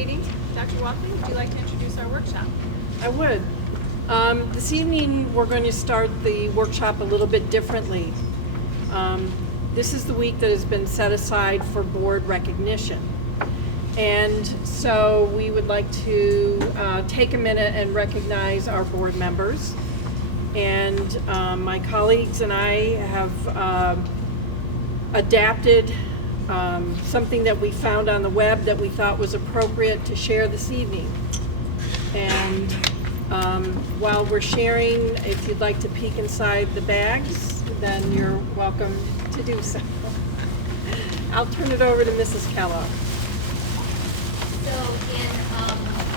waiting, Dr. Walkley, would you like to introduce our workshop? I would. This evening, we're going to start the workshop a little bit differently. This is the week that has been set aside for board recognition. And so we would like to take a minute and recognize our board members. And my colleagues and I have adapted something that we found on the web that we thought was appropriate to share this evening. And while we're sharing, if you'd like to peek inside the bags, then you're welcome to do so. I'll turn it over to Mrs. Kellogg. So in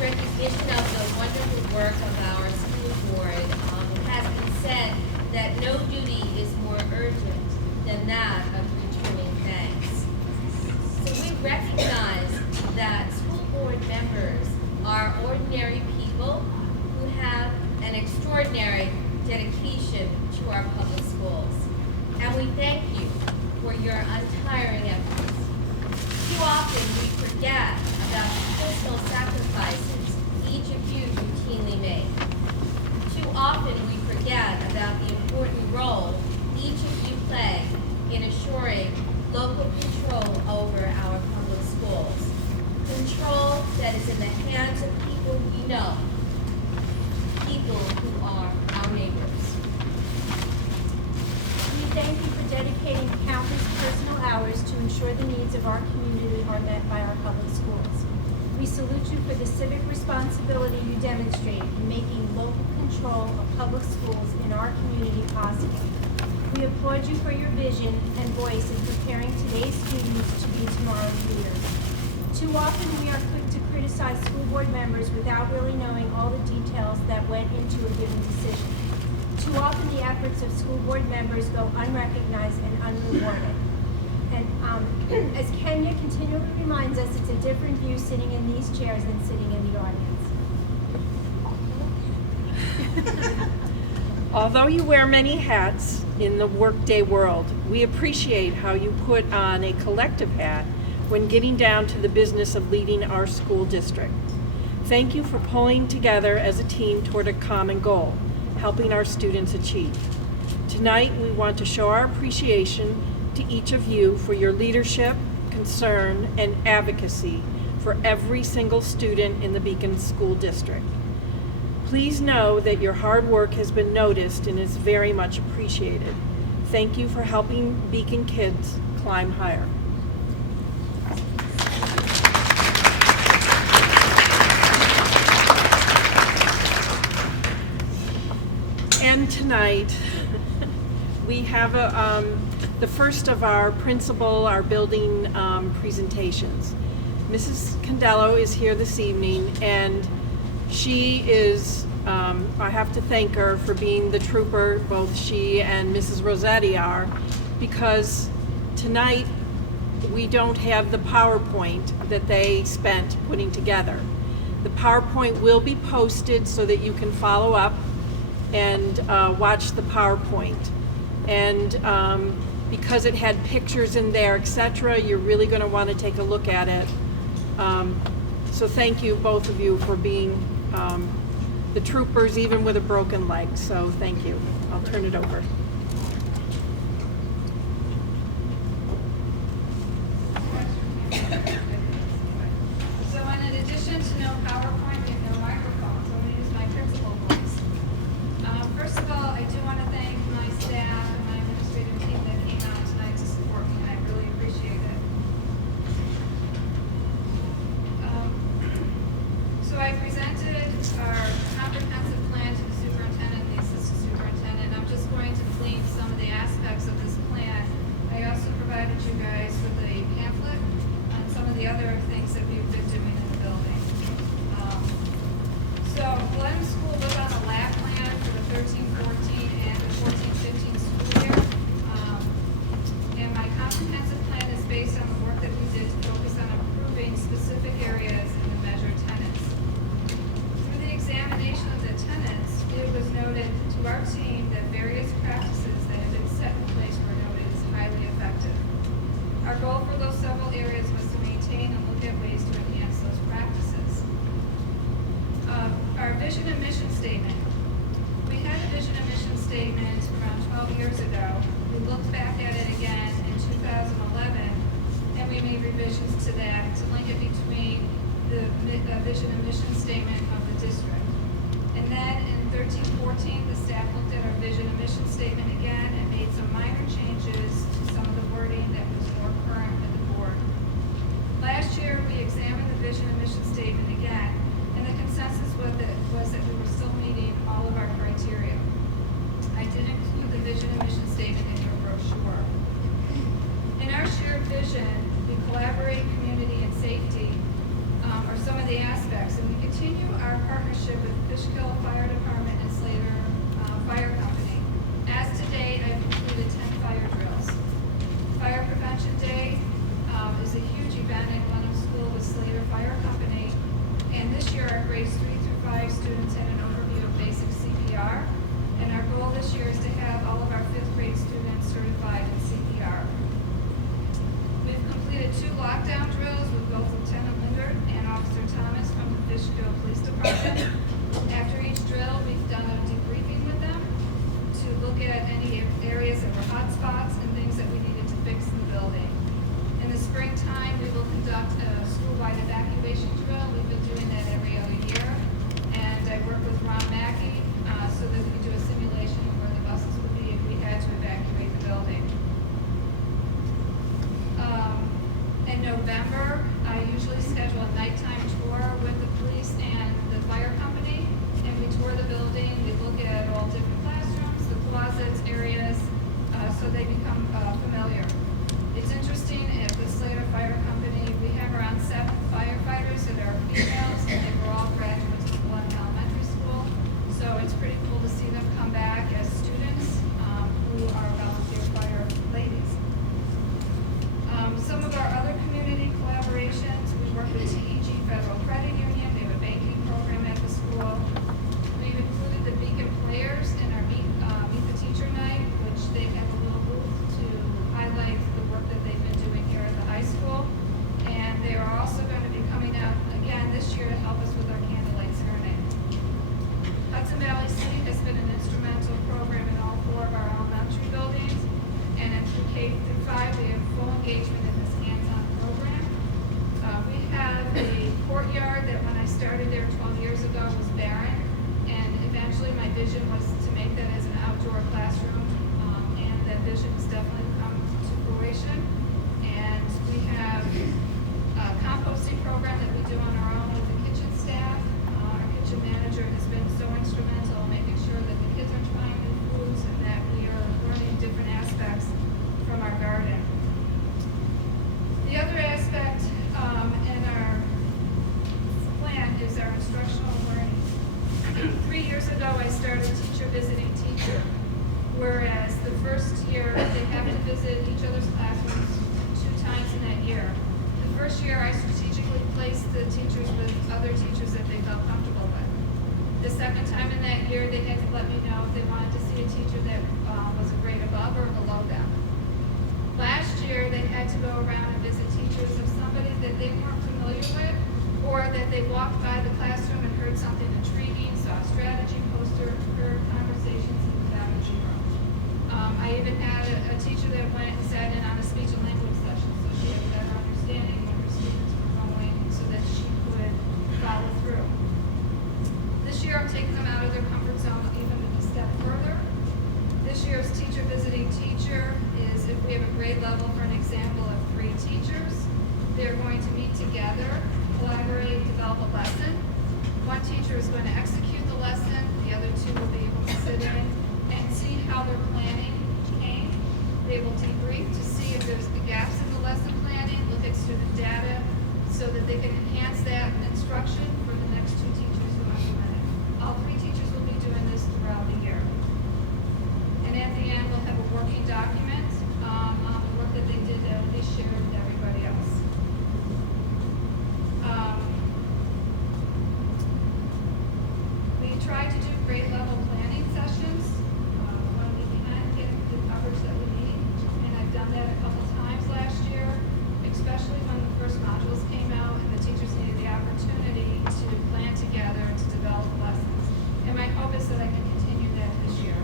recognition of the wonderful work of our school board, it has been said that no duty is more urgent than that of returning thanks. So we recognize that school board members are ordinary people who have an extraordinary dedication to our public schools. And we thank you for your untiring efforts. Too often we forget about the personal sacrifices each of you routinely make. Too often we forget about the important role each of you play in assuring local control over our public schools. Control that is in the hands of people we know, people who are our neighbors. We thank you for dedicating countless personal hours to ensure the needs of our community are met by our public schools. We salute you for the civic responsibility you demonstrate in making local control of public schools in our community possible. We applaud you for your vision and voice in preparing today's students to be tomorrow's leaders. Too often we are quick to criticize school board members without really knowing all the details that went into a given decision. Too often the efforts of school board members go unrecognized and unrewarded. And as Kenya continually reminds us, it's a different view sitting in these chairs than sitting in the audience. Although you wear many hats in the workday world, we appreciate how you put on a collective hat when getting down to the business of leading our school district. Thank you for pulling together as a team toward a common goal, helping our students achieve. Tonight, we want to show our appreciation to each of you for your leadership, concern, and advocacy for every single student in the Beacon School District. Please know that your hard work has been noticed and is very much appreciated. Thank you for helping Beacon kids climb higher. And tonight, we have the first of our building presentations. Mrs. Condello is here this evening, and she is, I have to thank her for being the trooper, both she and Mrs. Rossetti are, because tonight we don't have the PowerPoint that they spent putting together. The PowerPoint will be posted so that you can follow up and watch the PowerPoint. And because it had pictures in there, etc., you're really going to want to take a look at it. So thank you, both of you, for being the troopers, even with a broken leg. So thank you. I'll turn it over. So in addition to no PowerPoint, we have no microphone, so I'm going to use my principal voice. First of all, I do want to thank my staff and my administrative team that came out tonight to support me, and I really appreciate it. So I presented our comprehensive plan to the superintendent, the assistant superintendent. I'm just going to glean some of the aspects of this plan. I also provided you guys with a pamphlet on some of the other things that we've been doing in the building. So Glenham School was on the lab plan for the 13-14 and the 14-15 school year. And my comprehensive plan is based on the work that we did to focus on improving specific areas in the measured tenets. Through the document around 12 years ago. We looked back at it again in 2011, and we made revisions to that to link it between the vision and mission statement of the district. And then in 13-14, the staff looked at our vision and mission statement again and made some minor changes to some of the wording that was more current with the board. Last year, we examined the vision and mission statement again, and the consensus was that we were still meeting all of our criteria. I did include the vision and mission statement in your brochure. In our shared vision, we collaborate, community, and safety are some of the aspects, and we continue our partnership with Fishkill Fire Department and Slater Fire Company. As to date, I've completed 10 fire drills. Fire Prevention Day is a huge event at Glenham School with Slater Fire Company, and this year our grades 3 through 5 students had an overview of basic CPR, and our goal this year is to have all of our 5th grade students certified in CPR. We've completed 2 lockdown drills with both Lieutenant Linder and Officer Thomas from the Fishkill Police Department. After each drill, we've done a debriefing with them to look at any areas that were hot spots and things that we needed to fix in the building. In the springtime, we will conduct a school-wide evacuation drill. We've been doing that every other year. And I work with Ron Mackey so that we can do a simulation of where the buses would be if we had to evacuate the building. In November, I usually schedule a nighttime tour with the police and the fire company, and we tour the building. We look at all different classrooms, the closets, areas, so they become familiar. It's interesting, at the Slater Fire Company, we have around 7 firefighters that are females, and they were all graduates of Glenham Elementary School. So it's pretty cool to see them come back as students who are volunteer fire ladies. Some of our other community collaborations, we work with TEG Federal Credit Union. They have a banking program at the school. We've included the Beacon players in our Meet the Teacher Night, which they have a little booth to highlight the work that they've been doing here at the high school. And they are also going to be coming out again this year to help us with our candlelight ceremony. Hudson Valley City has been an instrumental program in all 4 of our elementary buildings. And in K through 5, we have full engagement in this hands-on program. We have a courtyard that when I started there 12 years ago was barren, and eventually my vision was to make that as an outdoor classroom, and that vision has definitely come to fruition. And we have a composting program that we do on our own with the kitchen staff. Our kitchen manager has been so instrumental in making sure that the kids are trying new foods and that we are learning different aspects from our garden. The other aspect in our plan is our instructional learning. 3 years ago, I started teacher visiting teacher, whereas the first year they have to visit each other's classrooms 2 times in that year. The first year, I strategically placed the teachers with other teachers that they felt comfortable with. The second time in that year, they had to let me know if they wanted to see a teacher that was a grade above or below them. Last year, they had to go around and visit teachers of somebody that they weren't familiar with, or that they walked by the classroom and heard something intriguing, saw a strategy poster, heard conversations in the faculty room. I even had a teacher that went and sat in on a speech and language session, so she had a better understanding when her students were going, so that she could follow through. This year, I'm taking them out of their comfort zone even a step further. This year's teacher visiting teacher is if we have a grade level, for an example, of 3 teachers, they're going to meet together, collaborate, develop a lesson. One teacher is going to execute the lesson, the other 2 will be able to sit in and see how their planning came. They will debrief to see if there's gaps in the lesson planning, look at student data, so that they can enhance that instruction for the next 2 teachers who implement it. All 3 teachers will be doing this throughout the year. And at the end, we'll have a working document on the work that they did that will be shared with everybody else. We try to do grade level planning sessions when we can get the coverage that we need. And I've done that a couple times last year, especially when the first modules came out and the teachers needed the opportunity to plan together to develop lessons. And my hope is that I can continue that this year.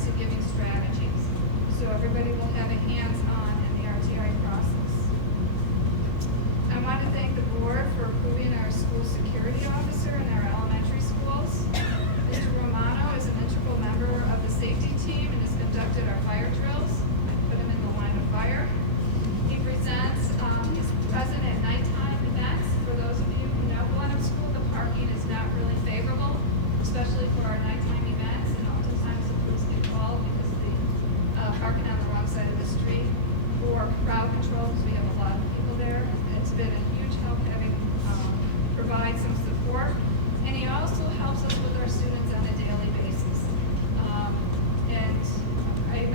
to giving strategies. So everybody will have a hands-on in the RTI process. I want to thank the board for approving our school security officer in our elementary schools. Mr. Romano is an integral member of the safety team and has conducted our fire drills. I put him in the line of fire. He presents, he's present at nighttime events. For those of you who know Glenham School, the parking is not really favorable, especially for our nighttime events, and oftentimes the police get called because of the parking on the wrong side of the street, or crowd control, because we have a lot of people there. It's been a huge help having provide some support, and he also helps us with our students on a daily basis. And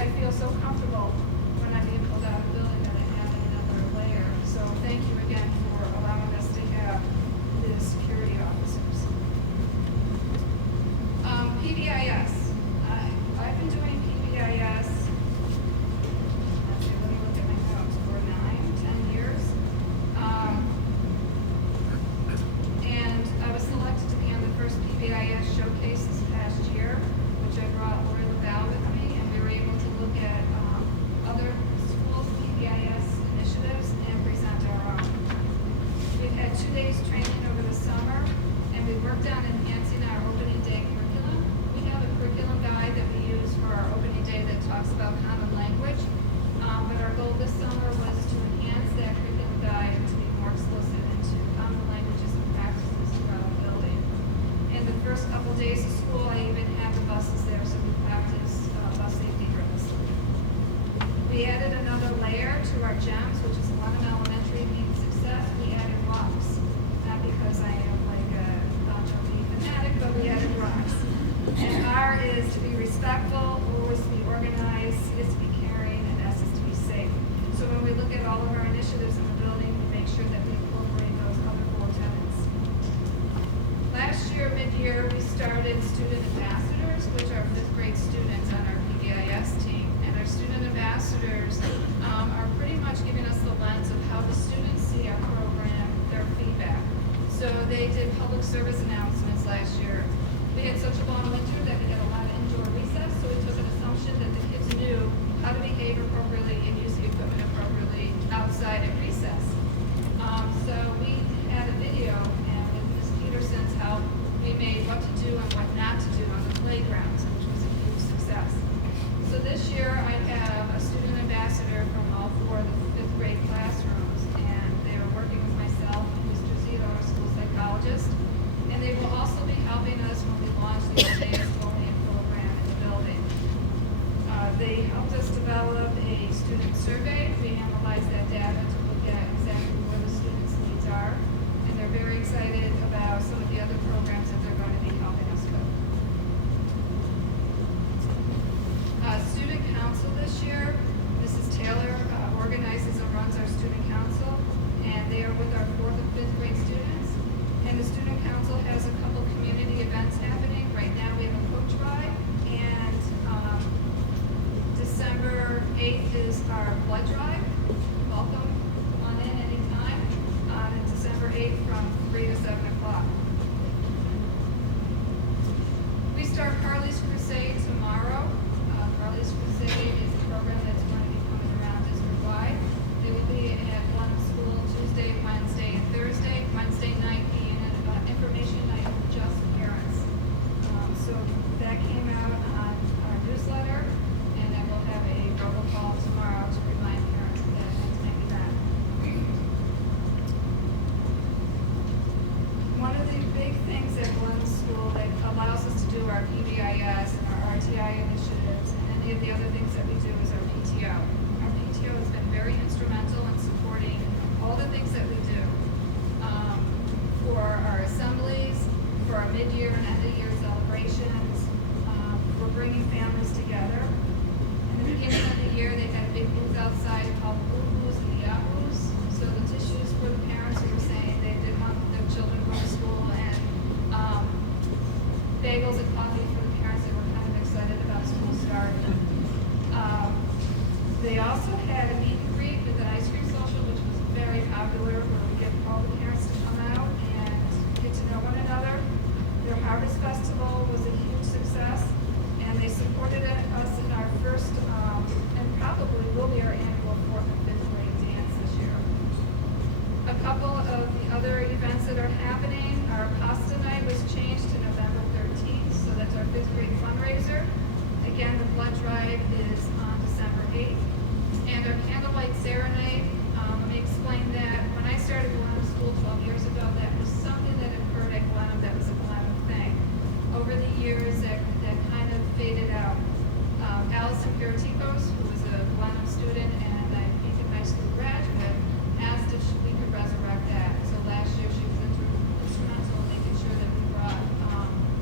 I feel so comfortable when I'm being pulled out of the building that I have another layer. So thank you again for allowing us to have the security officers. PBIS. I've been doing PBIS, let's see, let me look at my notes, for 9, 10 years. And I was selected to be on the first PBIS showcase this past year, which I brought Lori LaValle with me, and we were able to look at other schools' PBIS initiatives and present our own. We've had 2 days training over the summer, and we worked on enhancing our opening day curriculum. We have a curriculum guide that we use for our opening day that talks about common language, but our goal this summer was to enhance that curriculum guide to be more explicit into common languages and practices throughout the building. In the first couple days of school, I even had the buses there, so we practiced bus safety drills. We added another layer to our GEMS, which is Glenham Elementary being success. We added rocks, not because I am like a fanatic, but we added rocks. And R is to be respectful, O is to be organized, C is to be caring, and S is to be safe. So when we look at all of our initiatives in the building, we make sure that we incorporate those other 4 tenets. Last year, mid-year, we started student ambassadors, which are 5th grade students on our PBIS team. And our student ambassadors are pretty much giving us the lens of how the students see our program, their feedback. So they did public service announcements last year. We had such a long winter that we had a lot of indoor recess, so we took an assumption that the kids knew how to behave appropriately and use the equipment appropriately outside at recess. So we had a video, and with Ms. Peterson's help, we made what to do and what not to do on the playgrounds, which was a huge success. So this year, I have a student ambassador from all 4 of the 5th grade classrooms, and they are working with myself and Mr. Zito, our school psychologist, and they will also be helping us when we launch the advanced bullying program in the building. They helped us develop a student survey. We analyzed that data to look at exactly where the students' needs are, and they're very excited about some of the other programs that they're going to be helping us with. Student council this year, Mrs. Taylor organizes and runs our student council, and they are with our 4th and 5th grade students. And the student council has a couple community events happening. Right now we have a coach ride, and December 8th is our blood drive. Welcome on in anytime. On December 8th from 3 to 7 o'clock. We start Carly's Crusade tomorrow. Carly's Crusade is a program that's going to be coming around district-wide. They will be at Glenham School Tuesday, Wednesday, and Thursday. Wednesday night being an information night for just parents. So that came out on our newsletter, and then we'll have a robocall tomorrow to remind parents of that next night event. One of the big things at Glenham School that allows us to do our PBIS and our RTI initiatives and any of the other things that we do is our PTO. Our PTO has been very instrumental in supporting all the things that we do. For our assemblies, for our mid-year and end-of-year celebrations, we're bringing families together. In the beginning of the year, they had a big booth outside called Boo-Boos and Yahoos. So the tissues for the parents who were saying they didn't want their children to go to school, and bagels and coffee for the parents that were kind of excited about school starting. They also had a meet and greet with an ice cream social, which was very popular, where we get all the parents to come out and get to know one another. Their Harvest Festival was a huge success, and they supported us Live is on December 8th. And our candlelight serenade, let me explain that. When I started Glenham School 12 years ago, that was something that occurred at Glenham that was a Glenham thing. Over the years, that kind of faded out. Allison Piratikos, who was a Glenham student and a Beacon High School graduate, asked if we could resurrect that. So last year, she was instrumental in making sure that we brought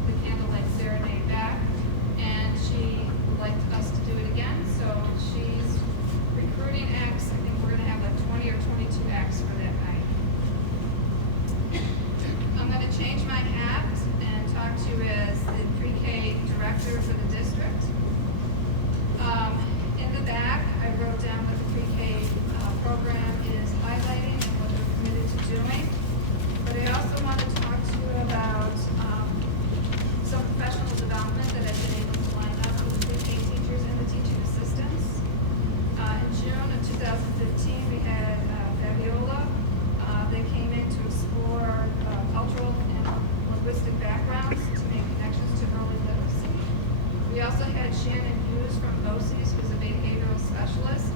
the candlelight serenade back. And she would like us to do it again, so she's recruiting acts. I think we're gonna have like 20 or 22 acts for that night. I'm gonna change my hat and talk to you as the pre-K director for the district. In the back, I wrote down what the pre-K program is highlighting and what they're committed to doing. But I also want to talk to you about some professional development that I've been able to line up with the pre-K teachers and the teaching assistants. In June of 2015, we had Fabiola. They came in to explore cultural and linguistic backgrounds to make connections to early literacy. We also had Shannon Hughes from BOCES, who's a behavioral specialist,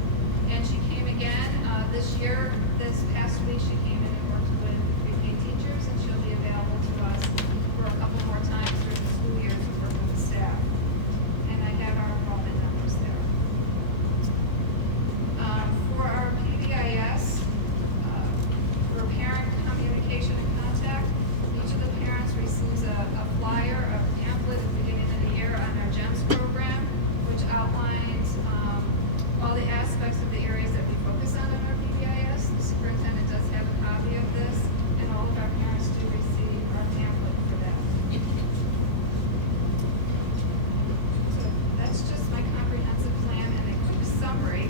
and she came again this year. This past week, she came in and worked with the pre-K teachers, and she'll be available to us for a couple more times during the school year to work with the staff. And I have our enrollment numbers there. For our PBIS, for parent communication and contact, each of the parents receives a flyer, a pamphlet at the beginning of the year on our GEMS program, which outlines all the aspects of the areas that we focus on in our PBIS. The superintendent does have a copy of this, and all of our parents do receive our pamphlet for that. So that's just my comprehensive plan and a quick summary.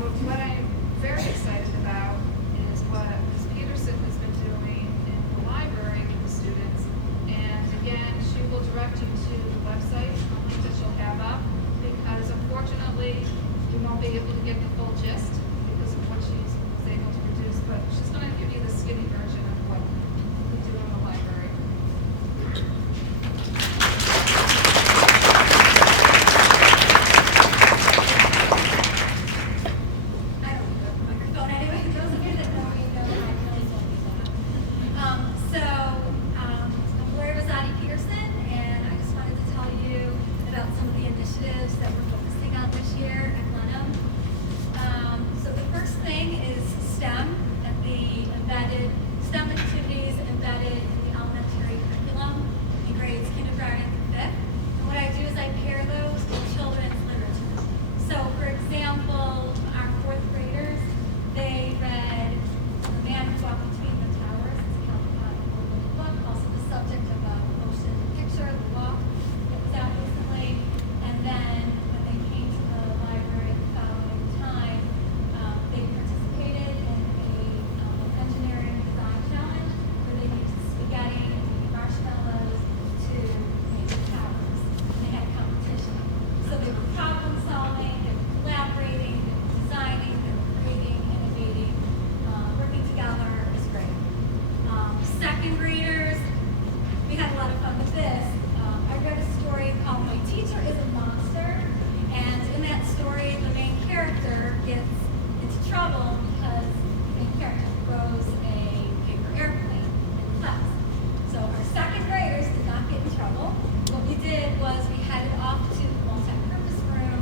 But what I'm very excited about is what Ms. Peterson has been doing in the library with the students. And again, she will direct you to the website, a link that she'll have up, because unfortunately, you won't be able to get the full gist because of what she was able to produce, but she's going to give you the skinny version of what we do in the library. I don't need the microphone anyway. Those of you that know me know I really don't need that. I'm Gloria Rosati Peterson, and I just wanted to tell you about some of the initiatives that we're focusing on this year at Glenham. So the first thing is STEM, and the embedded STEM activities embedded in the elementary curriculum in grades kindergarten through 5th. And what I do is I pair those with children's literature. So for example, our 4th graders, they read The Man Who Walked Between the Towers. It's a Caldecott book, also the subject of a motion picture, The Walk, that was out recently. And then when they came to the library the following time, they participated in an engineering design challenge where they used spaghetti and marshmallows to make the towers. And they had competition. So they were problem solving, they were collaborating, they were designing, they were creating, innovating, working together. It was great. 2nd graders, we had a lot of fun with this. I read a story called My Teacher is a Monster, and in that story, the main character gets into trouble because the main character throws a paper airplane in class. So our 2nd graders did not get in trouble. What we did was we headed off to the multi-purpose room,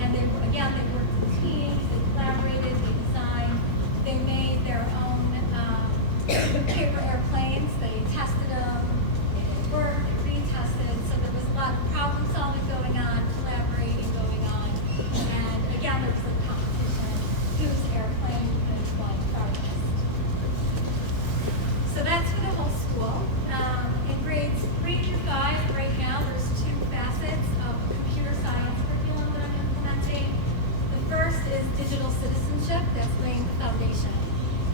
and they worked in teams, they collaborated, they designed, they made their own paper airplanes, they tested them, they did work, they retested, so there was a lot of problem solving going on, collaborating going on, and again, there was a competition, whose airplane could fly farthest. So that's for the whole school. In grades 3 through 5, right now, there's 2 facets of the computer science curriculum that I'm implementing. The first is digital citizenship, that's laying the foundation.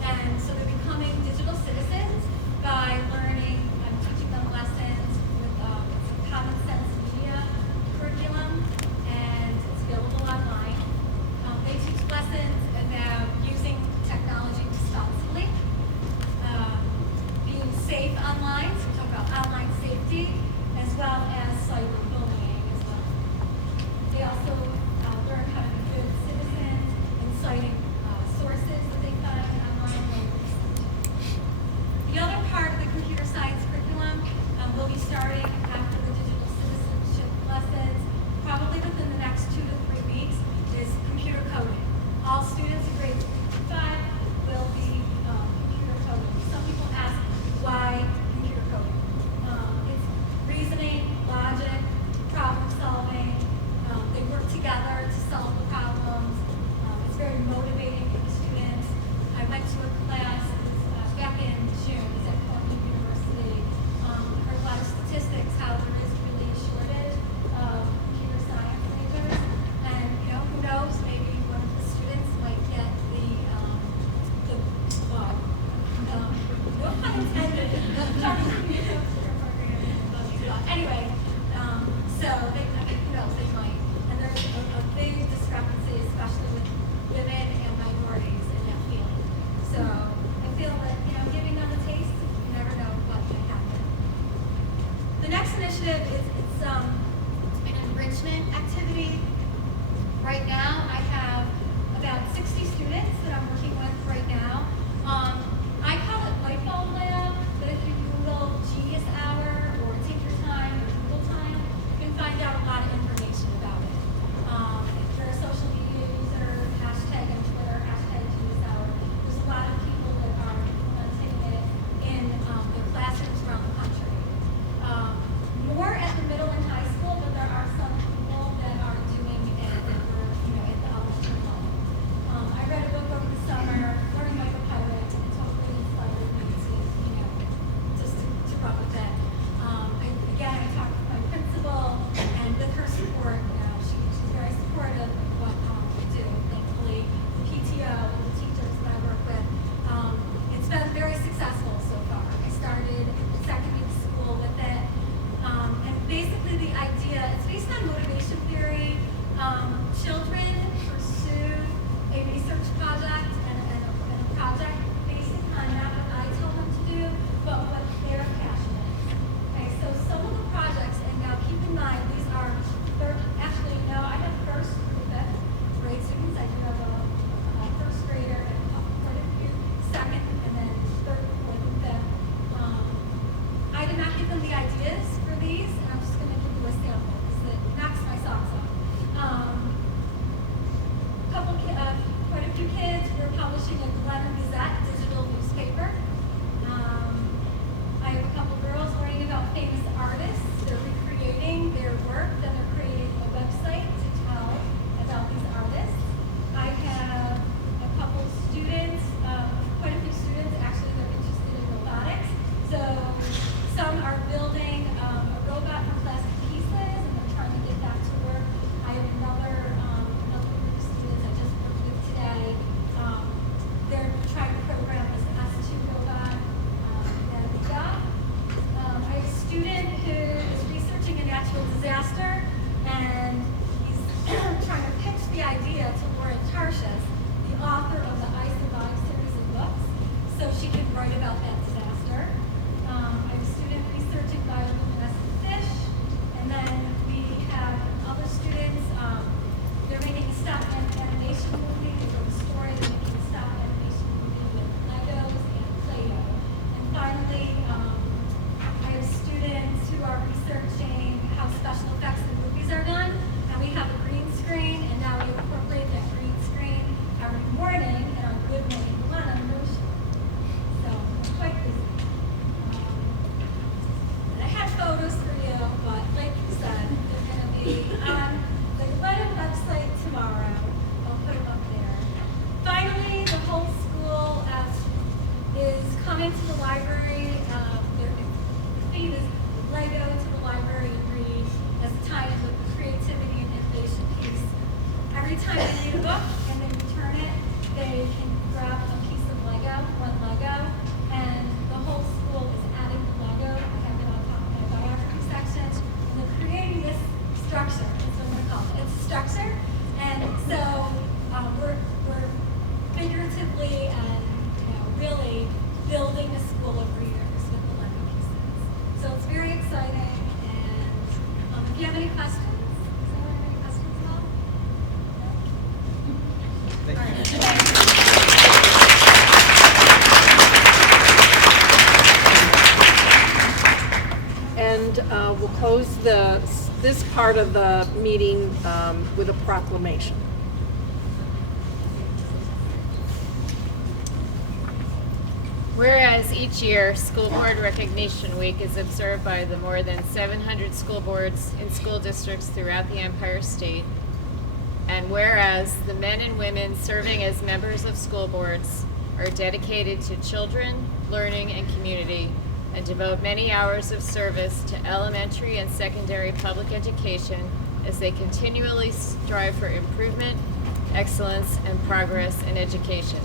And so they're becoming digital citizens by learning, I'm teaching them lessons with some common sense media curriculum, and it's available online. They teach lessons about using technology responsibly, being safe online, so we talk about online safety, as well as cyberbullying as well. They also publishing a Glenham Gazette digital newspaper. I have a couple girls learning about famous artists. They're recreating their work, then they're creating a website to tell about these artists. I have a couple students, quite a few students actually, they're interested in robotics. So some are building a robot from plastic pieces and they're trying to get that to work. I have another group of students I just worked with today. They're trying to program this S2 robot. I have a student who is researching a natural disaster and he's trying to pitch the idea to Laura Tarshis, the author of the I Survived series of books, so she can write about that disaster. I have a student researching bioluminescent fish, and then we have other students, they're making a stop animation movie. They wrote a story, they're making a stop animation movie with Legos and Play-Doh. And finally, I have students who are researching how special effects in movies are done. And we have a green screen, and now we incorporate that green screen every morning in our Good Morning Glenham news show. So I'm quite busy. And I had photos for you, but like you said, they're going to be on the Glenham website tomorrow. I'll put them up there. Finally, the whole school is coming to the library. The theme is Lego to the library and read as a tie-in with the creativity and innovation piece. Every time they read a book and they return it, they can grab a piece of Lego, one Lego, and the whole school is adding the Lego. I have it on top of my biography section. And they're creating this structure. That's what I'm going to call it. It's a structure. And so we're figuratively and really building a school of readers with the Lego pieces. So it's very exciting. And if you have any questions, does anyone have any questions at all? No? All right. And we'll close this part of the meeting with a proclamation. Whereas each year, School Board Recognition Week is observed by the more than 700 school boards in school districts throughout the Empire State, and whereas the men and women serving as members of school boards are dedicated to children, learning, and community, and devote many hours of service to elementary and secondary public education as they continually strive for improvement, excellence, and progress in education.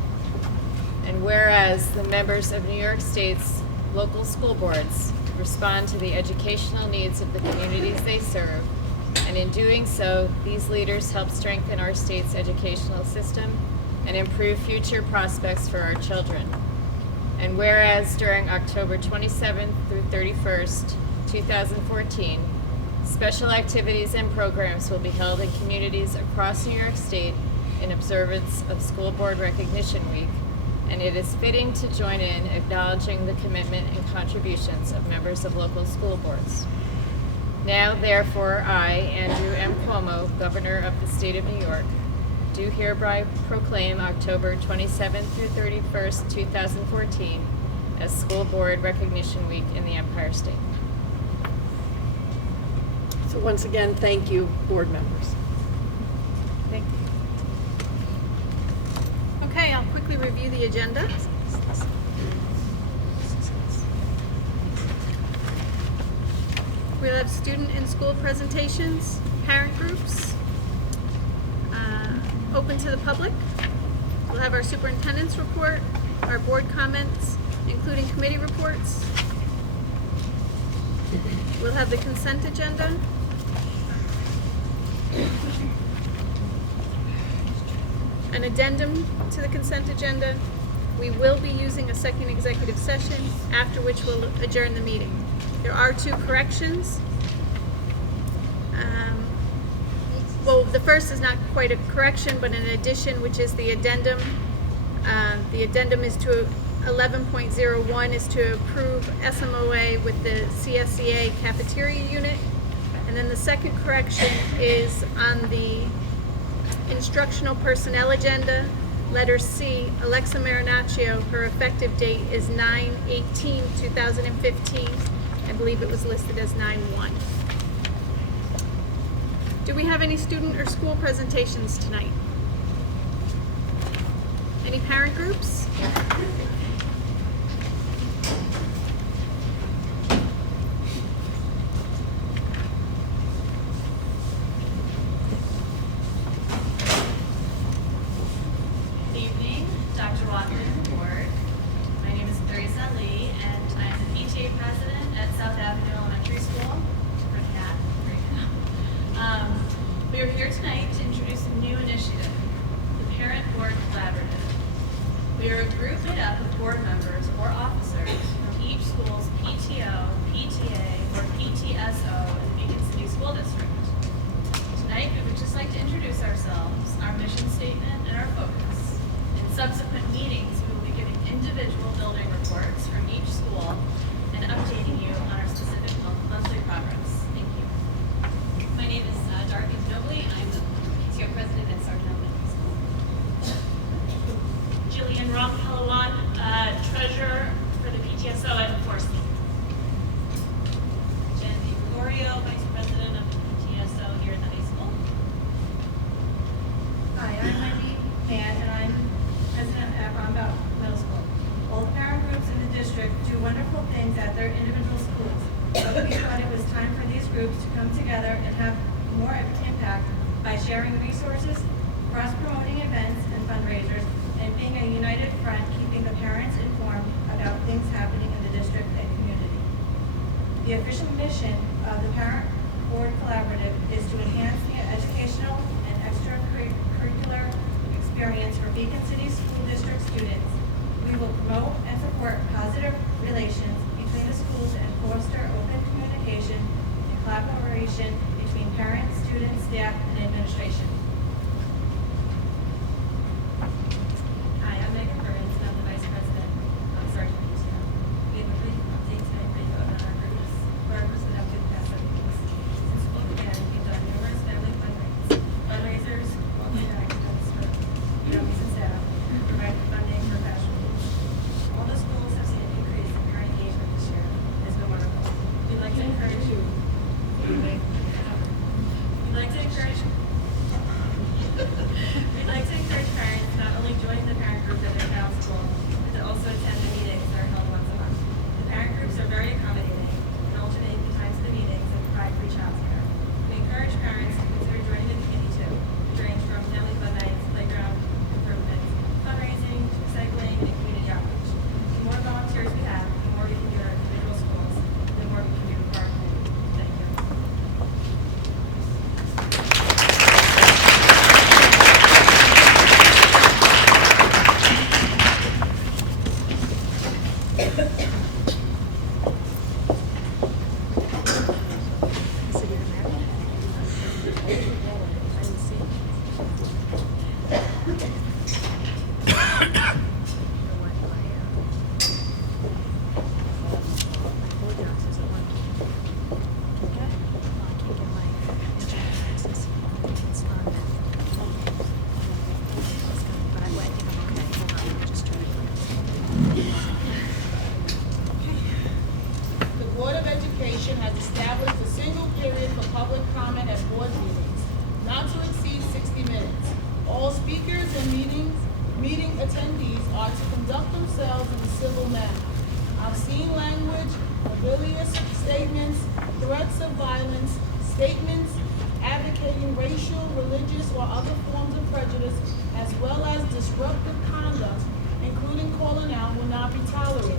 And whereas the members of New York State's local school boards respond to the educational needs of the communities they serve, and in doing so, these leaders help strengthen our state's educational system and improve future prospects for our children. And whereas during October 27th through 31st, 2014, special activities and programs will be held in communities across New York State in observance of School Board Recognition Week, and it is fitting to join in acknowledging the commitment and contributions of members of local school boards. Now, therefore, I, Andrew M. Cuomo, Governor of the State of New York, do hereby proclaim October 27th through 31st, 2014 as School Board Recognition Week in the Empire State. So once again, thank you, board members. Thank you. Okay, I'll quickly review the agenda. We'll have student and school presentations, parent groups, open to the public. We'll have our superintendent's report, our board comments, including committee reports. We'll have the consent agenda. An addendum to the consent agenda. We will be using a second executive session, after which we'll adjourn the meeting. There are 2 corrections. Well, the first is not quite a correction, but an addition, which is the addendum. The addendum is to 11.01 is to approve SMOA with the CSEA cafeteria unit. And then the second correction is on the instructional personnel agenda. Letter C, Alexa Marinaccio, her effective date is 9/18/2015. I believe it was listed as 9/1. Do we have any student or school presentations tonight? Any parent groups? Good evening, Dr. Watson, board. My name is Theresa Lee, and I am the PTA president at South Avenue Elementary School. For Kat, we are here tonight to introduce a new initiative, the Parent Board Collaborative. We are a group made up of board members or officers from each school's PTO, PTA, or PTSO in the Beacon City School District. Tonight, we would just like to introduce ourselves, our mission statement, and our focus. In subsequent meetings, we will be giving individual building reports from each school and updating you on our specific monthly progress. Thank you. My name is Dorothy Ginobili. I'm the PTO president at Sargent Elementary School. Jillian Rock-Palawan, treasurer for the PTSO at Force. Genevieve Gregorio, vice president of the PTSO here at the high school. Hi, I'm Wendy Mann, and I'm president at Rombout Middle School. All the parent groups in the district do wonderful things at their individual schools, but we thought it was time for these groups to come together and have more impact by sharing resources, cross-promoting events and fundraisers, and being a united front, keeping the parents informed about things happening in the district and community. The official mission of the Parent Board Collaborative is to enhance the educational and extracurricular experience for Beacon City School District students. We will promote and support positive relations between the schools and foster open communication and collaboration between parents, students, staff, and administration. Hi, I'm Megan Burns, and I'm the vice president of Sargent PTO. We have a brief update tonight for you about our groups that have been the past 7 weeks. Since school began, we've done numerous family fundraisers, multi-night events for families and staff, provided funding for professionals. All the schools have seen an increase in parent engagement this year. It's been wonderful. We'd like to encourage you. We'd like to encourage parents to not only join the parent group at their town school, but to also attend the meetings that are held once a month. The parent groups are very accommodating and alternate the times of the meetings and provide free childcare. We encourage parents to consider joining the committee too, which range from family fun nights, playground improvements, fundraising, recycling, and community outreach. The more volunteers we have, the more we can do at our individual schools, the more we can do for our community. Thank you. The Board of Education has established a single period for public comment at board meetings, not to exceed 60 minutes. All speakers and meeting attendees are to conduct themselves in a civil manner. Obscene language, rebellious statements, threats of violence, statements advocating racial, religious, or other forms of prejudice, as well as disruptive conduct, including calling out, will not be tolerated.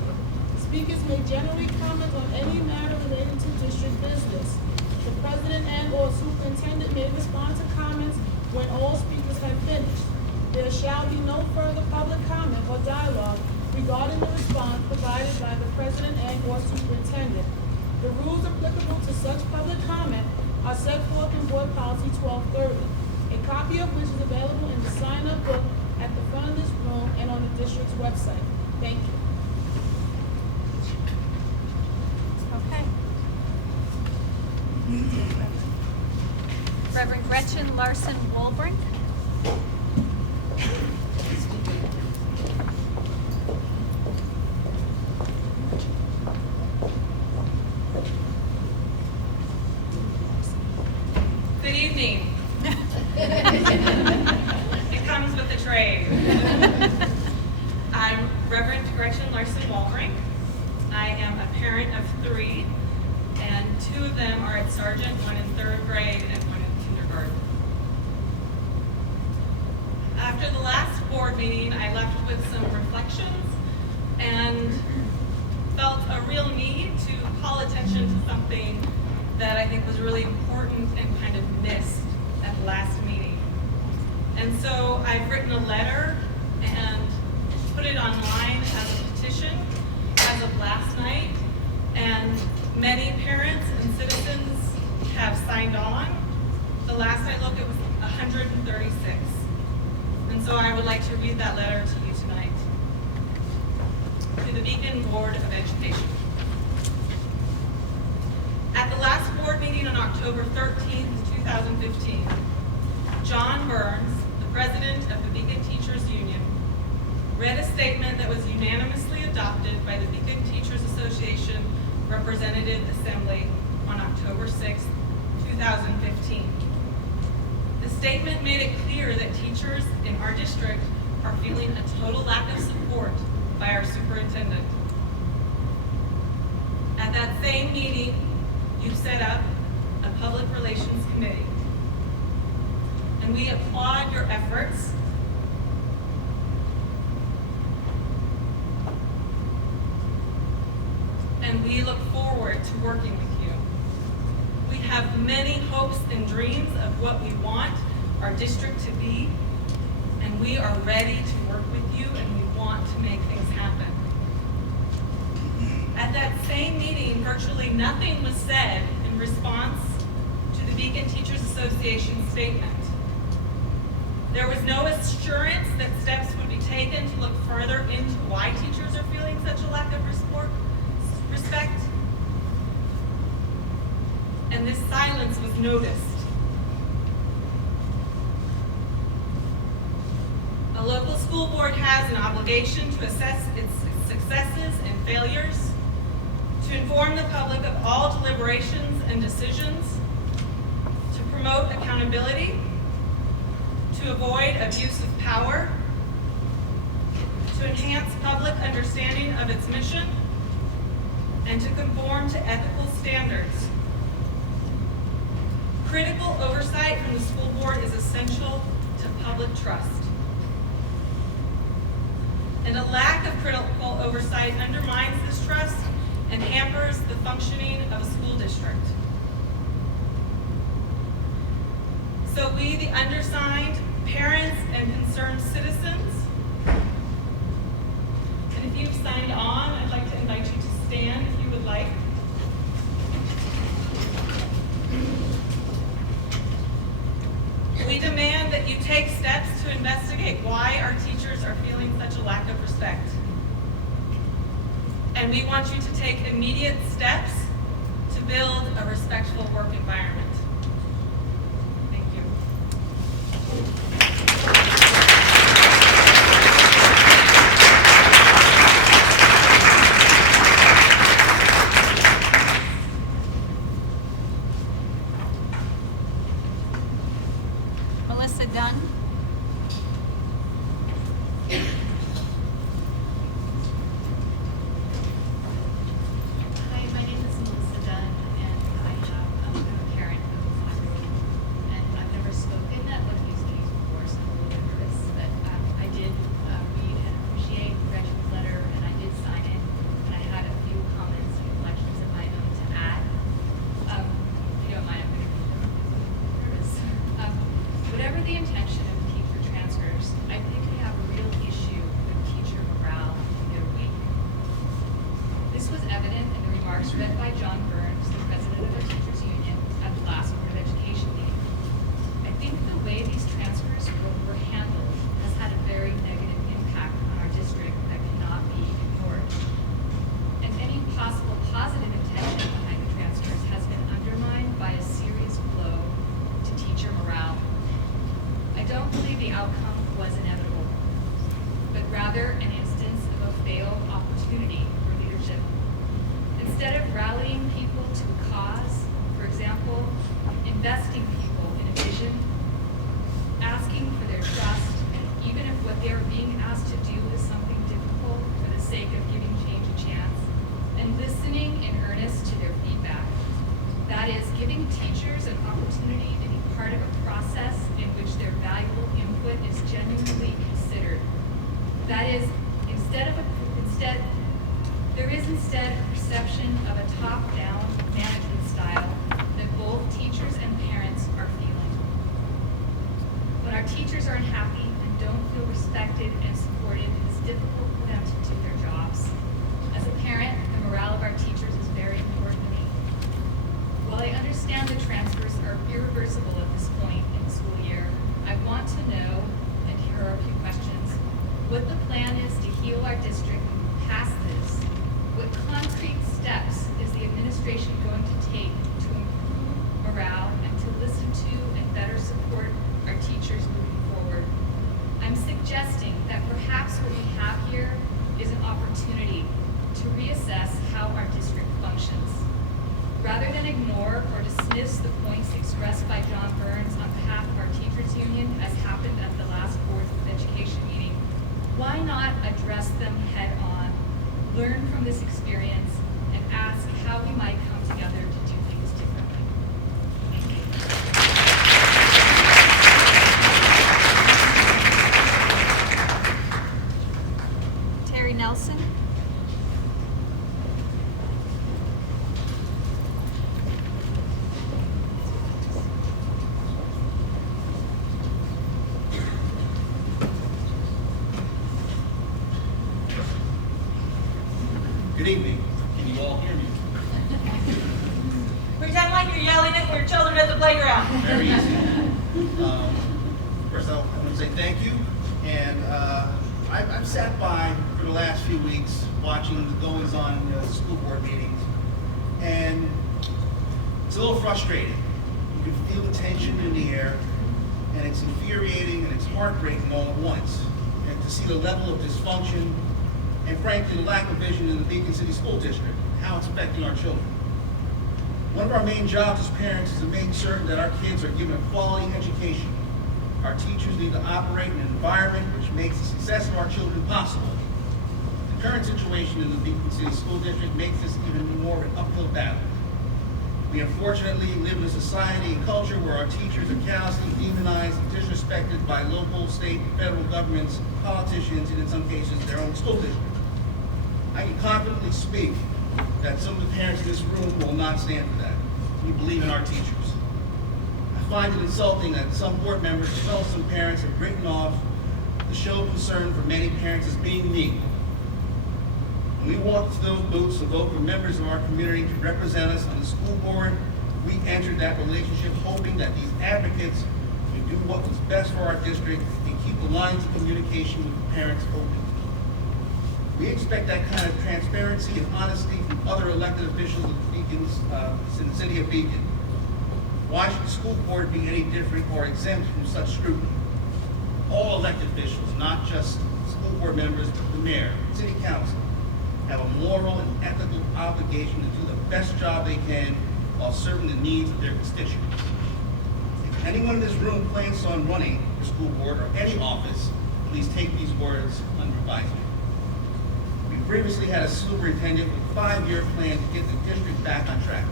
Speakers may generally comment on any matter related to district business. The president and/or superintendent may respond to comments when all speakers have finished. There shall be no further public comment or dialogue regarding the response provided by the president and/or superintendent. The rules applicable to such public comment are set forth in Board Policy 1230, a copy of which is available in the sign-up book at the front of this room and on the district's website. Thank you. Okay. Reverend Gretchen Larson Wolbrink. urgent, one in 3rd grade and one in kindergarten. After the last board meeting, I left with some reflections and felt a real need to call attention to something that I think was really important and kind of missed at the last meeting. And so I've written a letter and put it online as a petition as of last night, and many parents and citizens have signed on. The last I looked, it was 136. And so I would like to read that letter to you tonight. To the Beacon Board of Education. At the last board meeting on October 13th, 2015, John Burns, the president of the Beacon Teachers Union, read a statement that was unanimously adopted by the Beacon Teachers Association Representative Assembly on October 6th, 2015. The statement made it clear that teachers in our district are feeling a total lack of support by our superintendent. At that same meeting, you set up a public relations committee. And we applaud your efforts. And we look forward to working with you. We have many hopes and dreams of what we want our district to be, and we are ready to work with you, and we want to make things happen. At that same meeting, virtually nothing was said in response to the Beacon Teachers Association statement. There was no assurance that steps would be taken to look further into why teachers are feeling such a lack of respect. And this silence was noticed. A local school board has an obligation to assess its successes and failures, to inform the public of all deliberations and decisions, to promote accountability, to avoid abuse of power, to enhance public understanding of its mission, and to conform to ethical standards. Critical oversight from the school board is essential to public trust. And a lack of critical oversight undermines this trust and hampers the functioning of a school district. So we, the undersigned, parents, and concerned citizens, and if you've signed on, I'd like to invite you to stand if you would like. We demand that you take steps to investigate why our teachers are feeling such a lack of respect. And we want you to take immediate steps to build a respectful work environment. Thank you. Melissa Dunn. Hi, my name is Melissa Dunn, and I'm a parent of a 5-year-old, and I've never spoken at one of these meetings before, so I'm a little bit nervous, but I did read and appreciate Gretchen's letter, and I did sign it, and I had a few comments and reflections of my own to add. If you don't mind, I'm going to be nervous. Whatever the intention of teacher transfers, I think we have a real issue with teacher morale in their wake. This was evident in the remarks read by John Burns, the president of the Teachers Union, at the last Board of Education meeting. I think the way these transfers were handled has had a very negative impact on our district that cannot be ignored. And any possible positive intention behind the transfers has been undermined by a serious blow to teacher morale. I don't believe the outcome was inevitable, but rather an instance of a failed opportunity for leadership. Instead of rallying people to a cause, for example, investing people in a vision, asking for their trust, even if what they are being asked to do is something difficult for the sake of giving change a chance, and listening in earnest to their feedback. That is, giving teachers are unhappy and don't feel respected and supported, it is difficult for them to do their jobs. As a parent, the morale of our teachers is very important to me. While I understand the transfers are irreversible at this point in the school year, I want to know, and here are a few questions, what the plan is to heal our district past this. What concrete steps is the administration going to take to improve morale and to listen to and better support our teachers moving forward? I'm suggesting that perhaps what we have here is an opportunity to reassess how our district functions. Rather than ignore or dismiss the points expressed by John Burns on behalf of our teachers union, as happened at the last Board of Education meeting, why not address them head on, learn from this experience, and ask how we might come together to do things differently? Thank you. Terry Nelson. Good evening. Can you all hear me? Pretend like you're yelling at your children at the playground. Very easy. First, I want to say thank you. And I've sat by for the last few weeks watching the goings-on in the school board meetings, and it's a little frustrating. You can feel the tension in the air, and it's infuriating and it's heartbreaking all at once. And to see the level of dysfunction and frankly the lack of vision in the Beacon City School District, how it's affecting our children. One of our main jobs as parents is to make certain that our kids are given a quality education. Our teachers need to operate in an environment which makes the success of our children possible. The current situation in the Beacon City School District makes this even more of an uphill battle. We unfortunately live in a society and culture where our teachers are callously demonized and disrespected by local, state, and federal governments, politicians, and in some cases their own school district. I can confidently speak that some of the parents in this room will not stand for that. We believe in our teachers. I find it insulting that some board members as well as some parents have written off the show of concern for many parents as being mean. When we walked into those booths to vote for members of our community to represent us on the school board, we entered that relationship hoping that these advocates would do what was best for our district and keep the lines of communication with the parents open. We expect that kind of transparency and honesty from other elected officials of the Beacons, in the city of Beacon. Why should the school board be any different or exempt from such scrutiny? All elected officials, not just school board members, but the mayor, city council, have a moral and ethical obligation to do the best job they can while serving the needs of their constituents. If anyone in this room plans on running for school board or any office, please take these words under advisement. We previously had a superintendent with a 5-year plan to get the district back on track.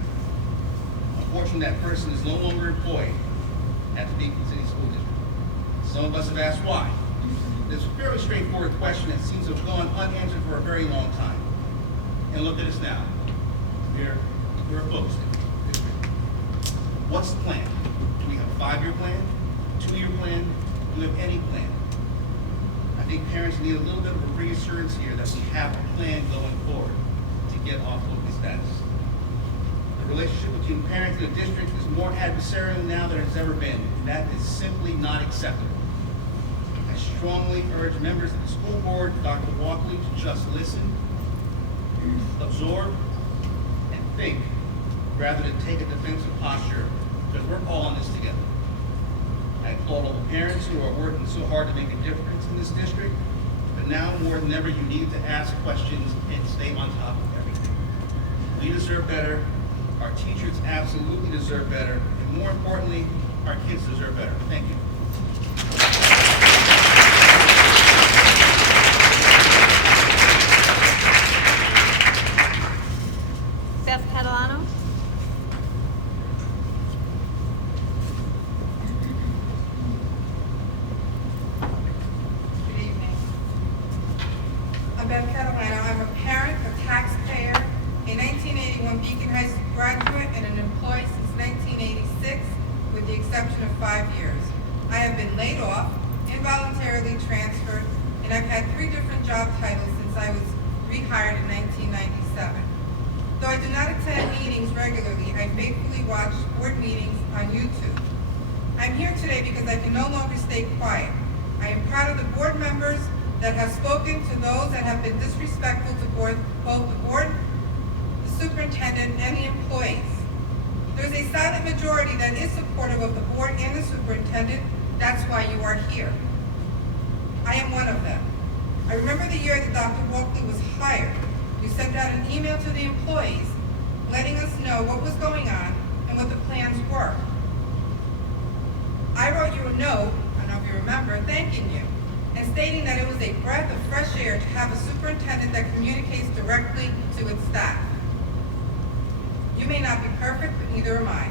Unfortunately, that person is no longer employed at the Beacon City School District. Some of us have asked why. It's a fairly straightforward question that seems to have gone unanswered for a very long time. And look at us now. We're a focus district. What's the plan? Do we have a 5-year plan? A 2-year plan? Do we have any plan? I think parents need a little bit of a reassurance here that we have a plan going forward to get off focus status. The relationship between parents and the district is more adversarial now than it's ever been, and that is simply not acceptable. I strongly urge members of the school board, Dr. Walkley, to just listen, absorb, and think, rather than take a defensive posture, because we're all in this together. I applaud all the parents who are working so hard to make a difference in this district, but now more than ever, you need to ask questions and stay on top of everything. We deserve better, our teachers absolutely deserve better, and more importantly, our kids deserve better. Thank you. Beth Catalano. Good evening. I'm Beth Catalano. I'm a parent, a taxpayer, a 1981 Beacon High School graduate, and an employee since 1986, with the exception of 5 years. involuntarily transferred, and I've had 3 different job titles since I was rehired in 1997. Though I do not attend meetings regularly, I faithfully watch board meetings on YouTube. I'm here today because I can no longer stay quiet. I am proud of the board members that have spoken to those that have been disrespectful to both the board, the superintendent, and the employees. There's a silent majority that is supportive of the board and the superintendent. That's why you are here. I am one of them. I remember the year that Dr. Walkley was hired. We sent out an email to the employees letting us know what was going on and what the plans were. I wrote you a note, I don't know if you remember, thanking you and stating that it was a breath of fresh air to have a superintendent that communicates directly to its staff. You may not be perfect, but neither am I.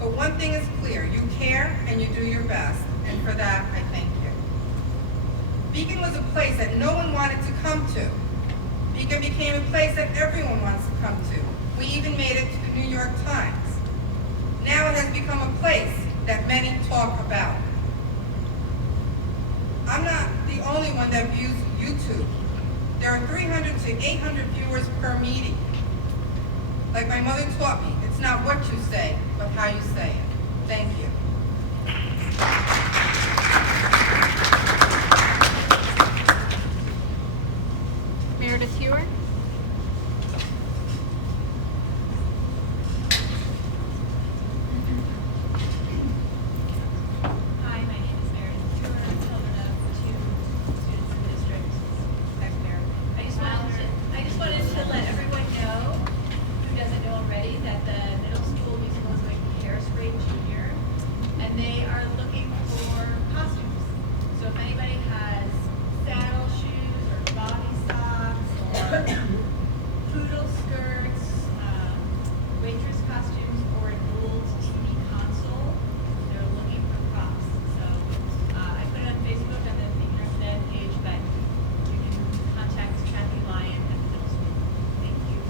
But one thing is clear, you care and you do your best, and for that, I thank you. Beacon was a place that no one wanted to come to. Beacon became a place that everyone wants to come to. We even made it to the New York Times. Now it has become a place that many talk about. I'm not the only one that views YouTube. There are 300 to 800 viewers per meeting. Like my mother taught me, it's not what you say, but how you say it. Thank you. Meredith Hewer. Hi, my name is Meredith Hewer. I'm children of 2 students in the district back there. I just wanted to let everyone know, who doesn't know already, that the middle school musical is going to be Hairspray Junior, and they are looking for costumes. So if anybody has saddle shoes or bobby socks or poodle skirts, waitress costumes, or an old TV console, they're looking for props. So I put it on Facebook on the Internet page, but you can contact Kathy Lyon at the middle school. Thank you.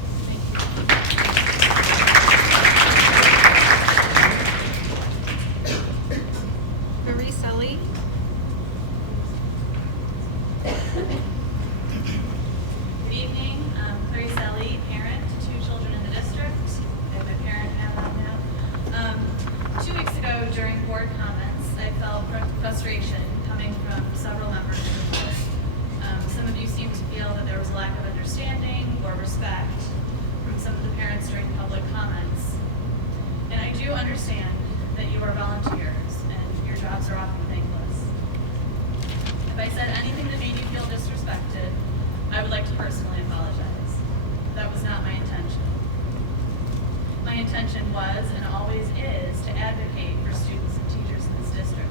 Marie Sully. Good evening, I'm Clarice Ellie, parent to 2 children in the district. I'm a parent now. 2 weeks ago during board comments, I felt frustration coming from several members of the board. Some of you seemed to feel that there was a lack of understanding or respect from some of the parents during public comments. And I do understand that you are volunteers and your jobs are often thankless. If I said anything that made you feel disrespected, I would like to personally apologize. That was not my intention. My intention was and always is to advocate for students and teachers in this district.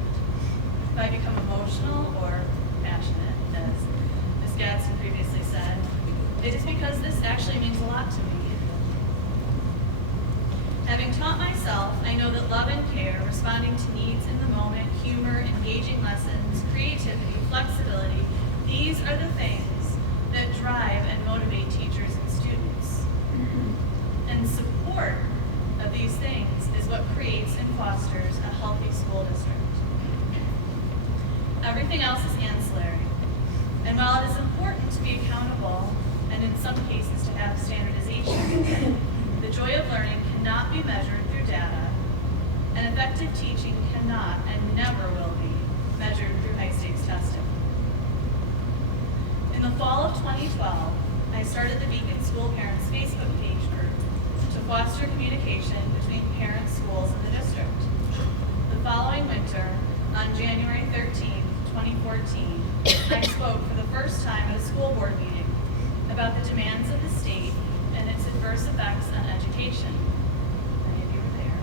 If I become emotional or passionate, as Ms. Gadsden previously said, it is because this actually means a lot to me. Having taught myself, I know that love and care, responding to needs in the moment, humor, engaging lessons, creativity, flexibility, these are the things that drive and motivate teachers and students. And support of these things is what creates and fosters a healthy school district. Everything else is ancillary. And while it is important to be accountable, and in some cases to have standardization, the joy of learning cannot be measured through data, and effective teaching cannot and never will be measured through high-stakes testing. In the fall of 2012, I started the Beacon School Parents Facebook page group to foster communication between parents, schools, and the district. The following winter, on January 13, 2014, I spoke for the first time at a school board meeting about the demands of the state and its adverse effects on education. Many of you were there.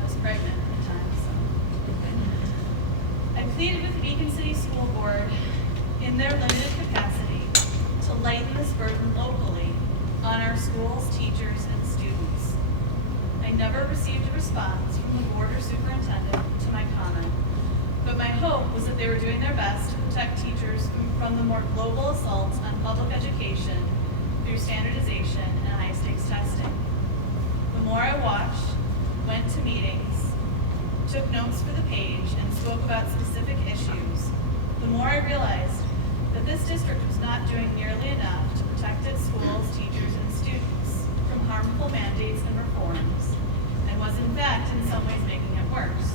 I was pregnant at the time, so. I pleaded with the Beacon City School Board in their limited capacity to lighten this burden locally on our schools, teachers, and students. I never received a response from the board or superintendent to my comment, but my hope was that they were doing their best to protect teachers from the more global assaults on public education through standardization and high-stakes testing. The more I watched, went to meetings, took notes for the page, and spoke about specific issues I realized that this district was not doing nearly enough to protect its schools, teachers, and students from harmful mandates and reforms, and was in fact in some ways making it worse.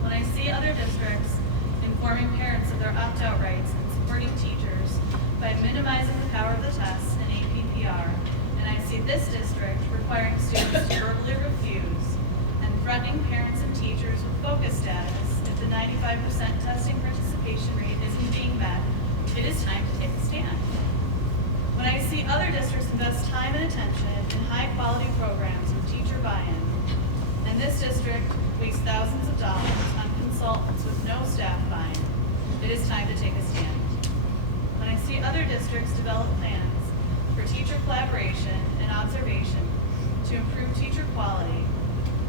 When I see other districts informing parents of their opt-out rights and supporting teachers by minimizing the power of the tests and APPR, and I see this district requiring students to verbally refuse and threatening parents and teachers with focus status if the 95% testing participation rate isn't being met, it is time to take a stand. When I see other districts invest time and attention in high-quality programs with teacher buy-in, and this district wastes thousands of dollars on consultants with no staff buy-in, it is time to take a stand. When I see other districts develop plans for teacher collaboration and observation to improve teacher quality,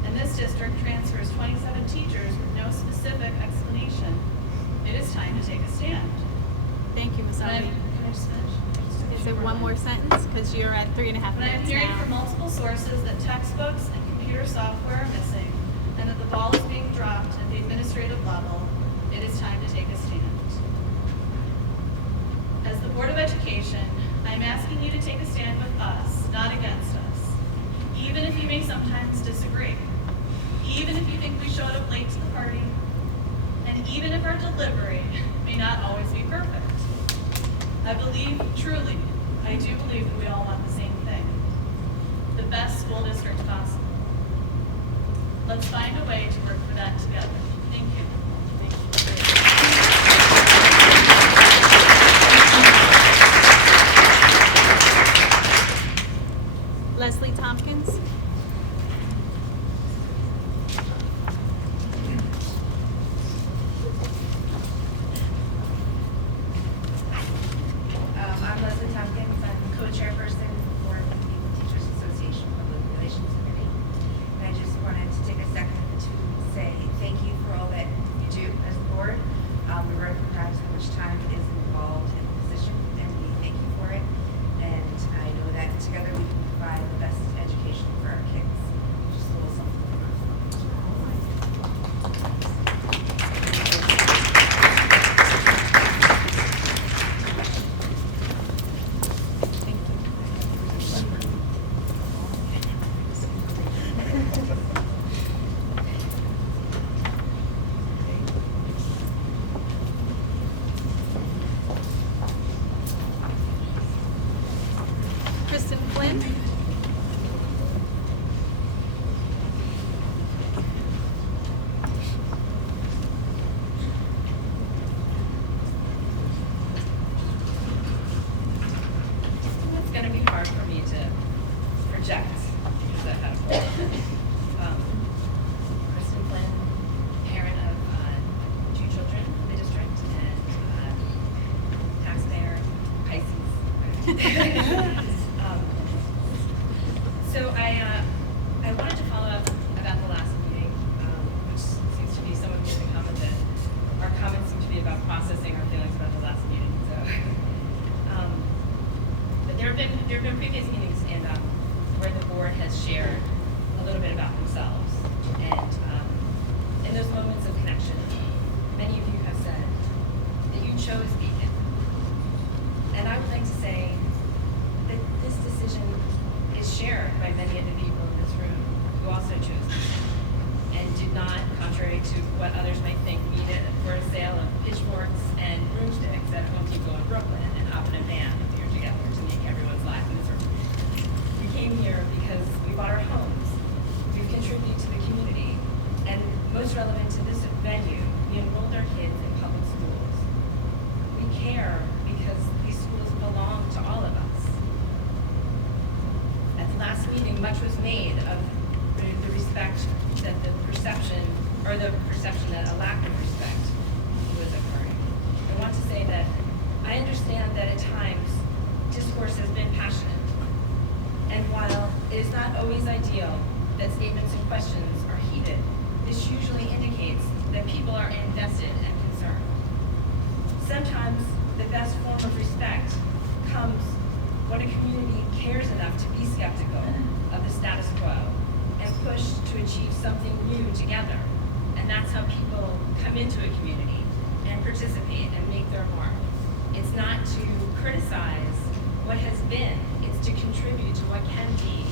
and this district transfers 27 teachers with no specific explanation, it is time to take a stand. Thank you, Ms. Can I Alvey. just finish? Is there one more sentence? Because you're at 3.5 When I'm minutes hearing now. from multiple sources that textbooks and computer software are missing, and that the ball is being dropped at the administrative level, it is time to take a stand. As the Board of Education, I'm asking you to take a stand with us, not against us. Even if you may sometimes disagree. Even if you think we showed up late to the party. And even if our delivery may not always be perfect. I believe, truly, I do believe that we all want the same thing. The best school district possible. Let's find a way to work for that together. Thank you. Leslie Tompkins. I'm Leslie Tompkins. I'm co-chairperson for the Teachers Association Public Relations Committee. And I just wanted to take a second to say thank you for all that you do as a board. We recognize how much time is involved in the position, and we thank you for it. And I know that together we can provide the best education for our kids. Just a little something. Kristen Flynn. It's going to be hard for me to project because I've had a Kristen Flynn, parent of 2 children in the district, and taxpayer, Pisces. So I wanted to follow up about the last meeting, which seems to be some of you have commented. Our comments seem to be about processing our feelings about the last meeting. So, but there have been previous meetings and where the board has shared a little bit about themselves, and in those moments of connection, many of you have said that you chose Beacon, and I would like to say that this decision is shared by many of the people in this room who also chose Beacon and did not, contrary to what others might think, meet it for a sale of pitchforks and broomsticks at Home Depot in Brooklyn and hop in a van here together to make everyone's life miserable. We came here because we bought our homes, we've contributed to the community, and most relevant to this venue, we enrolled our kids in public schools. We care because these schools belong to all of us. At the last meeting, much was made of the respect that the perception that a lack of respect was occurring. I want to say that I understand that at times discourse has been passionate, and while it is not always ideal that statements and questions are heated, this usually indicates that people are invested and concerned. Sometimes the best form of respect comes when a community cares enough to be skeptical of the status quo and push to achieve something new together. And that's how people come into a community and and participate and make their mark. It's not to criticize what has been, it's to contribute to what can be.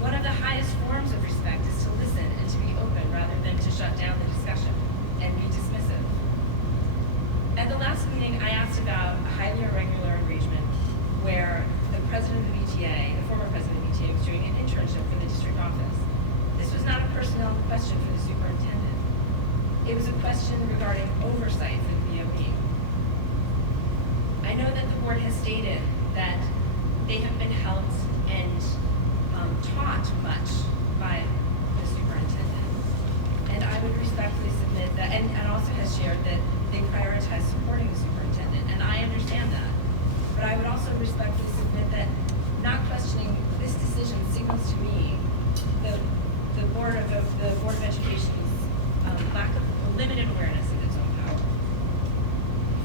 One of the highest forms of respect is to listen and to be open rather than to shut down the discussion and be dismissive. At the last meeting, I asked about a highly irregular arrangement where the president of the BTA, the former president of the BTA, was doing an internship for the district office. This was not a personnel question for the superintendent. It was a question regarding oversight for the BOE. I know that the board has stated that they have been helped and taught much by the superintendent. And I would respectfully submit that, and also has shared that they prioritize supporting the superintendent, and I understand that. But I would also respectfully submit that not questioning this decision signals to me the Board of Education's lack of limited awareness of its own power.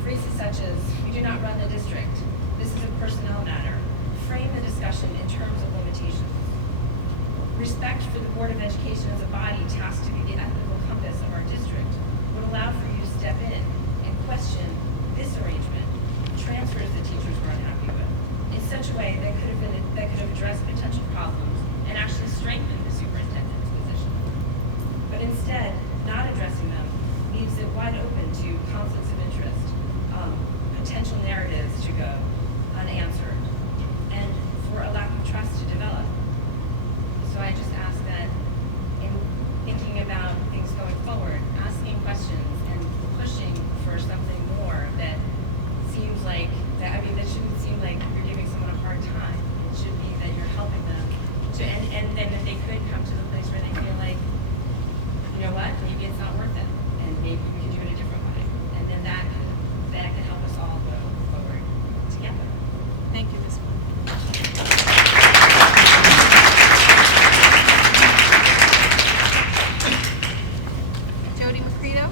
Phrases such as, "We do not run the district," "This is a personnel matter," frame the discussion in terms of limitations. Respect for the Board of Education as a body tasked to be the ethical compass of our district would allow for you to step in and question this arrangement, transfers that teachers were unhappy with, in such a way that could have addressed potential problems and actually strengthened the superintendent's position. But instead, not addressing them leaves it wide open to conflicts of interest, potential narratives to go unanswered, and for a lack of trust to develop. So I just ask that in thinking about things going forward, asking questions and pushing for something more that seems like, that shouldn't seem like you're giving someone a hard time. It should be that you're helping them to, and then that they could come to the place where they feel like, you know what, maybe it's not worth it, and maybe we can do it a different way. And then that could help us all go forward together. Thank you, Ms. Moore. Jody Macredo?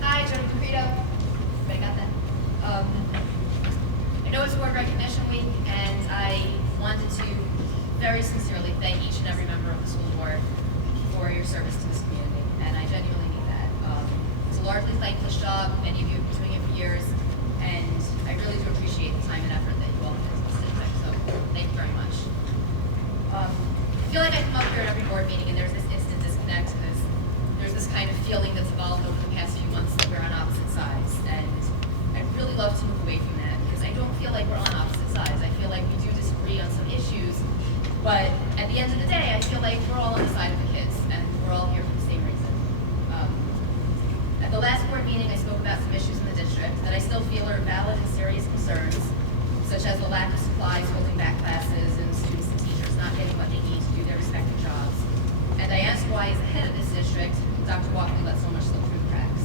Hi, Jody Capito. Everybody got that? I know it's Award Recognition Week, and I wanted to very sincerely thank each and every member of the school board for your service to this community, and I genuinely mean that. It's a largely thankless job. Many of you have been doing it for years, and I really do appreciate the time and effort that you all have invested. So thank you very much. I feel like I come up here at every board meeting, and there's this instant disconnect because there's this kind of feeling that's evolved over the past few months that we're on opposite sides, and I'd really love to move away from that because I don't feel like we're on opposite sides. I feel like we do disagree on some issues, but at the end of the day, I feel like we're all on the side of the kids, and we're all here for the same reason. At the last board meeting, I spoke about some issues in the district that I still feel are valid and serious concerns, such as the lack of supplies, holding back classes, and students and teachers not getting what they need to do their respective jobs. And I asked why, as the head of this district, Dr. Walkley let so much slip through the cracks.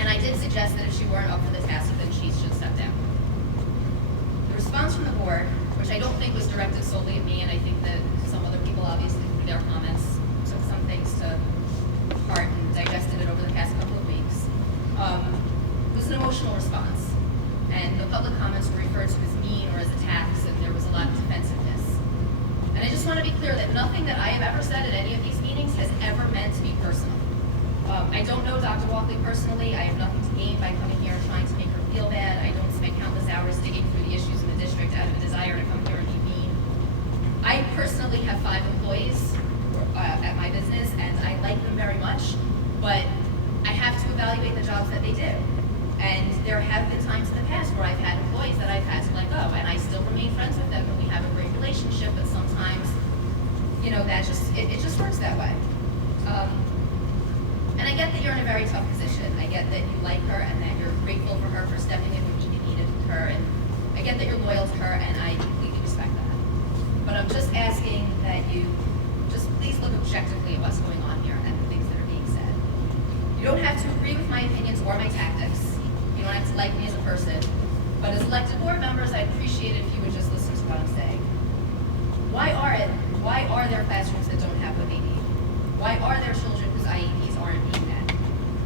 And I did suggest that if she weren't up for the task, then she should step down. The response from the board, which I don't think was directed solely at me, and I think that some other people obviously through their comments took some things to heart and digested it over the past couple of weeks, was an emotional response. And the public comments were referred to as mean or as attacks, and there was a lot of defensiveness. And I just want to be clear that nothing that I have ever said at any of these meetings has ever meant to be personal. I don't know Dr. Walkley personally. I have nothing to gain by coming here and trying to make her feel bad. I don't spend countless hours digging through the issues in the district out of a desire to come here and be mean. I personally have 5 employees at my business, and I like them very much, but I have to evaluate the jobs that they do. And there have been times in the past where I've had employees that I've had to let go, and I still remain friends with them, and we have a great relationship, but sometimes, you know, that just, it just works that way. And I get that you're in a very tough position. I get that you like her and that you're grateful for her for stepping in when you needed her, and I get that you're loyal to her, and I completely respect that. But I'm just asking that you just please look objectively at what's going on here and the things that are being said. You don't have to agree with my opinions or my tactics. You don't have to like me as a person. But as elected board members, I'd appreciate it if you would just listen to what I'm saying. Why are there classrooms that don't have what they need? Why are there children whose IEPs aren't being met?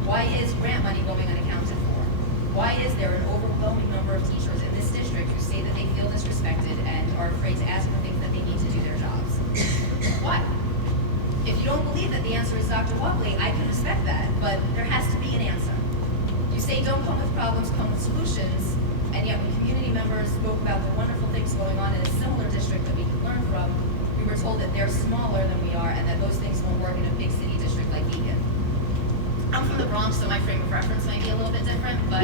Why is grant money going unaccounted for? Why is there an overwhelming number of teachers in this district who say that they feel disrespected and Bronx, so my frame of reference might be a little bit different, but,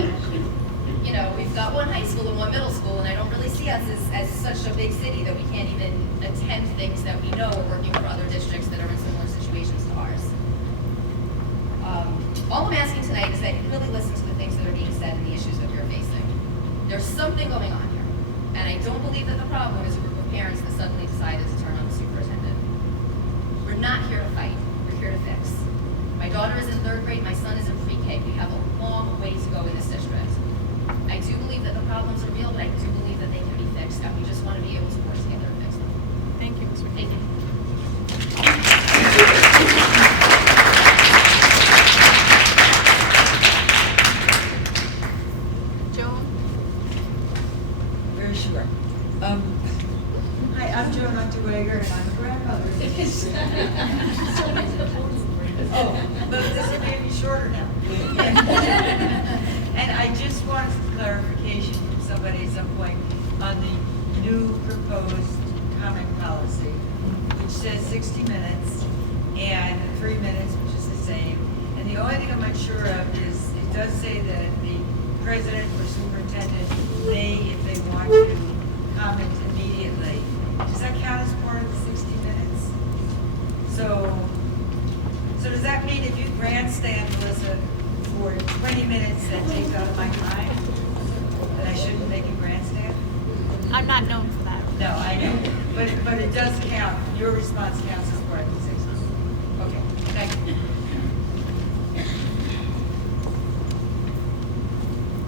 you know, we've got one high school and one middle school, and I don't really see us as such a big city that we can't even attend things that we know are working for other districts that are in similar situations to ours. All I'm asking tonight is that you really listen to the things that are being said and the issues that you're facing. There's something going on here, and I don't believe that the problem is a group of parents that suddenly decided to turn on the superintendent. We're not here to fight, we're here to fix. My daughter is in 3rd grade, my son is in pre-K. We have a long way to go in this district. I do believe that the problems are real, but I do believe that they can be fixed, and we just want to be able to work together to fix them. Thank you, Ms. Thank you. Joan? Very short. Hi, I'm Joan Unterweger, and I'm a grandmother in this Oh, but this is maybe shorter now. And I just want clarification from somebody at some point on the new proposed comment policy, which says 60 minutes and 3 minutes, which is the same. And the only thing I'm not sure of is, it does say that the president or superintendent may, if they want to, comment immediately. Does that count as part of the 60 minutes? So does that mean if you grandstand, Melissa, for 20 minutes, that takes out of my time, that I shouldn't make a grandstand? I'm not known for that. No, I know, but it does count, your response counts as part of the 60. Okay, thank you.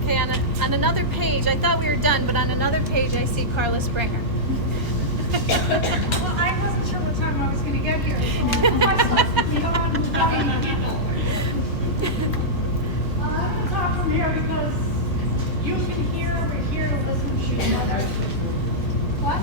Okay, on another page, I thought we were done, but on another page, I see Carla Springer. Well, I wasn't sure what time I was going to get here, so I put myself beyond the people. I'm going to talk from here because you can hear over here to listen to each other. What?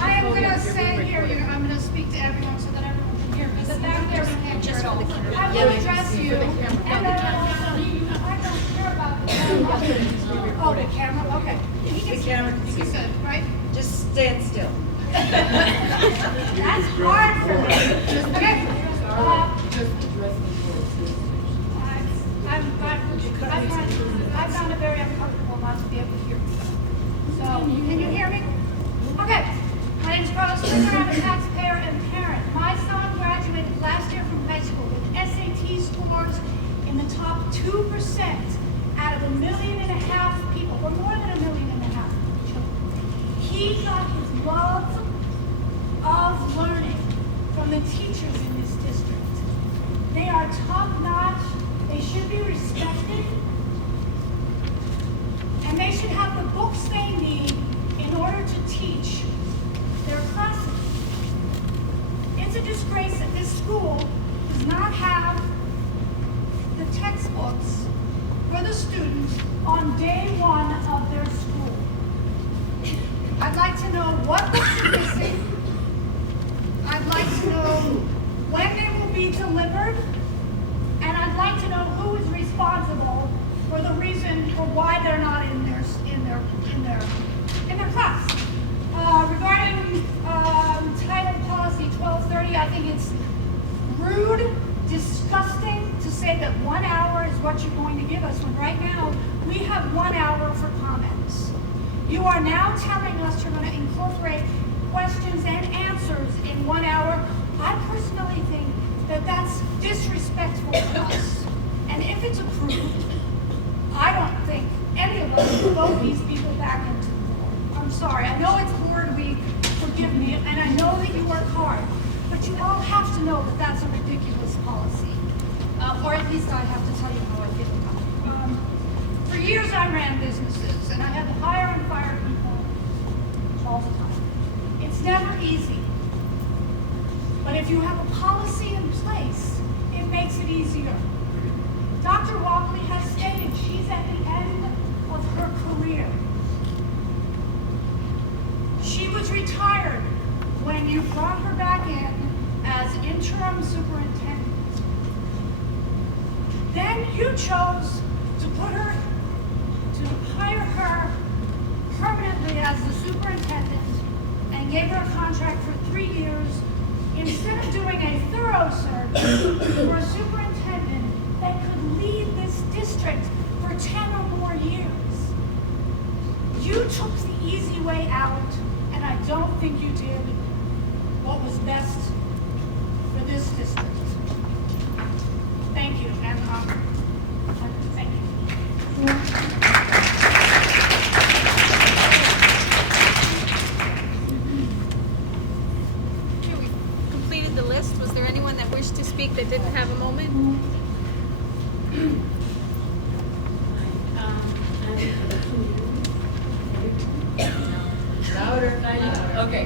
I am going to say here, I'm going to speak to everyone so that everyone can hear. Because back there, we can't hear at all. I will address you, and then I don't care about the camera. Oh, the camera, okay. The camera, You said, right? Just stand still. That's hard for me. Okay. I found it very uncomfortable not to be able to hear you. So, can you hear me? Okay. My name is Carla Springer. I'm a taxpayer and parent. My son graduated last year from high school with SAT scores in the top 2% out of 1.5 million people, or more than 1.5 million children. He got his love of learning from the teachers in this district. They are top-notch, they should be respected, and they should have the books they need in order to teach their classes. It's a disgrace that this school does not have the textbooks for the students on day 1 of their school. I'd like to know what books are missing. I'd like to know when they will be delivered. And I'd like to know who is responsible for the reason for why they're not in their class. Regarding title policy 1230, I think it's rude, disgusting to say that 1 hour is what you're going to give us, when right now we have 1 hour for comments. You are now telling us you're going to incorporate questions and answers in 1 hour. I personally think that that's disrespectful to us. And if it's approved, I don't think any of us will vote these people back into the board. I'm sorry, I know it's board week, forgive me, and I know that you work hard, but you all have to know that that's a ridiculous policy. Or at least I have to tell you how I feel about it. For years I ran businesses, and I had to hire and fire people all the time. It's never easy. But if you have a policy in place, it makes it easier. Dr. Walkley has stated she's at the end of her career. She was retired when you brought her back in as interim superintendent. Then you chose to hire her permanently as the superintendent and gave her a contract for 3 years instead of doing a thorough search for a superintendent that could lead this district for 10 or more years. You took the easy way out, and I don't think you did what was best for this district. Thank you, and thank you. Okay, we completed the list. Was there anyone that wished to speak that didn't have a moment? Louder. Okay.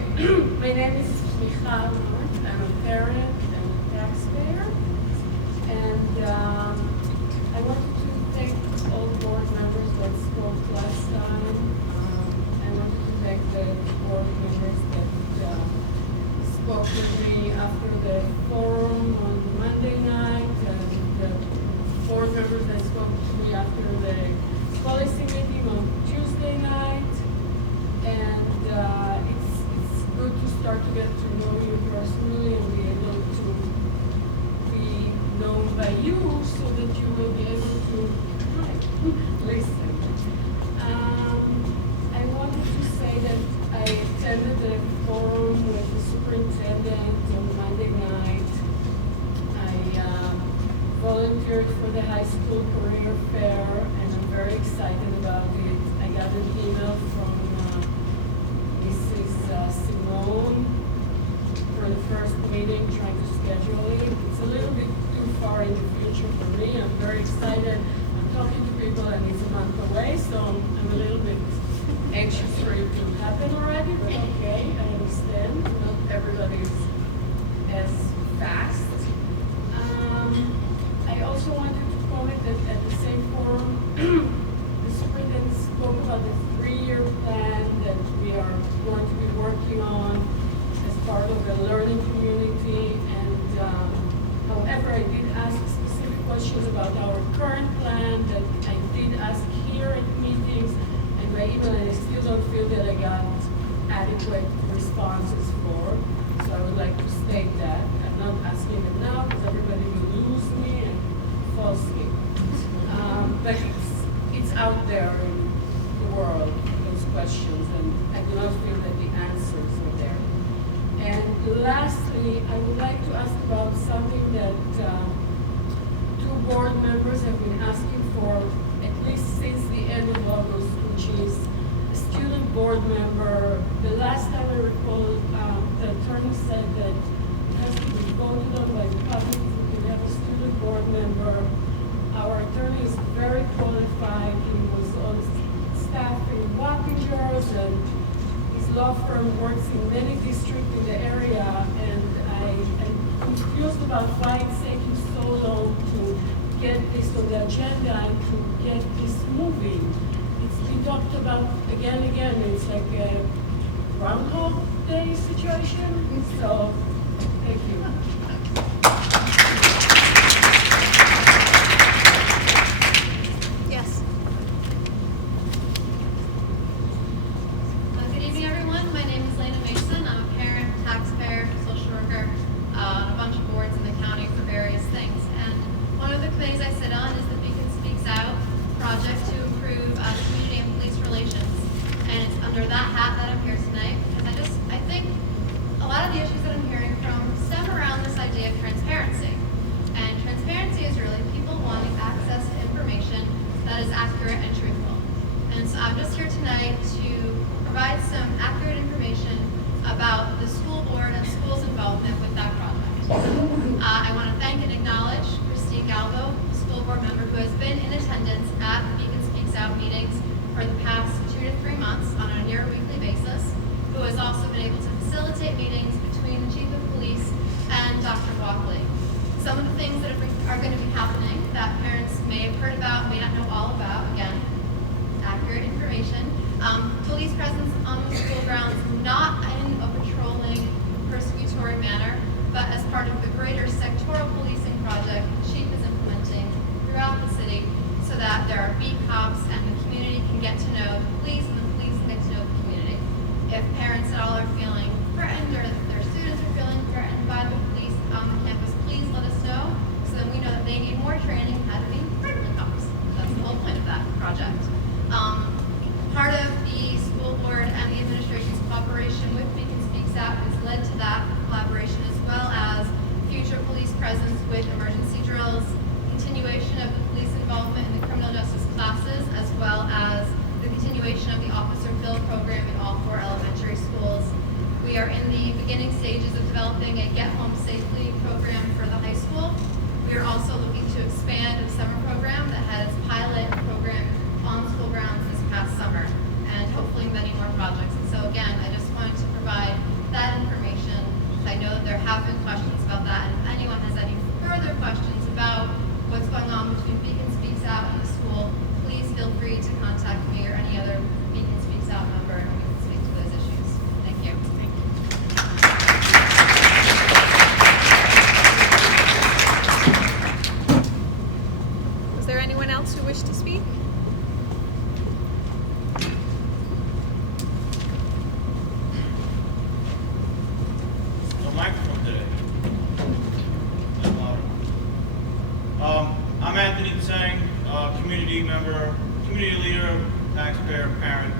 My name is Michal. I'm a parent and a taxpayer. And I wanted to thank all board members that spoke last time. I wanted to thank the board members that spoke with me after the forum on Monday night, and the board members that spoke to me after the policy meeting on Tuesday night. And it's good to start to get to know you personally and be able to be known by you so that you will be able to listen. I wanted to say that I attended the forum with the superintendent on Monday night. I volunteered for the high school career fair, and I'm very excited about it. I got an email from Mrs. Simone for the first meeting, trying to schedule it. It's a little bit too far in the future for me. I'm very excited. I'm talking to people and it's a month away, so I'm a little bit anxious for it to happen already, but okay, I understand. Not everybody is as fast. I also wanted to comment that at the same forum, the superintendent spoke about the 3-year plan that we are going to be working on as part of a learning community. And however, I did ask specific questions about our current plan that I did ask here at meetings and by email, and I still don't feel that I got adequate responses for. So I would like to state that. I'm not asking it now because everybody will lose me and fall asleep. But it's out there in the world, those questions, and I do not feel that the answers are there. And lastly, I would like to ask about something that 2 board members have been asking for at least since the end of August, which is a student board member. The last time I recall, the attorney said that it has to be voted on by the public if we have a student board member. Our attorney is very qualified. He was on staff in Wappingers, and his law firm works in many districts in the area, and I'm confused about why it's taking so long to get this on the agenda and to get this moving. It's been talked about again and again. It's like a Groundhog Day situation. So, thank you. Yes. Good evening, everyone. My name is Lena Mason. I'm a parent, taxpayer, social worker, on a bunch of boards in the county for various things. And one of the committees I sit on is the Beacon Speaks Out project to improve community and police relations. And it's under that hat that I'm here tonight because I think a lot of the issues that I'm hearing from stem around this idea of transparency. And transparency is really people wanting access to information that is accurate and truthful. And so I'm just here tonight to provide some accurate information about the school board and school's involvement with that project. I want to thank and acknowledge Christine Galvo, the school board member who has been in attendance at the Beacon Speaks Out meetings for the past 2 to 3 months on a near weekly basis, who has also been able to facilitate meetings between the chief of police and Dr. Walkley. Some of the things that are going to be happening that parents may have heard about, may not know all about, again, accurate information. Police presence on the school grounds, not in a patrolling, persecutory manner, but as part of the greater sectoral policing project the chief is implementing throughout the city so that there are beat cops and the community can get to know the police and the police can get to know the community. If parents at all are feeling threatened or if their students are feeling threatened by the police on the campus, please let us know so that we know that they need more training how to stages of developing a Get Home Safely program for the high school. We are also looking to expand the summer program that has pilot program on school grounds this past summer, and hopefully many more projects. And so again, I just wanted to provide that information. I know that there have been questions about that, and if anyone has any further questions about what's going on between Beacon Speaks Out and the school, please feel free to contact me or any other Beacon Speaks Out member, and we can speak to those issues. Thank you. Thank you. Was there anyone else who wished to speak? No microphone today. I'm Anthony Tsang, community member, community leader, taxpayer, parent.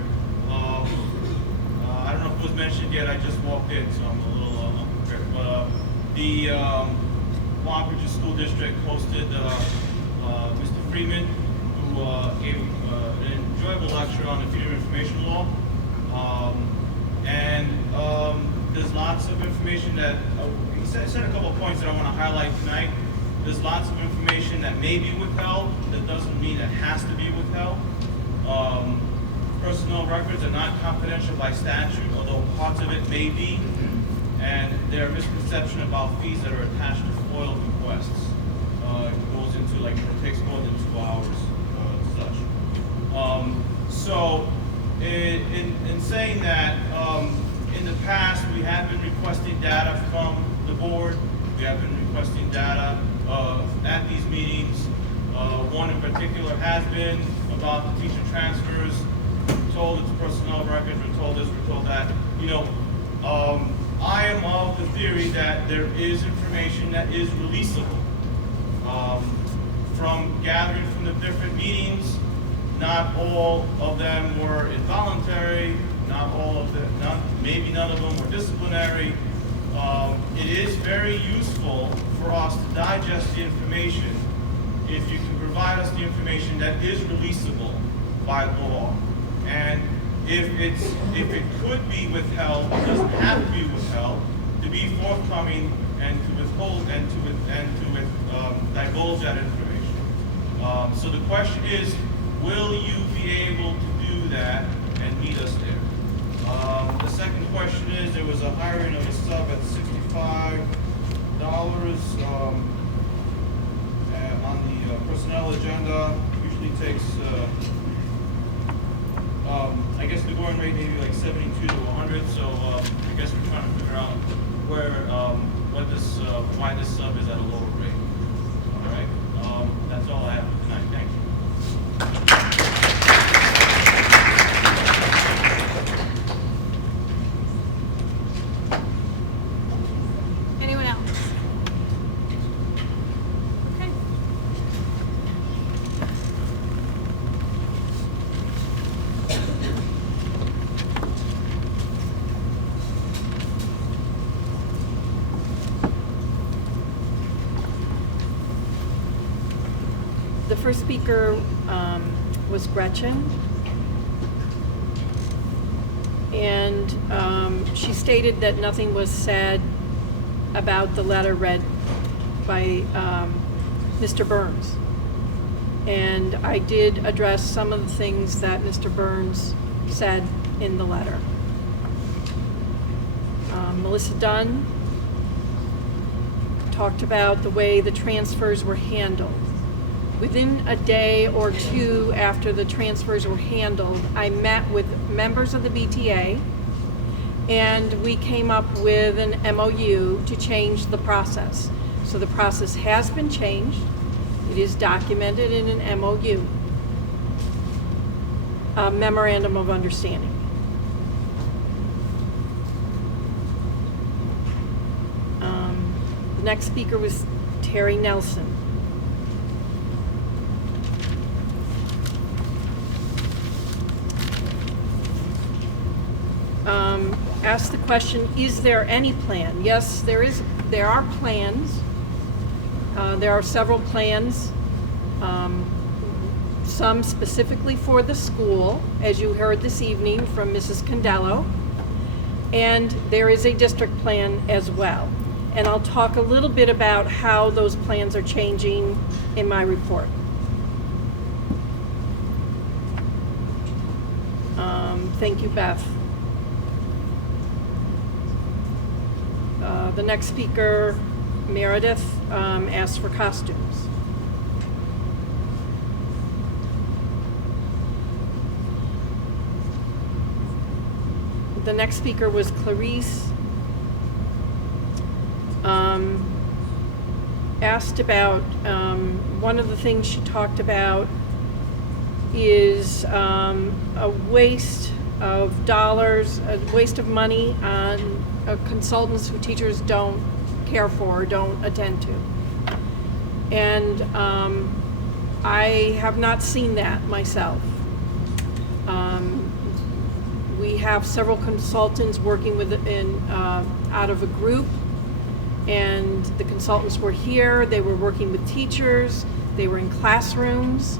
I don't know if it was mentioned yet, I just walked in, so I'm a little unprepared. But the Long Beach School District hosted Mr. Freeman, who gave an enjoyable lecture on the Freedom of Information Law. There's lots of information that, he said a couple of points that I want to highlight tonight. There's lots of information that may be withheld. That doesn't mean it has to be withheld. Personnel records are not confidential by statute, although parts of it may be. And there are misconceptions about fees that are attached to FOIL requests. It goes into, like, it takes more than 2 hours, such. So, in saying that, in the past, we have been requesting data from the board. We have been requesting data at these meetings. One in particular has been about the teacher transfers. We're told it's personnel records, we're told this, we're told that. You know, I am of the theory that there is information that is releasable. From gathering from the different meetings, not all of them were involuntary, not all of them, maybe none of them were disciplinary. It is very useful for us to digest the information if you can provide us the information that is releasable by law. And if it could be withheld, it doesn't have to be withheld, to be forthcoming and to withhold and to divulge that information. So the question is, will you be able to do that and meet us there? The second question is, there was a hiring of a sub at $65 on the personnel agenda. Usually takes, I guess the going rate maybe like 72 to 100. So I guess we're trying to figure out where, why this sub is at a lower rate. All right, that's all I have for tonight. Thank you. Anyone else? Okay. The first speaker was Gretchen. And she stated that nothing was said about the letter read by Mr. Burns. And I did address some of the things that Mr. Burns said in the letter. Melissa Dunn talked about the way the transfers were handled. Within a day or two after the transfers were handled, I met with members of the BTA, and we came up with an MOU to change the process. So the process has been changed. It is documented in an MOU, a memorandum of understanding. The next speaker was Terry Nelson. Asked the question, is there any plan? Yes, there are plans. There are several plans, some specifically for the school, as you heard this evening from Mrs. Condello. And there is a district plan as well. And I'll talk a little bit about how those plans are changing in my report. Thank you, Beth. The next speaker, Meredith, asked for costumes. The next speaker was Clarice. Asked about, one of the things she talked about is a waste of dollars, a waste of money on consultants who teachers don't care for or don't attend to. And I have not seen that myself. We have several consultants working out of a group, and the consultants were here, they were working with teachers, they were in classrooms,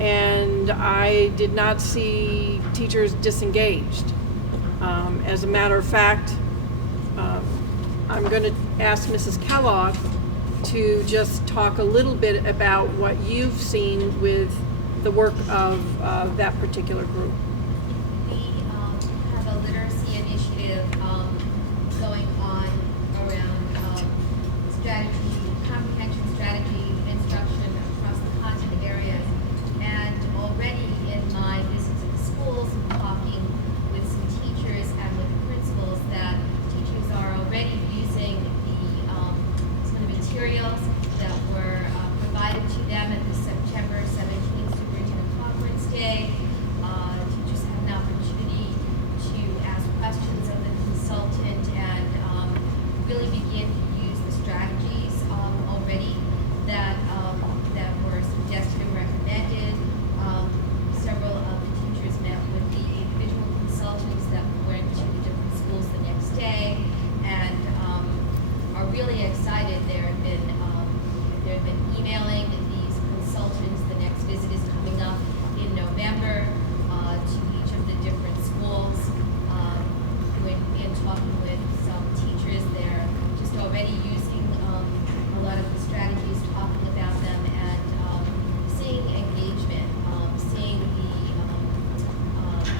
and I did not see teachers disengaged. As a matter of fact, I'm going to ask Mrs. Kellogg to just talk a little bit about what you've seen with the work of that particular group. We have a literacy initiative going on around strategy, comprehension strategy, instruction across the content areas. And already in my visits at the schools and talking with some teachers and with principals, that teachers are already using some of the materials that were provided to them at the September 17th Superintendent Conference Day. Teachers have an opportunity to ask questions of the consultant and really begin to use the strategies already that were suggested and recommended. Several of the teachers met with the individual consultants that went to the different schools the next day, and are really excited. There have been emailing these consultants. The next visit is coming up in November to each of the different schools. And talking with some teachers, they're just already using a lot of the strategies, talking about them, and seeing engagement, seeing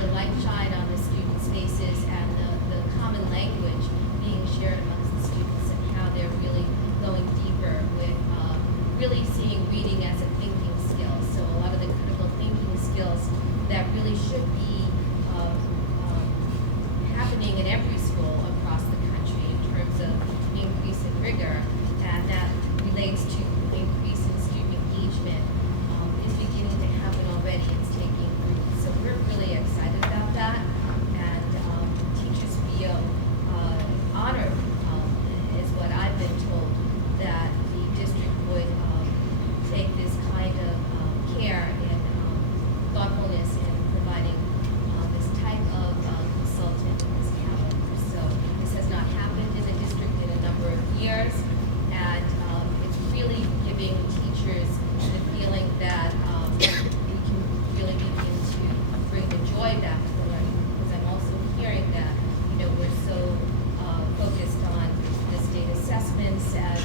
the light shine on the students' faces, and the common language being shared amongst the students, and how they're really going deeper with really seeing reading as a thinking skill. So a lot of the critical thinking skills that really should be happening in every school across the country in terms of increase in rigor, and that relates to increase in student engagement, is beginning to happen already. It's taking root. So we're really excited about that, and teachers feel honored, is what I've been told, that the district would take this kind of care and thoughtfulness in providing this type of consultant in this calendar. So this has not happened in the district in a number of years, and it's really giving teachers the feeling that we can really begin to bring the joy back to the learning. Because I'm also hearing that, we're so focused on the state assessments and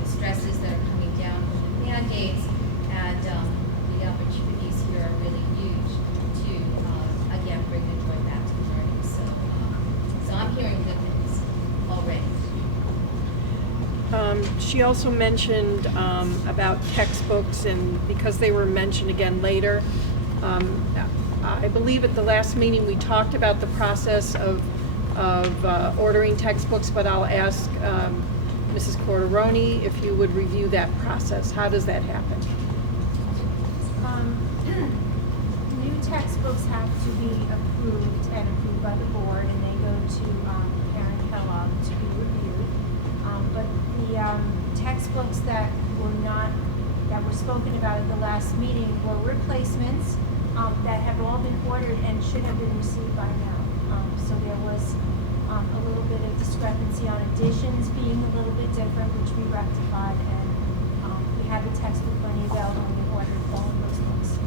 the stresses that are coming down from the mandates, and the opportunities here are really huge to again bring the joy back to the learning. So I'm hearing good things already. She also mentioned about textbooks, and because they were mentioned again later, I believe at the last meeting we talked about the process of ordering textbooks, but I'll ask Mrs. Corderoni if you would review that process. How does that happen? New textbooks have to be approved and approved by the board, and they go to Karen Kellogg to be reviewed. But the textbooks that were spoken about at the last meeting were replacements that have all been ordered and should have been received by now. So there was a little bit of discrepancy on additions being a little bit different, which we rectified, and we have the textbook money available, and we ordered all of those books.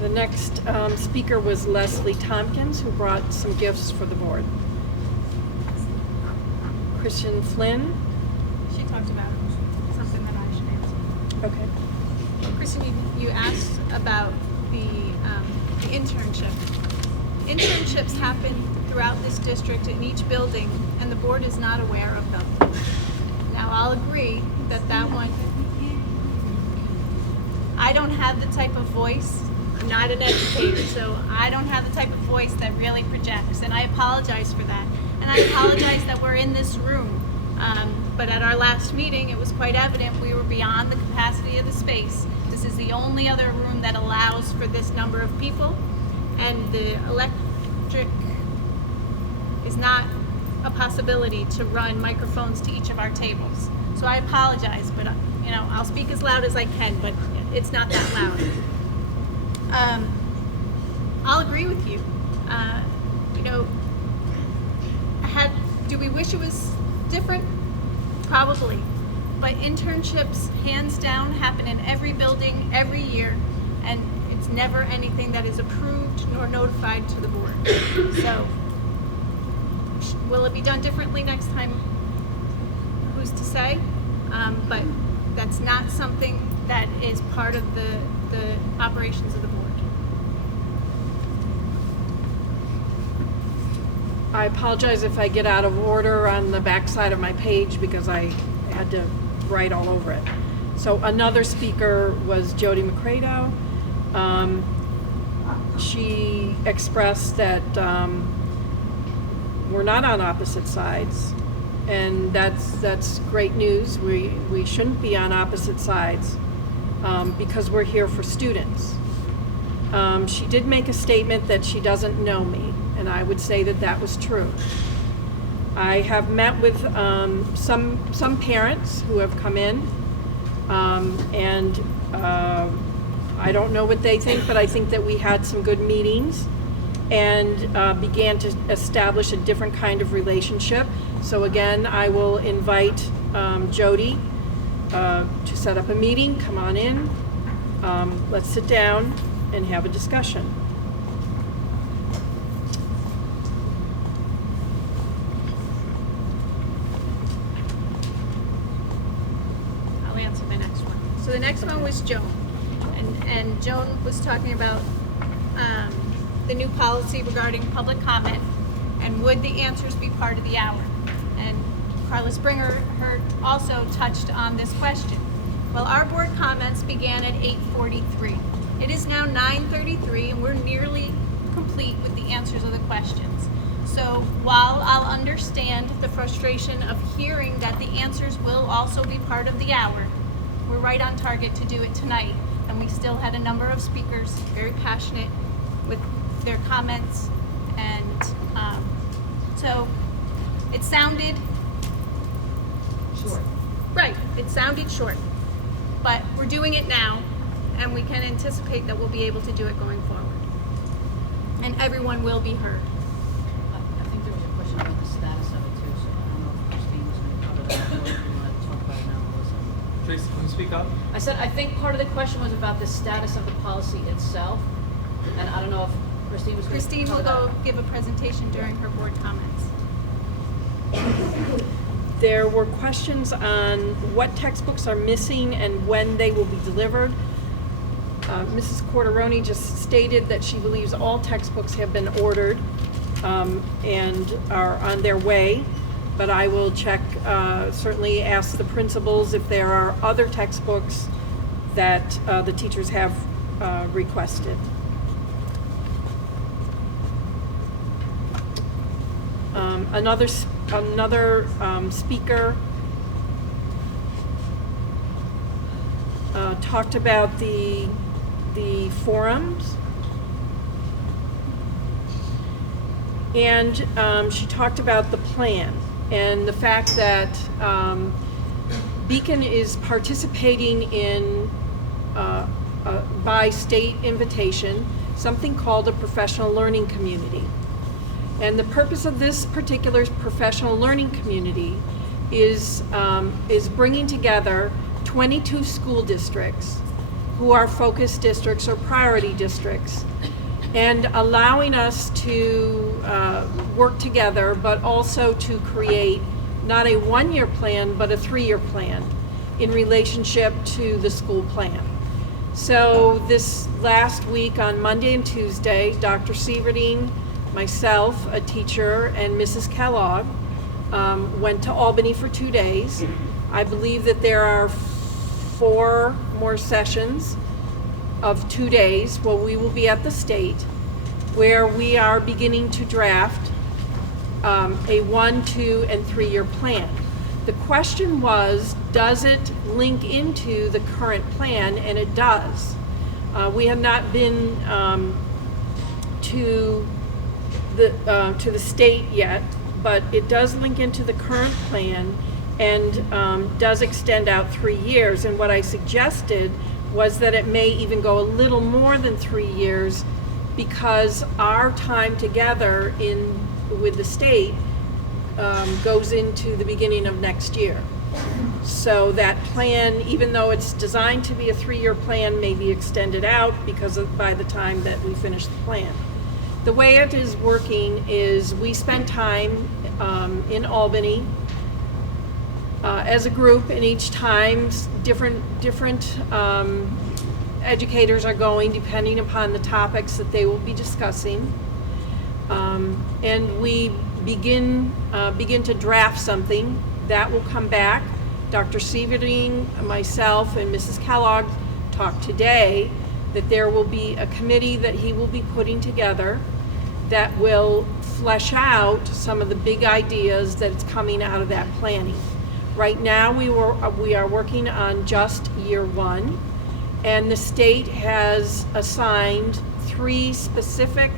The next speaker was Leslie Tompkins, who brought some gifts for the board. Christian Flynn. She talked about something that I should answer. Okay. Kristen, you asked about the internship. Internships happen throughout this district in each building, and the board is not aware of them. Now, I'll agree that that one, I don't have the type of voice, I'm not an educator, so I don't have the type of voice that really projects, and I apologize for that. And I apologize that we're in this room. But at our last meeting, it was quite evident we were beyond the capacity of the space. This is the only other room that allows for this number of people, and the electric is not a possibility to run microphones to each of our tables. So I apologize, but you know, I'll speak as loud as I can, but it's not that loud. I'll agree with you. You know, do we wish it was different? Probably. But internships, hands down, happen in every building, every year, and it's never anything that is approved nor notified to the board. So, will it be done differently next time? Who's to say? But that's not something that is part of the operations of the board. I apologize if I get out of order on the back side of my page because I had to write all over it. So another speaker was Jody McCrado. She expressed that we're not on opposite sides, and that's great news. We shouldn't be on opposite sides because we're here for students. She did make a statement that she doesn't know me, and I would say that that was true. I have met with some parents who have come in, and I don't know what they think, but I think that we had some good meetings and began to establish a different kind of relationship. So again, I will invite Jody to set up a meeting. Come on in. Let's sit down and have a discussion. I'll answer the next one. So the next one was Joan. And Joan was talking about the new policy regarding public comment and would the answers be part of the hour? And Carla Springer also touched on this question. Well, our board comments began at 8:43. It is now 9:33 and we're nearly complete with the answers of the questions. So while I'll understand the frustration of hearing that the answers will also be part of the hour, we're right on target to do it tonight. And we still had a number of speakers very passionate with their comments, and so it sounded short. Right, it sounded short, but we're doing it now, and we can anticipate that we'll be able to do it going forward, and everyone will be heard. I think there was a question about the status of it too, so I don't know if Christine was going to cover that, or if you want to talk about it now, Melissa. Tracy, can you speak up? I said, I think part of the question was about the status of the policy itself, and I don't know if Christine was going to Christine will go give a presentation during her board comments. There were questions on what textbooks are missing and when they will be delivered. Mrs. Corderoni just stated that she believes all textbooks have been ordered and are on their way, but I will check, certainly ask the principals if there are other textbooks that the teachers have requested. Another speaker talked about the forums, and she talked about the plan and the fact that Beacon is participating in by state invitation something called a professional learning community. And the purpose of this particular professional learning community is bringing together 22 school districts who are focus districts or priority districts, and allowing us to work together, but also to create not a one-year plan, but a 3-year plan in relationship to the school plan. So this last week on Monday and Tuesday, Dr. Sieverding, myself, a teacher, and Mrs. Kellogg went to Albany for 2 days. I believe that there are 4 more sessions of 2 days where we will be at the state, where we are beginning to draft a 1, 2, and 3-year plan. The question was, does it link into the current plan? And it does. We have not been to the state yet, but it does link into the current plan and does extend out 3 years. And what I suggested was that it may even go a little more than 3 years, because our time together with the state goes into the beginning of next year. So that plan, even though it's designed to be a 3-year plan, may be extended out by the time that we finish the plan. The way it is working is we spend time in Albany as a group, and each time different educators are going depending upon the topics that they will be discussing. And we begin to draft something that will come back. Dr. Sieverding, myself, and Mrs. Kellogg talked today that there will be a committee that he will be putting together that will flesh out some of the big ideas that's coming out of that planning. Right now, we are working on just year 1, and the state has assigned 3 specific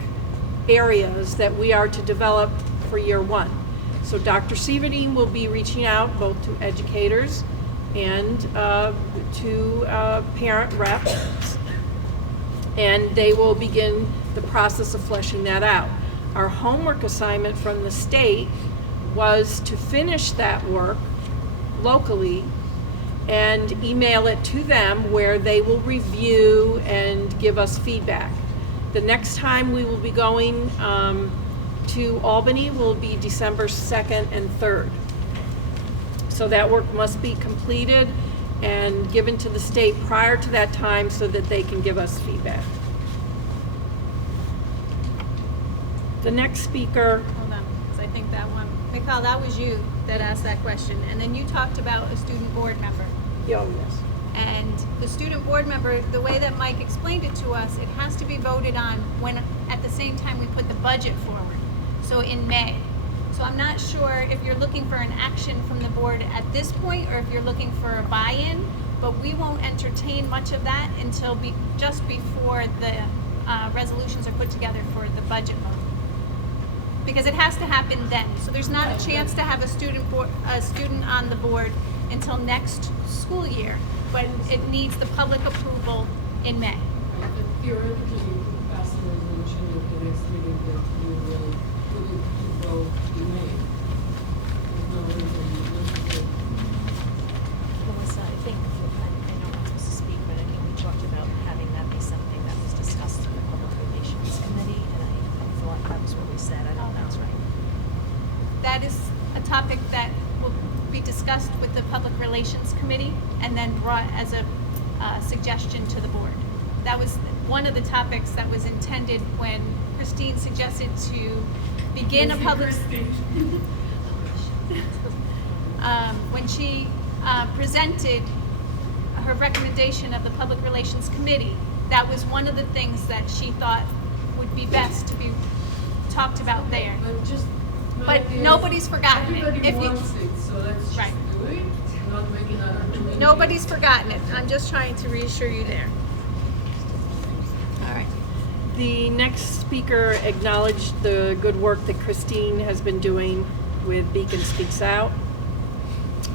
areas that we are to develop for year 1. So Dr. Sieverding will be reaching out both to educators and to parent reps, and they will begin the process of fleshing that out. Our homework assignment from the state was to finish that work locally and email it to them, where they will review and give us feedback. The next time we will be going to Albany will be December 2nd and 3rd. So that work must be completed and given to the state prior to that time so that they can give us feedback. The next speaker. Hold on, because I think that one, Mikhail, that was you that asked that question. And then you talked about a student board member. Oh, yes. And the student board member, the way that Mike explained it to us, it has to be voted on when, at the same time, we put the budget forward. So in May. So I'm not sure if you're looking for an action from the board at this point, or if you're looking for a buy-in, but we won't entertain much of that until just before the resolutions are put together for the budget vote. Because it has to happen then. So there's not a chance to have a student on the board until next school year, but it needs the public approval in May. Theoretically, you could pass a resolution at the next meeting that you will put it to vote in May. There's no reason not to do it. Melissa, I think, I know I'm not supposed to speak, but I think we talked about having that be something that was discussed in the Public Relations Committee, and I thought that was what we said. I don't know if that's right. That is a topic that will be discussed with the Public Relations Committee and then brought as a suggestion to the board. That was one of the topics that was intended when Christine suggested to begin a public... when she presented her recommendation of the Public Relations Committee, that was one of the things that she thought would be best to be talked about there. But nobody's forgotten it. Everybody wants it, so let's just do it, not make another committee. Nobody's forgotten it. I'm just trying to reassure you there. All right. The next speaker acknowledged the good work that Christine has been doing with Beacon Speaks Out.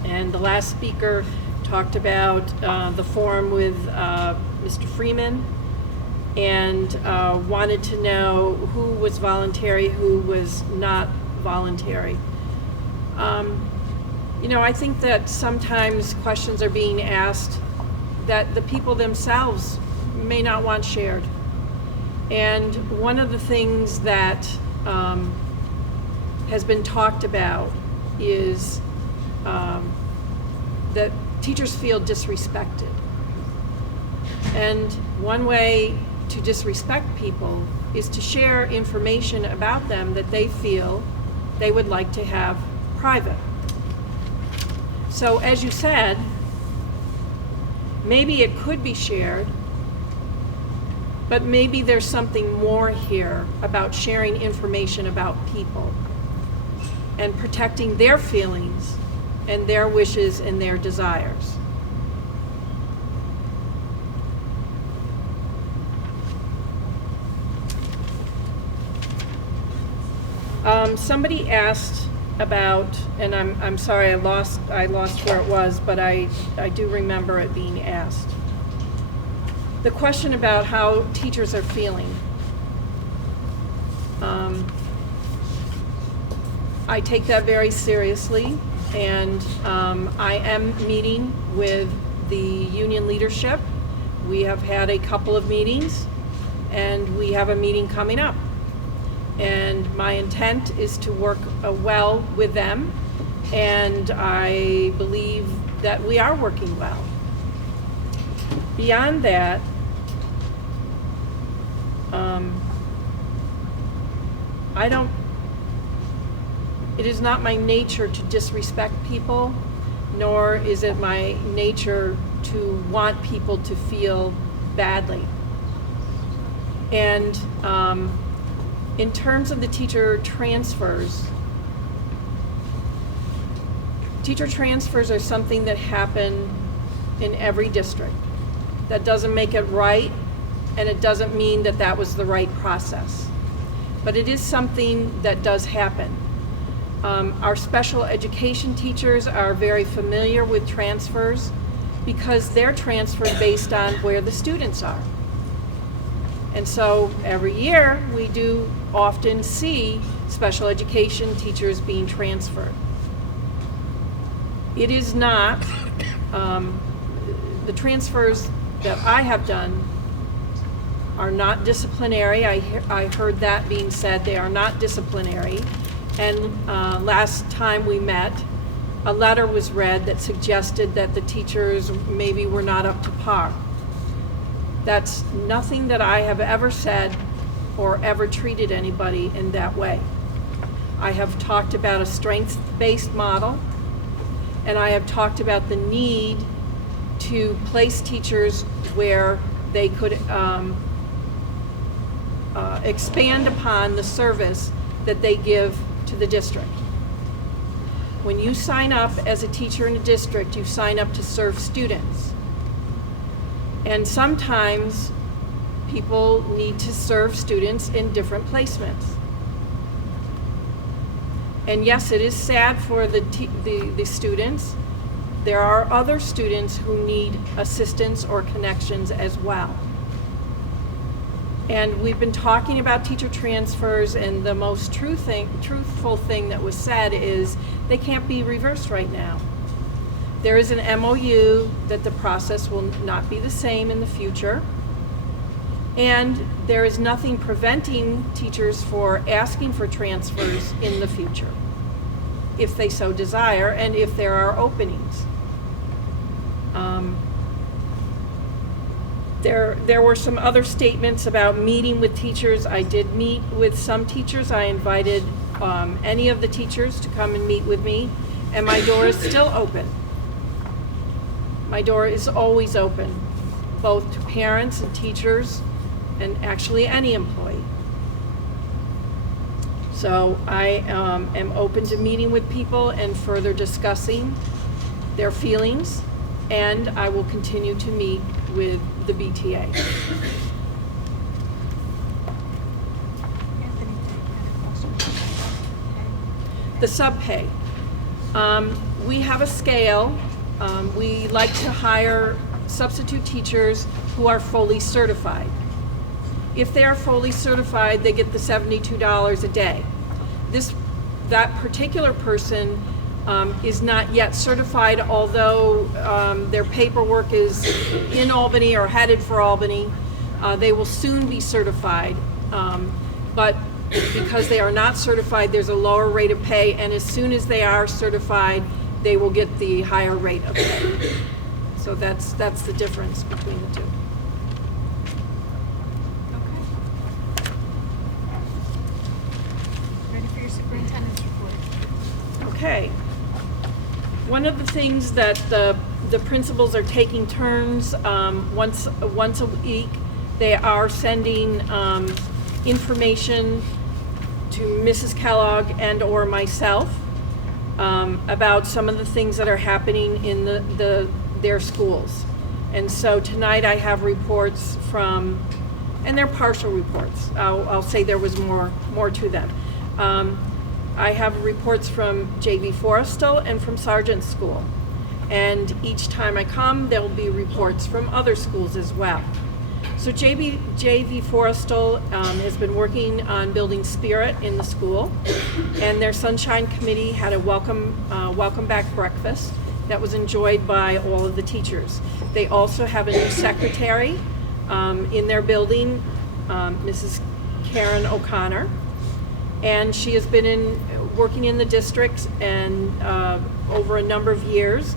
And the last speaker talked about the forum with Mr. Freeman, and wanted to know who was voluntary, who was not voluntary. You know, I think that sometimes questions are being asked that the people themselves may not want shared. And one of the things that has been talked about is that teachers feel disrespected. And one way to disrespect people is to share information about them that they feel they would like to have private. So as you said, maybe it could be shared, but maybe there's something more here about sharing information about people and protecting their feelings and their wishes and their desires. Somebody asked about, and I'm sorry, I lost where it was, but I do remember it being asked. The question about how teachers are feeling. I take that very seriously, and I am meeting with the union leadership. We have had a couple of meetings, and we have a meeting coming up. And my intent is to work well with them, and I believe that we are working well. Beyond that, it is not my nature to disrespect people, nor is it my nature to want people to feel badly. And in terms of the teacher transfers are something that happen in every district. That doesn't make it right, and it doesn't mean that that was the right process. But it is something that does happen. Our special education teachers are very familiar with transfers because they're transferred based on where the students are. And so every year we do often see special education teachers being transferred. It is not, the transfers that I have done are not disciplinary. I heard that being said, they are not disciplinary. And last time we met, a letter was read that suggested that the teachers maybe were not up to par. That's nothing that I have ever said or ever treated anybody in that way. I have talked about a strengths-based model, and I have talked about the need to place teachers where they could expand upon the service that they give to the district. When you sign up as a teacher in a district, you sign up to serve students. And sometimes people need to serve students in different placements. And yes, it is sad for the students. There are other students who need assistance or connections as well. And we've been talking about teacher transfers, and the most truthful thing that was said is they can't be reversed right now. There is an MOU that the process will not be the same in the future. And there is nothing preventing teachers for asking for transfers in the future, if they so desire, and if there are openings. There were some other statements about meeting with teachers. I did meet with some teachers. I invited any of the teachers to come and meet with me, and my door is still open. My door is always open, both to parents and teachers, and actually any employee. So I am open to meeting with people and further discussing their feelings, and I will continue to meet with the BTA. The subpay. We have a scale. We like to hire substitute teachers who are fully certified. If they are fully certified, they get the $72 a day. That particular person is not yet certified, although their paperwork is in Albany or headed for Albany. They will soon be certified, but because they are not certified, there's a lower rate of pay, and as soon as they are certified, they will get the higher rate of pay. So that's the difference between the two. Ready for your superintendent's report. Okay. One of the things that the principals are taking turns once a week. They are sending information to Mrs. Kellogg and or myself about some of the things that are happening in their schools. And so tonight I have reports from, and they're partial reports. I'll say there was more to them. I have reports from JV Forrestal and from Sargent School. And each time I come, there will be reports from other schools as well. So JV Forrestal has been working on building spirit in the school, and their Sunshine Committee had a welcome back breakfast that was enjoyed by all of the teachers. They also have a new secretary in their building, Mrs. Karen O'Connor, and she has been working in the district and over a number of years,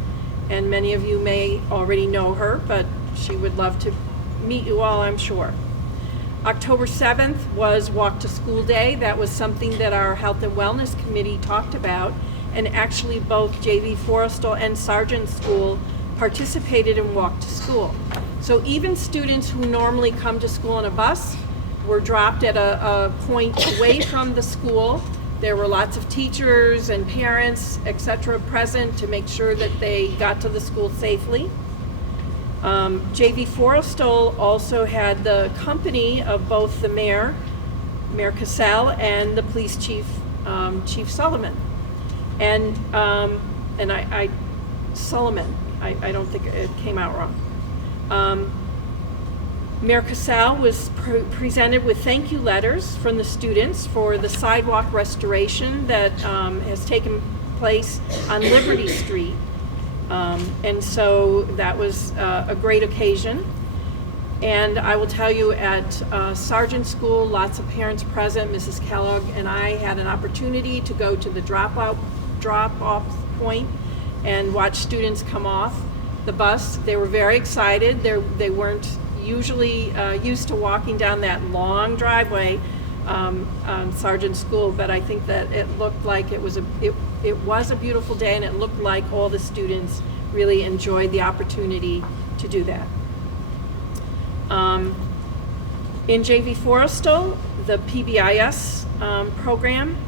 and many of you may already know her, but she would love to meet you all, I'm sure. October 7th was Walk to School Day. That was something that our Health and Wellness Committee talked about, and actually both JV Forrestal and Sargent School participated in Walk to School. So even students who normally come to school on a bus were dropped at a point away from the school. There were lots of teachers and parents, etc., present to make sure that they got to the school safely. JV Forrestal also had the company of both the Mayor Cassell, and the police chief, Chief Sullivan. And Sullivan, I don't think it came out wrong. Mayor Cassell was presented with thank you letters from the students for the sidewalk restoration that has taken place on Liberty Street. And so that was a great occasion. And I will tell you, at Sargent School, lots of parents present. Mrs. Kellogg and I had an opportunity to go to the drop-off point and watch students come off the bus. They were very excited. They weren't usually used to walking down that long driveway on Sargent School, but I think that it looked like it was a beautiful day, and it looked like all the students really enjoyed the opportunity to do that. In JV Forrestal, the PBIS program,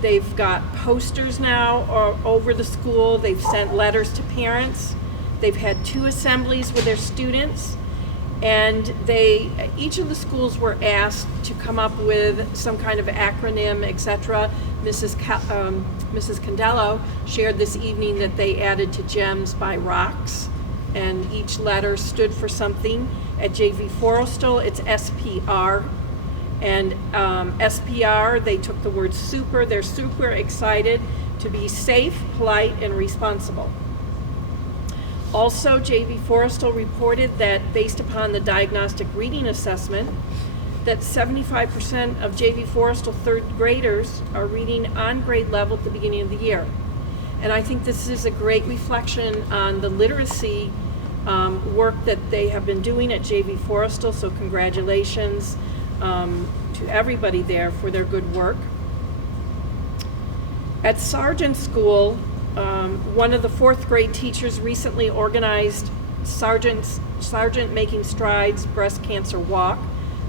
they've got posters now over the school. They've sent letters to parents. They've had 2 assemblies with their students, and each of the schools were asked to come up with some kind of acronym, etc. Mrs. Condello shared this evening that they added to GEMS by Rocks, and each letter stood for something. At JV Forrestal, it's SPR, and SPR, they took the word super. They're super excited to be safe, polite, and responsible. Also, JV Forrestal reported that based upon the diagnostic reading assessment, that 75% of JV Forrestal 3rd graders are reading on grade level at the beginning of the year. And I think this is a great reflection on the literacy work that they have been doing at JV Forrestal, so congratulations to everybody there for their good work. At Sargent School, one of the 4th grade teachers recently organized Sargent Making Strides Breast Cancer Walk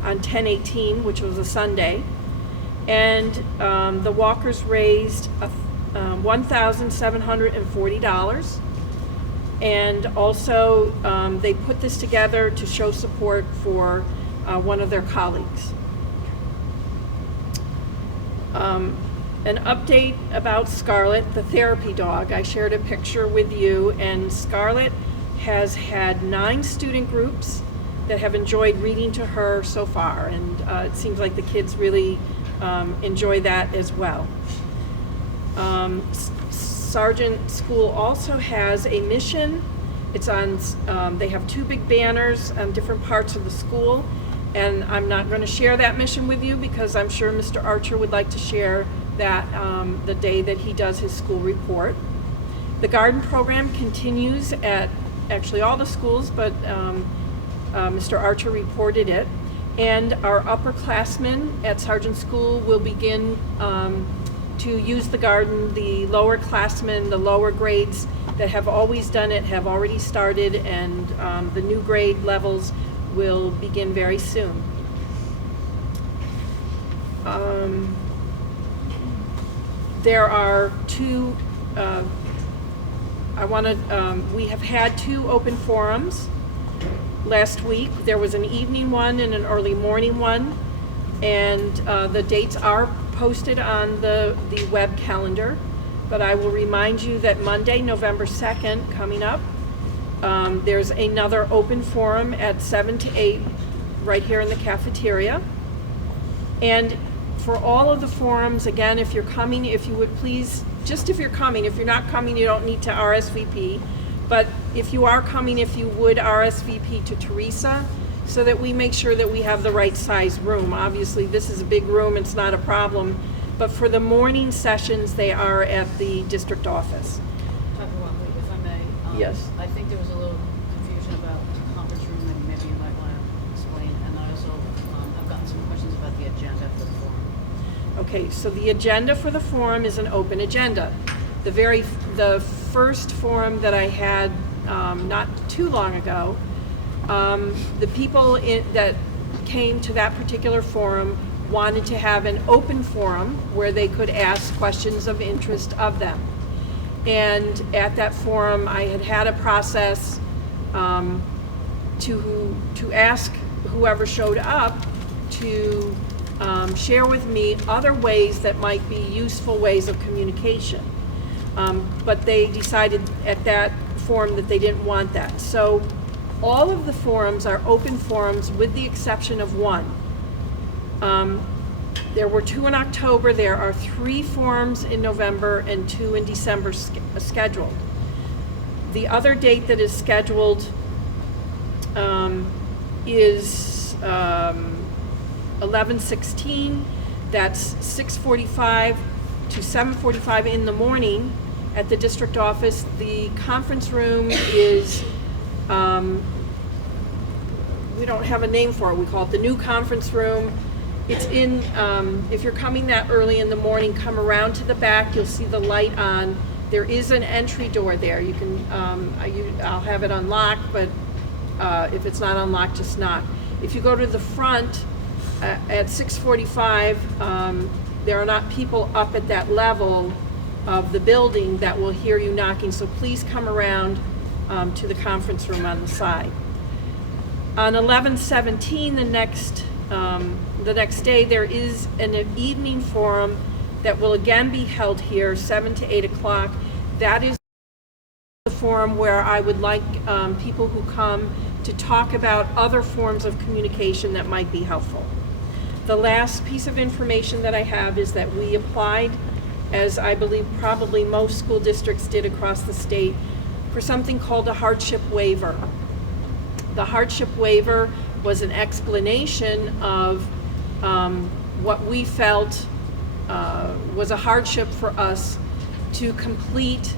on 10/18, which was a Sunday, and the walkers raised $1,740, and also they put this together to show support for one of their colleagues. An update about Scarlett, the therapy dog. I shared a picture with you, and Scarlett has had 9 student groups that have enjoyed reading to her so far, and it seems like the kids really enjoy that as well. Sargent School also has a mission. It's on, they have two big banners on different parts of the school, and I'm not going to share that mission with you because I'm sure Mr. Archer would like to share that the day that he does his school report. The garden program continues at actually all the schools, but Mr. Archer reported it. And our upperclassmen at Sargent School will begin to use the garden. The lower classmen, the lower grades that have always done it have already started, and the new grade levels will begin very soon. There are two, we have had two open forums. Last week, there was an evening one and an early morning one, and the dates are posted on the web calendar. But I will remind you that Monday, November 2nd, coming up, there's another open forum at 7 to 8 right here in the cafeteria. And for all of the forums, again, if you're coming, if you would please, just if you're coming, if you're not coming, you don't need to RSVP. But if you are coming, if you would RSVP to Teresa, so that we make sure that we have the right size room. Obviously, this is a big room, it's not a problem. But for the morning sessions, they are at the district office. Dr. Watley, if I may. Yes. I think there was a little confusion about the conference room, and maybe you might want to explain. And I also, I've gotten some questions about the agenda for the forum. Okay, so the agenda for the forum is an open agenda. The first forum that I had not too long ago, the people that came to that particular forum wanted to have an open forum where they could ask questions of interest of them. And at that forum, I had a process to ask whoever showed up to share with me other ways that might be useful ways of communication. But they decided at that forum that they didn't want that. So all of the forums are open forums with the exception of one. There were 2 in October, there are 3 forums in November and 2 in December scheduled. The other date that is scheduled is 11/16, that's 6:45 to 7:45 in the morning at the district office. The conference room is, we don't have a name for it, we call it the new conference room. It's in, if you're coming that early in the morning, come around to the back, you'll see the light on. There is an entry door there. You can, I'll have it unlocked, but if it's not unlocked, just knock. If you go to the front at 6:45, there are not people up at that level of the building that will hear you knocking, so please come around to the conference room on the side. On 11/17, the next day, there is an evening forum that will again be held here, 7 to 8 o'clock. That is the forum where I would like people who come to talk about other forms of communication that might be helpful. The last piece of information that I have is that we applied, as I believe probably most school districts did across the state, for something called a hardship waiver. The hardship waiver was an explanation of what we felt was a hardship for us to complete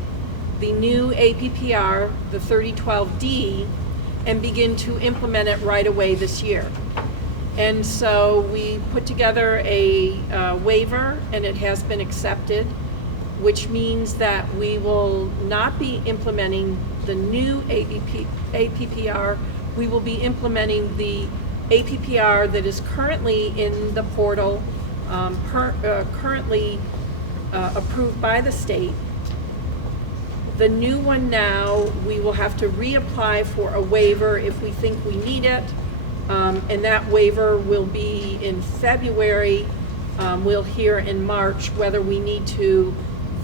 the new APPR, the 3012D, and begin to implement it right away this year. And so we put together a waiver, and it has been accepted, which means that we will not be implementing the new APPR. We will be implementing the APPR that is currently in the portal, currently approved by the state. The new one now, we will have to reapply for a waiver if we think we need it, and that waiver will be in February. We'll hear in March whether we need to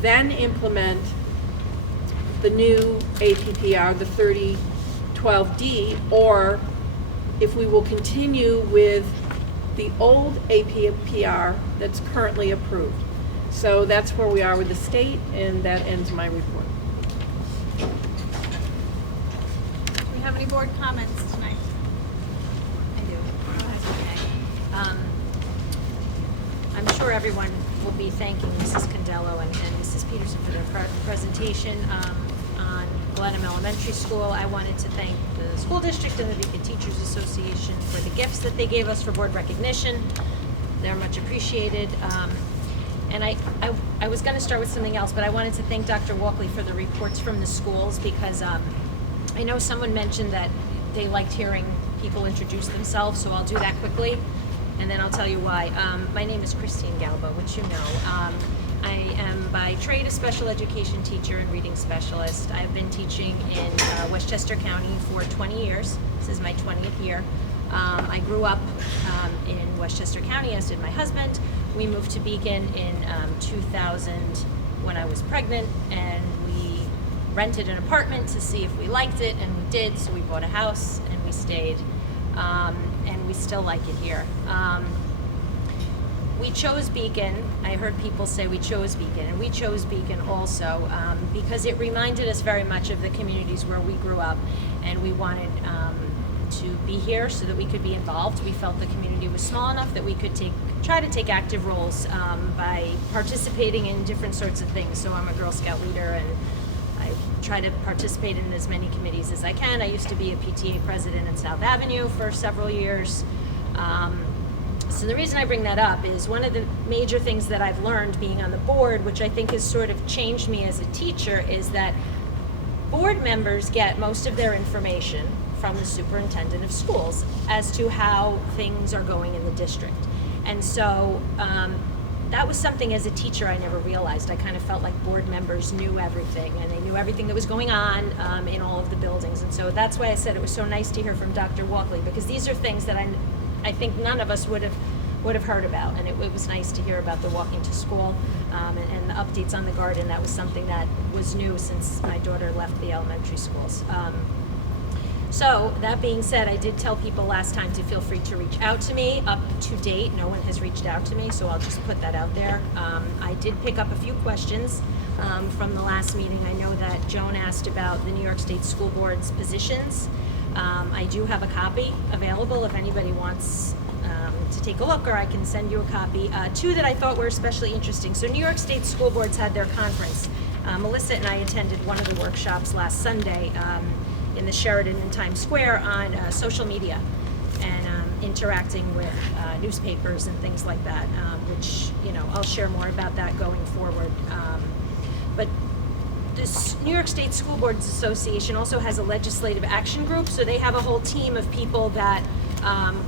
then implement the new APPR, the 3012D, or if we will continue with the old APPR that's currently approved. So that's where we are with the state, and that ends my report. Do we have any board comments tonight? I do. Okay. I'm sure everyone will be thanking Mrs. Condello and Mrs. Peterson for their presentation on Glenham Elementary School. I wanted to thank the school district and the Beacon Teachers Association for the gifts that they gave us for board recognition. They're much appreciated. And I was going to start with something else, but I wanted to thank Dr. Walkley for the reports from the schools, because I know someone mentioned that they liked hearing people introduce themselves, so I'll do that quickly, and then I'll tell you why. My name is Christine Galba, which you know. I am by trade a special education teacher and reading specialist. I've been teaching in Westchester County for 20 years. This is my 20th year. I grew up in Westchester County, as did my husband. We moved to Beacon in 2000 when I was pregnant, and we rented an apartment to see if we liked it, and we did, so we bought a house and we stayed, and we still like it here. We chose Beacon. I heard people say we chose Beacon, and we chose Beacon also because it reminded us very much of the communities where we grew up, and we wanted to be here so that we could be involved. We felt the community was small enough that we could try to take active roles by participating in different sorts of things. So I'm a Girl Scout leader, and I try to participate in as many committees as I can. I used to be a PTA president in South Avenue for several years. So the reason I bring that up is one of the major things that I've learned being on the board, which I think has sort of changed me as a teacher, is that board members get most of their information from the superintendent of schools as to how things are going in the district. And so that was something as a teacher I never realized. I kind of felt like board members knew everything, and they knew everything that was going on in all of the buildings. And so that's why I said it was so nice to hear from Dr. Walkley, because these are things that I think none of us would have heard about, and it was nice to hear about the walking to school and the updates on the garden. That was something that was new since my daughter left the elementary schools. So that being said, I did tell people last time to feel free to reach out to me. Up to date, no one has reached out to me, so I'll just put that out there. I did pick up a few questions from the last meeting. I know that Joan asked about the New York State School Board's positions. I do have a copy available if anybody wants to take a look, or I can send you a copy. Two that I thought were especially interesting. So New York State School Boards had their conference. Melissa and I attended one of the workshops last Sunday in the Sheraton in Times Square on social media and interacting with newspapers and things like that, which, you know, I'll share more about that going forward. But this New York State School Boards Association also has a legislative action group, so they have a whole team of people that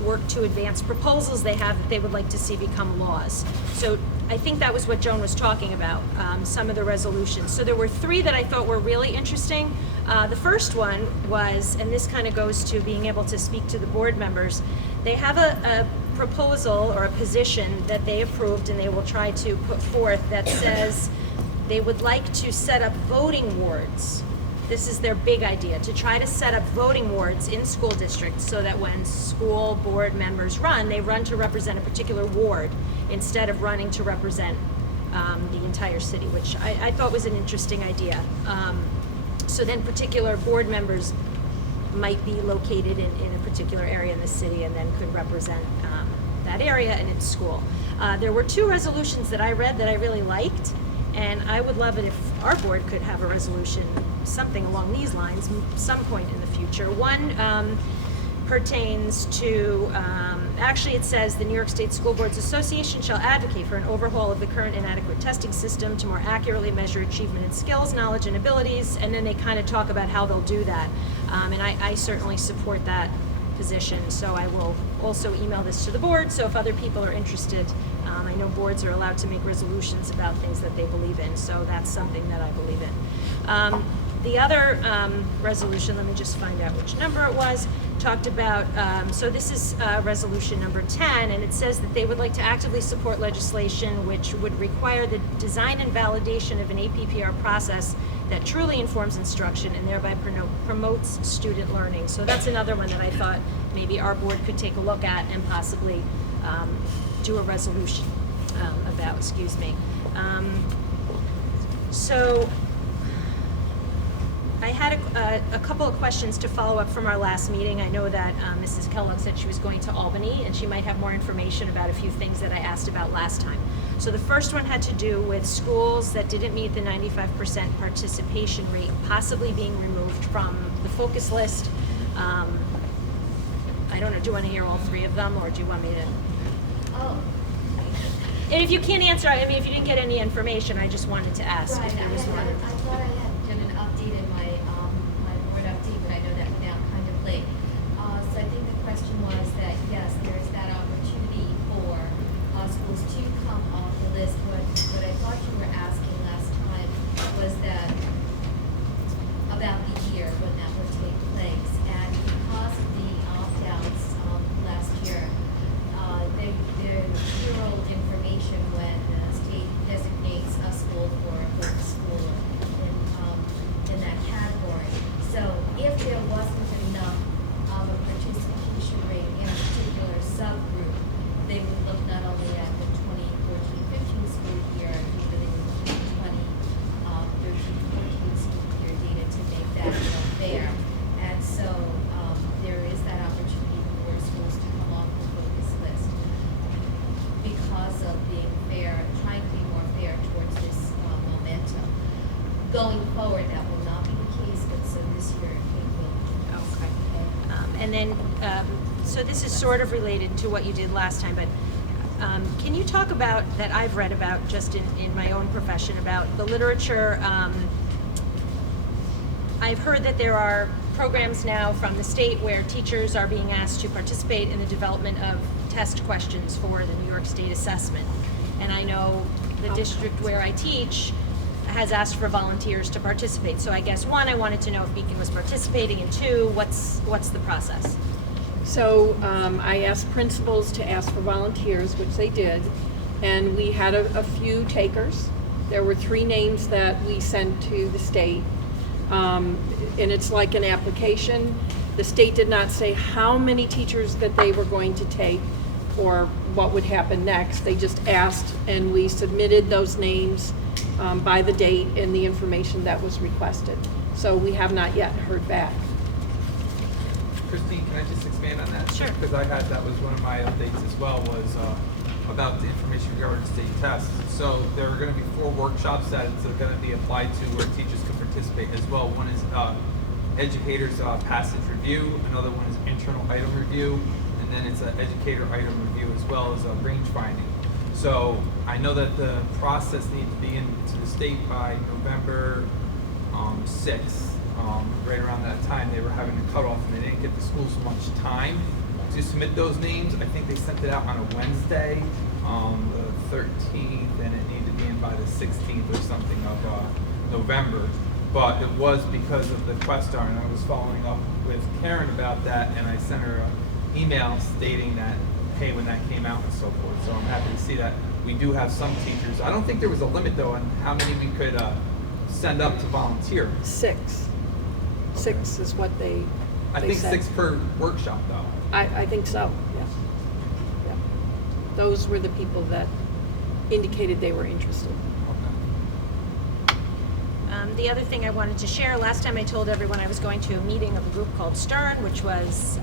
work to advance proposals they have that they would like to see become laws. So I think that was what Joan was talking about, some of the resolutions. So there were three that I thought were really interesting. The first one was, and this kind of goes to being able to speak to the board members, they have a proposal or a position that they approved and they will try to put forth that says they would like to set up voting wards. This is their big idea, to try to set up voting wards in school districts so that when school board members run, they run to represent a particular ward instead of running to represent the entire city, which I thought was an interesting idea. So then particular board members might be located in a particular area in the city and then could represent that area and its school. There were two resolutions that I read that I really liked, and I would love it if our board could have a resolution, something along these lines, some point in the future. One pertains to, actually it says, the New York State School Boards Association shall advocate for an overhaul of the current inadequate testing system to more accurately measure achievement in skills, knowledge, and abilities, and then they kind of talk about how they'll do that. And I certainly support that position, so I will also email this to the board, so if other people are interested, I know boards are allowed to make resolutions about things that they believe in, so that's something that I believe in. The other resolution, let me just find out which number it was, talked about, so this is resolution number 10, and it says that they would like to actively support legislation which would require the design and validation of an APPR process that truly informs instruction and thereby promotes student learning. So that's another one that I thought maybe our board could take a look at and possibly do a resolution. about, excuse me. So I had a couple of questions to follow up from our last meeting. I know that Mrs. Kellogg said she was going to Albany, and she might have more information about a few things that I asked about last time. So the first one had to do with schools that didn't meet the 95% participation rate possibly being removed from the focus list. I don't know, do you want to hear all three of them, or do you want me to? Oh. And if you can't answer, I mean, if you didn't get any information, I just wanted to ask Right, if there was one. I thought I had done an update in my, my board update, but I know that we're now kind of late. So I think the question was that, yes, there is that opportunity for schools to come off the list. What I thought you were asking last time was that about the year when that would take place. And because of the opt-outs last year, the year-old information when the state designates a school for a focus school in that category. So if there wasn't enough of a participation rate in a particular subgroup, they would look not only at the 2014-15 school year, but they would look at the 2013-14 school year data to make that fair. And so there is that opportunity for schools to come off the focus list because of being fair, trying to be more fair towards this momentum. Going forward, that will not be the case, but so this year it will. Okay. And then, so this is sort of related to what you did last time, but can you talk about, that I've read about just in my own profession, about the literature? I've heard that there are programs now from the state where teachers are being asked to participate in the development of test questions for the New York State assessment. And I know the district where I teach has asked for volunteers to participate. So I guess one, I wanted to know if Beacon was participating, and two, what's the process? So I asked principals to ask for volunteers, which they did, and we had a few takers. There were 3 names that we sent to the state, and it's like an application. The state did not say how many teachers that they were going to take or what would happen next. They just asked, and we submitted those names by the date and the information that was requested. So we have not yet heard back. Christine, can I just expand on that? Sure. Because that was one of my updates as well, was about the information regarding state tests. So there are going to be 4 workshops that are going to be applied to where teachers can participate as well. One is educators passage review, another one is internal item review, and then it's an educator item review as well as a range finding. So I know that the process needs to be into the state by November 6th. Right around that time, they were having a cutoff, and they didn't get the schools much time to submit those names. I think they sent it out on a Wednesday, the 13th, and it needed to be in by the 16th or something of November. But it was because of the Questar, and I was following up with Karen about that, and I sent her an email stating that, hey, when that came out and so forth. So I'm happy to see that we do have some teachers. I don't think there was a limit, though, on how many we could send up to volunteer. 6. 6 is what they think said. 6 per workshop, though. I think so, yes. Yeah. Those were the people that indicated they were interested. The other thing I wanted to share, last time I told everyone I was going to a meeting of a group called Stern, which was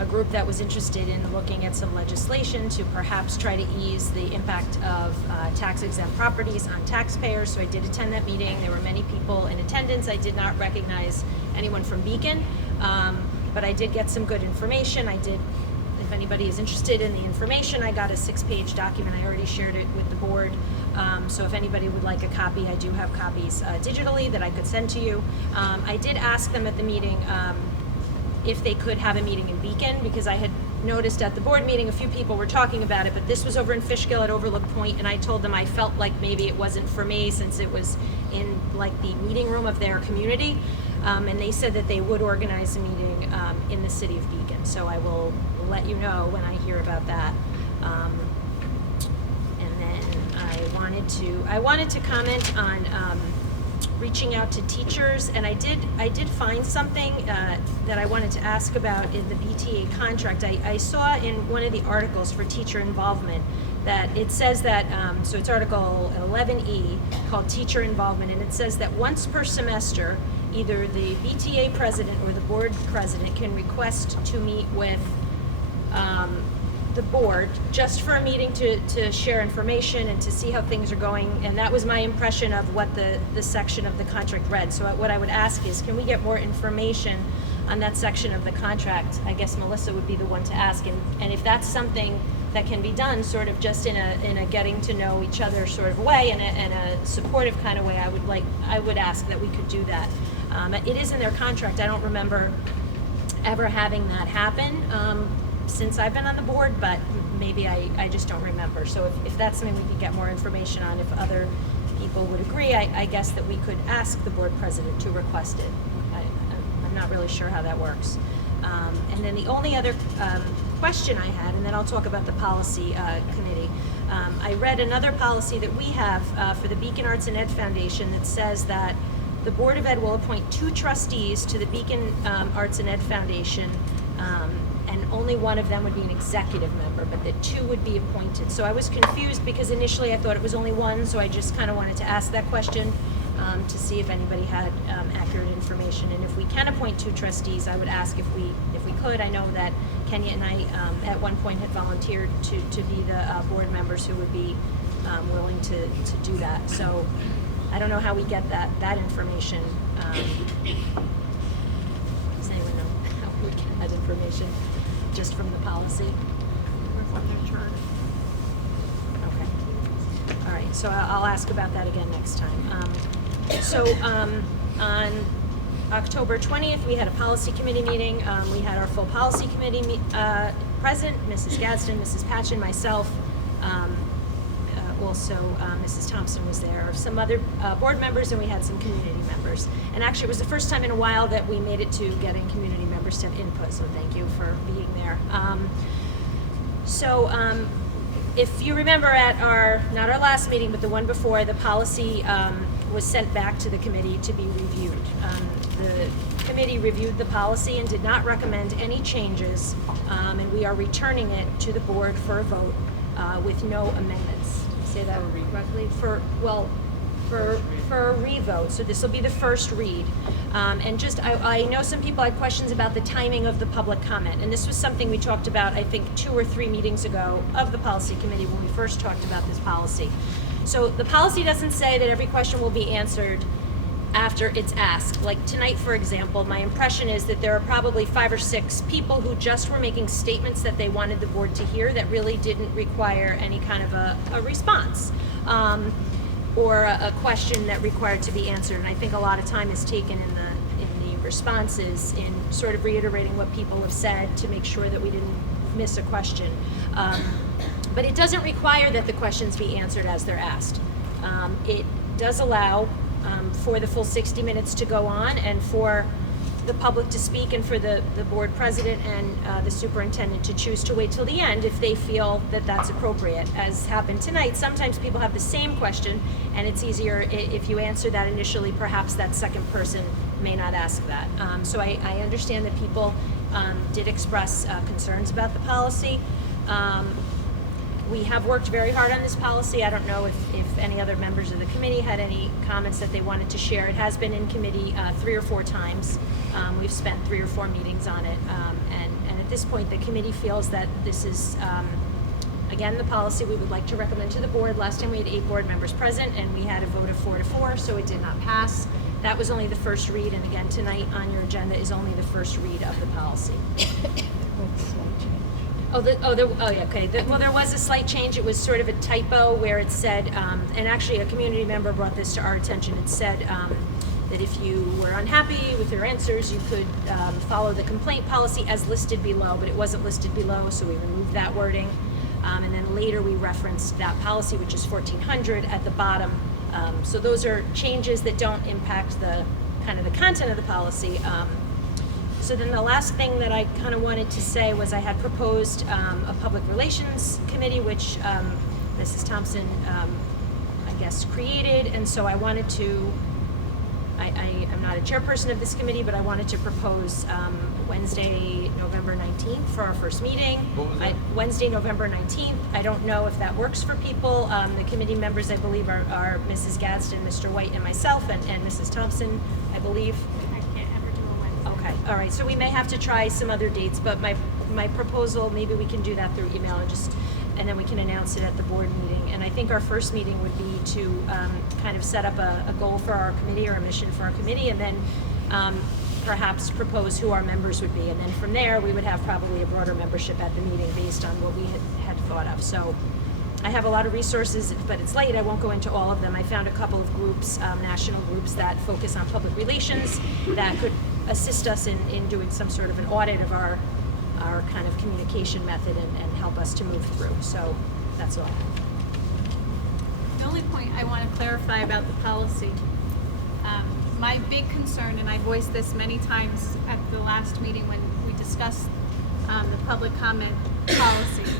a group that was interested in looking at some legislation to perhaps try to ease the impact of tax-exempt properties on taxpayers. So I did attend that meeting. There were many people in attendance. I did not recognize anyone from Beacon, but I did get some good information. If anybody is interested in the information, I got a 6-page document. I already shared it with the board. So if anybody would like a copy, I do have copies digitally that I could send to you. I did ask them at the meeting if they could have a meeting in Beacon, because I had noticed at the board meeting a few people were talking about it, but this was over in Fishkill at Overlook Point, and I told them I felt like maybe it wasn't for me since it was in like the meeting room of their community, and they said that they would organize a meeting in the city of Beacon. So I will let you know when I hear about that. And then I wanted to comment on reaching out to teachers, and I did find something that I wanted to ask about in the BTA contract. I saw in one of the articles for teacher involvement that it says that, so it's Article 11E called Teacher Involvement, and it says that once per semester, either the BTA president or the board president can request to meet with the board just for a meeting to share information and to see how things are going. And that was my impression of what the section of the contract read. So what I would ask is, can we get more information on that section of the contract? I guess Melissa would be the one to ask. And if that's something that can be done sort of just in a getting to know each other sort of way, in a supportive kind of way, I would ask that we could do that. It is in their contract. I don't remember ever having that happen since I've been on the board, but maybe I just don't remember. So if that's something we could get more information on, if other people would agree, I guess that we could ask the board president to request it. I'm not really sure how that works. And then the only other question I had, and then I'll talk about the policy committee. I read another policy that we have for the Beacon Arts and Ed Foundation that says that the Board of Ed will appoint 2 trustees to the Beacon Arts and Ed Foundation, and only one of them would be an executive member, but that 2 would be appointed. So I was confused because initially I thought it was only 1, so I just kind of wanted to ask that question to see if anybody had accurate information. And if we can appoint 2 trustees, I would ask if we could. I know that Kenya and I at one point had volunteered to be the board members who would be willing to do that. So I don't know how we get that information. Does anyone know how we get that information? Just from the policy? Or from their charter? Okay. All right, so I'll ask about that again next time. On October 20th, we had a policy committee meeting. We had our full policy committee present, Mrs. Gadsden, Mrs. Patchen, myself, also Mrs. Thompson was there, some other board members, and we had some community members. And actually, it was the first time in a while that we made it to getting community members to have input, so thank you for being there. If you remember at not our last meeting, but the one before, the policy was sent back to the committee to be reviewed. The committee reviewed the policy and did not recommend any changes, and we are returning it to the board for a vote with no amendments. Say that correctly? For a revote. So this will be the first read. And just, I know some people had questions about the timing of the public comment, and this was something we talked about, I think, 2 or 3 meetings ago of the policy committee when we first talked about this policy. So the policy doesn't say that every question will be answered after it's asked. Like tonight, for example, my impression is that there are probably 5 or 6 people who just were making statements that they wanted the board to hear that really didn't require any kind of a response. Or a question that required to be answered. And I think a lot of time is taken in the responses in sort of reiterating what people have said to make sure that we didn't miss a question. But it doesn't require that the questions be answered as they're asked. It does allow for the full 60 minutes to go on and for the public to speak and for the board president and the superintendent to choose to wait till the end if they feel that that's appropriate. As happened tonight, sometimes people have the same question and it's easier if you answer that initially, perhaps that second person may not ask that. So I understand that people did express concerns about the policy. We have worked very hard on this policy. I don't know if any other members of the committee had any comments that they wanted to share. It has been in committee 3 or 4 times. We've spent 3 or 4 meetings on it. And at this point, the committee feels that this is, again, the policy we would like to recommend to the board. Last time we had 8 board members present and we had a vote of 4 to 4, so it did not pass. That was only the first read, and again, tonight on your agenda is only the first read of the policy. Well, there was a slight change. It was sort of a typo where it said, and actually a community member brought this to our attention. It said that if you were unhappy with your answers, you could follow the complaint policy as listed below, but it wasn't listed below, so we removed that wording. And then later we referenced that policy, which is 1400 at the bottom. So those are changes that don't impact the content of the policy. So then the last thing that I kind of wanted to say was I had proposed a public relations committee, which Mrs. Thompson, I guess, created. And so I wanted to I am not a chairperson of this committee, but I wanted to propose Wednesday, November 19th for our first meeting. What was that? Wednesday, November 19th. I don't know if that works for people. The committee members, I believe, are Mrs. Gadsden, Mr. White, and myself, and Mrs. Thompson, I believe. I can't ever do a Wednesday. Okay, all right, so we may have to try some other dates, but my proposal, maybe we can do that through email and then we can announce it at the board meeting. And I think our first meeting would be to kind of set up a goal for our committee or a mission for our committee, and then perhaps propose who our members would be. And then from there, we would have probably a broader membership at the meeting based on what we had thought of. So I have a lot of resources, but it's late. I won't go into all of them. I found a couple of groups, national groups that focus on public relations that could assist us in doing some sort of an audit of our kind of communication method and help us to move through. So that's all. The only point I want to clarify about the policy, my big concern, and I voiced this many times at the last meeting when we discussed the public comment policy.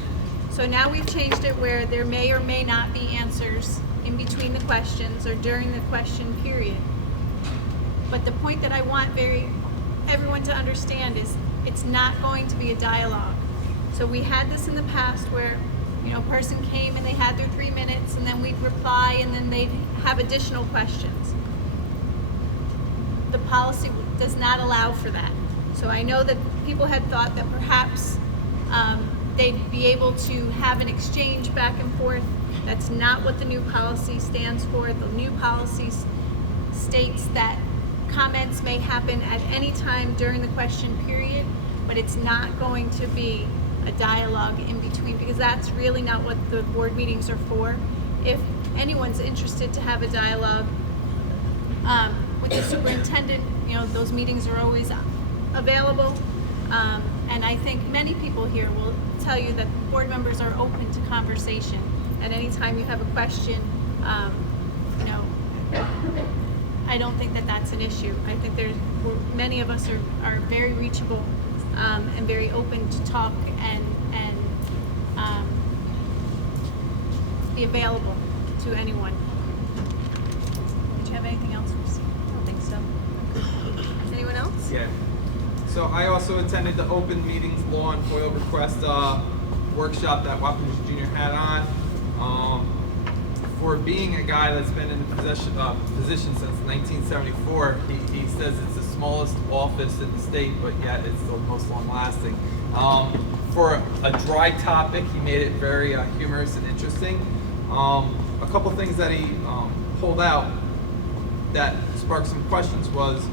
So now we've changed it where there may or may not be answers in between the questions or during the question period. But the point that I want everyone to understand is it's not going to be a dialogue. So we had this in the past where, a person came and they had their 3 minutes and then we'd reply and then they'd have additional questions. The policy does not allow for that. So I know that people had thought that perhaps they'd be able to have an exchange back and forth. That's not what the new policy stands for. The new policy states that comments may happen at any time during the question period, but it's not going to be a dialogue in between, because that's really not what the board meetings are for. If anyone's interested to have a dialogue with the superintendent, those meetings are always available. And I think many people here will tell you that board members are open to conversation. At any time you have a question, I don't think that that's an issue. I think many of us are very reachable and very open to talk and be available to anyone. Did you have anything else? I don't think so. Anyone else? Yeah. So I also attended the Open Meetings Law and FOIL Request workshop that Wappingers Jr. had on. For being a guy that's been in the position since 1974, he says it's the smallest office in the state, but yet it's the most long-lasting. For a dry topic, he made it very humorous and interesting. A couple things that he pulled out that sparked some questions was,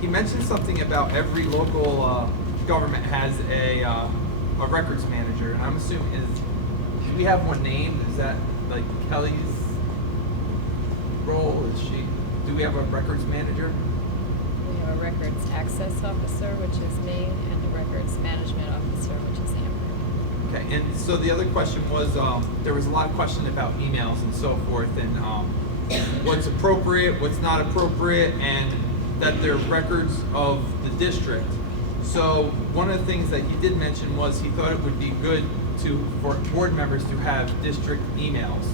he mentioned something about every local government has a records manager, and I'm assuming do we have one named? Is that like Kelly's role? Do we have a records manager? We have a records access officer, which is me, and a records management officer, which is Amber. Okay, and so the other question was, there was a lot of question about emails and so forth, and what's appropriate, what's not appropriate, and that they're records of the district. So one of the things that he did mention was he thought it would be good for board members to have district emails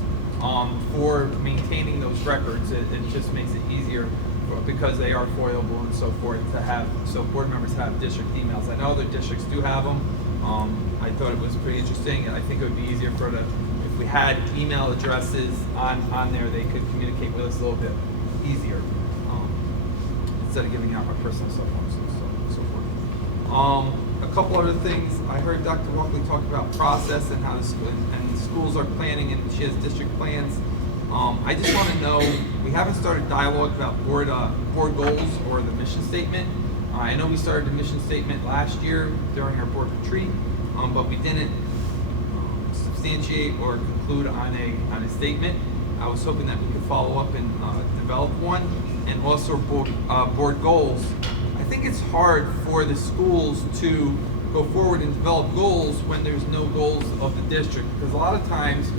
for maintaining those records. It just makes it easier because they are foilable and so forth to have, so board members have district emails. I know other districts do have them. I thought it was pretty interesting, and I think it would be easier if we had email addresses on there, they could communicate with us a little bit easier instead of giving out our personal cell phones and so forth. A couple other things, I heard Dr. Walkley talk about process and how the schools are planning, and she has district plans. I just want to know, we haven't started dialogue about board goals or the mission statement. I know we started the mission statement last year during our board retreat, but we didn't substantiate or conclude on a statement. I was hoping that we could follow up and develop one, and also board goals. I think it's hard for the schools to go forward and develop goals when there's no goals of the district, because a lot of times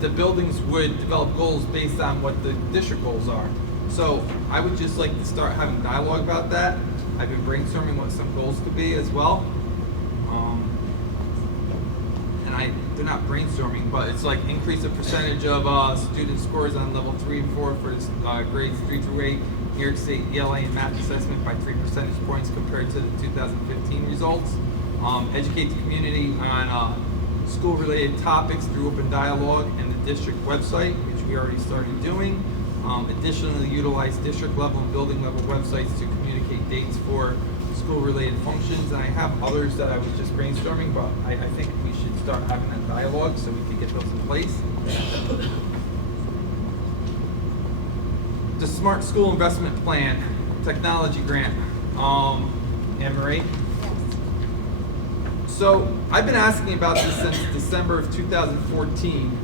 the buildings would develop goals based on what the district goals are. So I would just like to start having dialogue about that. I've been brainstorming what some goals could be as well. They're not brainstorming, but it's like increase the percentage of student scores on level 3 and 4 for grades 3 through 8, New York State ELA and math assessment by 3 percentage points compared to the 2015 results. Educate the community on school-related topics through open dialogue and the district website, which we already started doing. Additionally, utilize district level and building level websites to communicate dates for school-related functions. And I have others that I was just brainstorming, but I think we should start having that dialogue so we can get those in place. The Smart School Investment Plan, technology grant. Anne Marie? So I've been asking about this since December of 2014,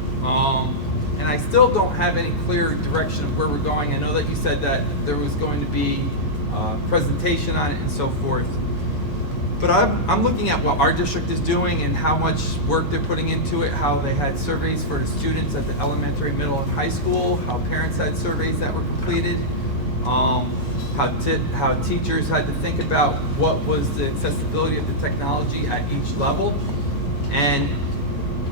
and I still don't have any clear direction of where we're going. I know that you said that there was going to be a presentation on it and so forth, but I'm looking at what our district is doing and how much work they're putting into it, how they had surveys for the students at the elementary, middle, and high school, how parents had surveys that were completed, how teachers had to think about what was the accessibility of the technology at each level, and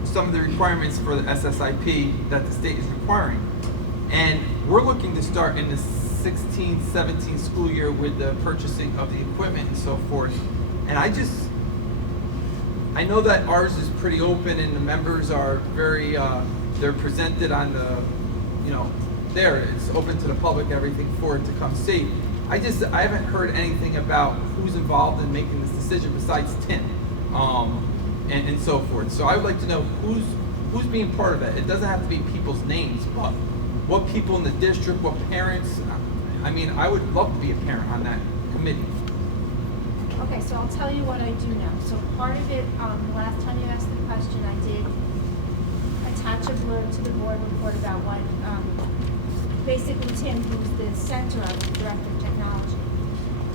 some of the requirements for the SSIP that the state is requiring. And we're looking to start in the 16-17 school year with the purchasing of the equipment and so forth. And I know that ours is pretty open and the members are very, they're presented on the, there, it's open to the public, everything for it to come see. I haven't heard anything about who's involved in making this decision besides Tim, and so forth. So I would like to know who's being part of it. It doesn't have to be people's names, but what people in the district, what parents. I mean, I would love to be a parent on that committee. Okay, so I'll tell you what I do know. So part of it, the last time you asked the question, I did attach a blurb to the board report about what, basically Tim, who's the center of the director of technology.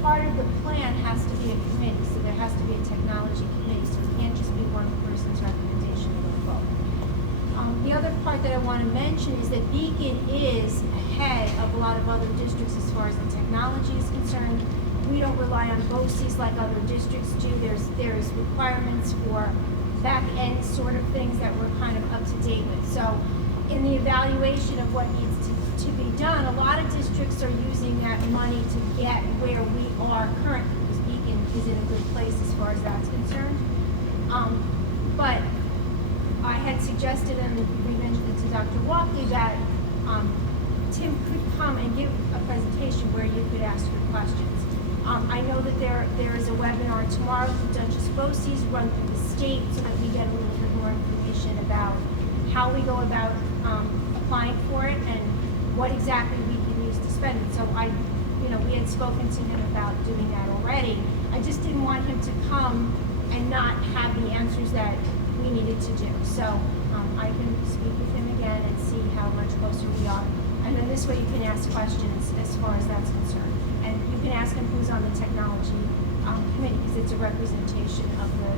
Part of the plan has to be a committee, so there has to be a technology committee, so it can't just be one person's recommendation to go forward. The other part that I want to mention is that Beacon is ahead of a lot of other districts as far as the technology is concerned. We don't rely on BOCES like other districts do. There's requirements for back-end sort of things that we're kind of up to date with. So in the evaluation of what needs to be done, a lot of districts are using that money to get where we are currently, because Beacon is in a good place as far as that's concerned. But I had suggested, and we mentioned it to Dr. Walkley, that Tim could come and give a presentation where you could ask your questions. I know that there is a webinar tomorrow through Duchess BOCES run through the state so that we get a little bit more information about how we go about applying for it and what exactly we can use to spend it. So we had spoken to him about doing that already. I just didn't want him to come and not have the answers that we needed to do. So I can speak with him again and see how much closer we are. And then this way you can ask questions as far as that's concerned. And you can ask him who's on the technology committee, because it's a representation of the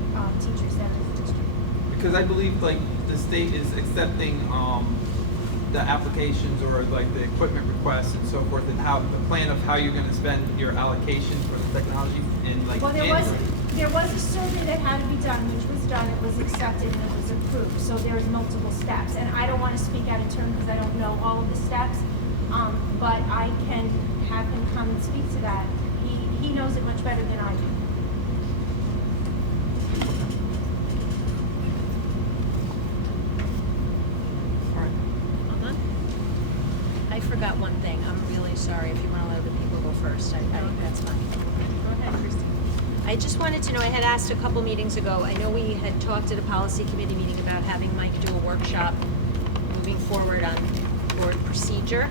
teachers that are in the district. Because I believe the state is accepting the applications or the equipment requests and so forth, and how the plan of how you're going to spend your allocation for the technology and well, there was a survey that had to be done, which was done, it was accepted, and it was approved. So there's multiple steps, and I don't want to speak out of turn because I don't know all of the steps, but I can have him come and speak to that. He knows it much better than I do. I forgot one thing. I'm really sorry. If you want to let other people go first, that's fine. Go ahead, Christine. I just wanted to know, I had asked a couple meetings ago, I know we had talked at a policy committee meeting about having Mike do a workshop moving forward on board procedure.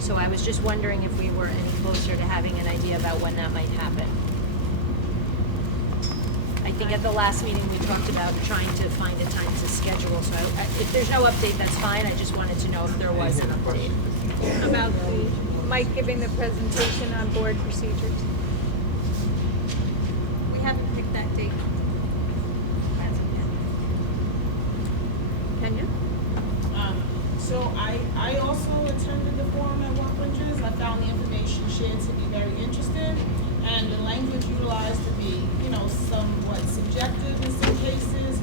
So I was just wondering if we were any closer to having an idea about when that might happen. I think at the last meeting we talked about trying to find a time to schedule. So if there's no update, that's fine. I just wanted to know if there was an update. About Mike giving the presentation on board procedures. We haven't picked that date. As of yet. Kenya? So I also attended the forum at Walk Bridges. I found the information shared to be very interesting, and the language utilized to be, somewhat subjective in some cases,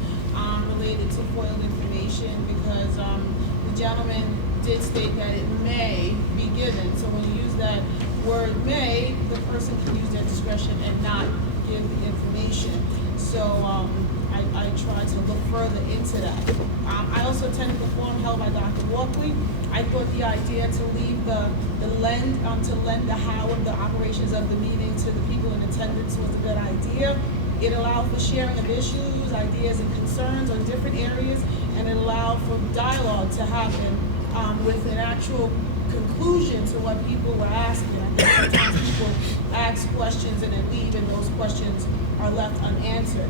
related to FOIL information, because the gentleman did state that it may be given. So when you use that word may, the person can use their discretion and not give the information. So I tried to look further into that. I also attended the forum held by Dr. Walkley. I thought the idea to leave to lend the how of the operations of the meeting to the people in attendance was a good idea. It allowed for sharing of issues, ideas, and concerns on different areas, and it allowed for dialogue to happen with an actual conclusion to what people were asking. I think sometimes people ask questions and then leave, and those questions are left unanswered.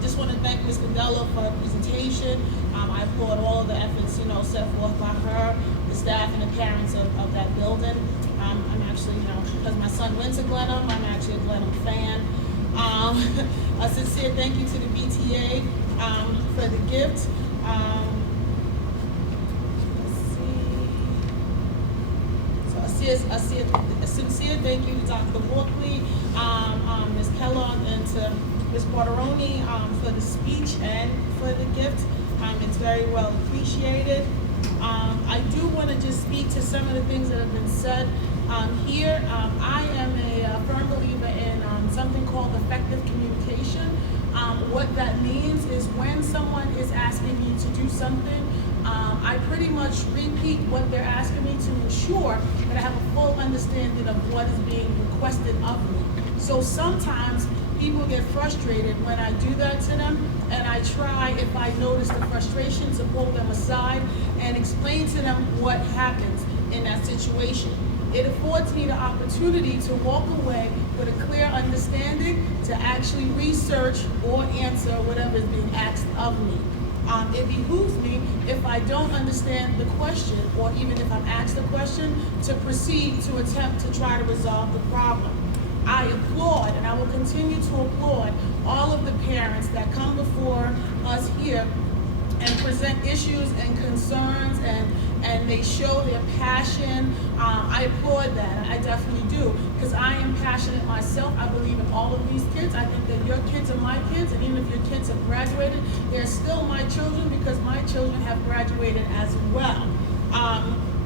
Just want to thank Ms. Condello for her presentation. I applaud all of the efforts, set forth by her, the staff, and the parents of that building. I'm actually, because my son went to Glenham, I'm actually a Glenham fan. A sincere thank you to the BTA for the gift. A sincere thank you to Dr. Walkley, Ms. Kellogg, and to Ms. Barteroni for the speech and for the gift. It's very well appreciated. I do want to just speak to some of the things that have been said here. I am a firm believer in something called effective communication. What that means is when someone is asking me to do something, I pretty much repeat what they're asking me to ensure that I have a full understanding of what is being requested of me. So sometimes people get frustrated when I do that to them, and I try, if I notice the frustration, to pull them aside and explain to them what happens in that situation. It affords me the opportunity to walk away with a clear understanding to actually research or answer whatever is being asked of me. It behooves me, if I don't understand the question, or even if I'm asked a question, to proceed to attempt to try to resolve the problem. I applaud, and I will continue to applaud, all of the parents that come before us here and present issues and concerns, and they show their passion. I applaud that. I definitely do, because I am passionate myself. I believe in all of these kids. I think that your kids are my kids, and even if your kids have graduated, they're still my children, because my children have graduated as well.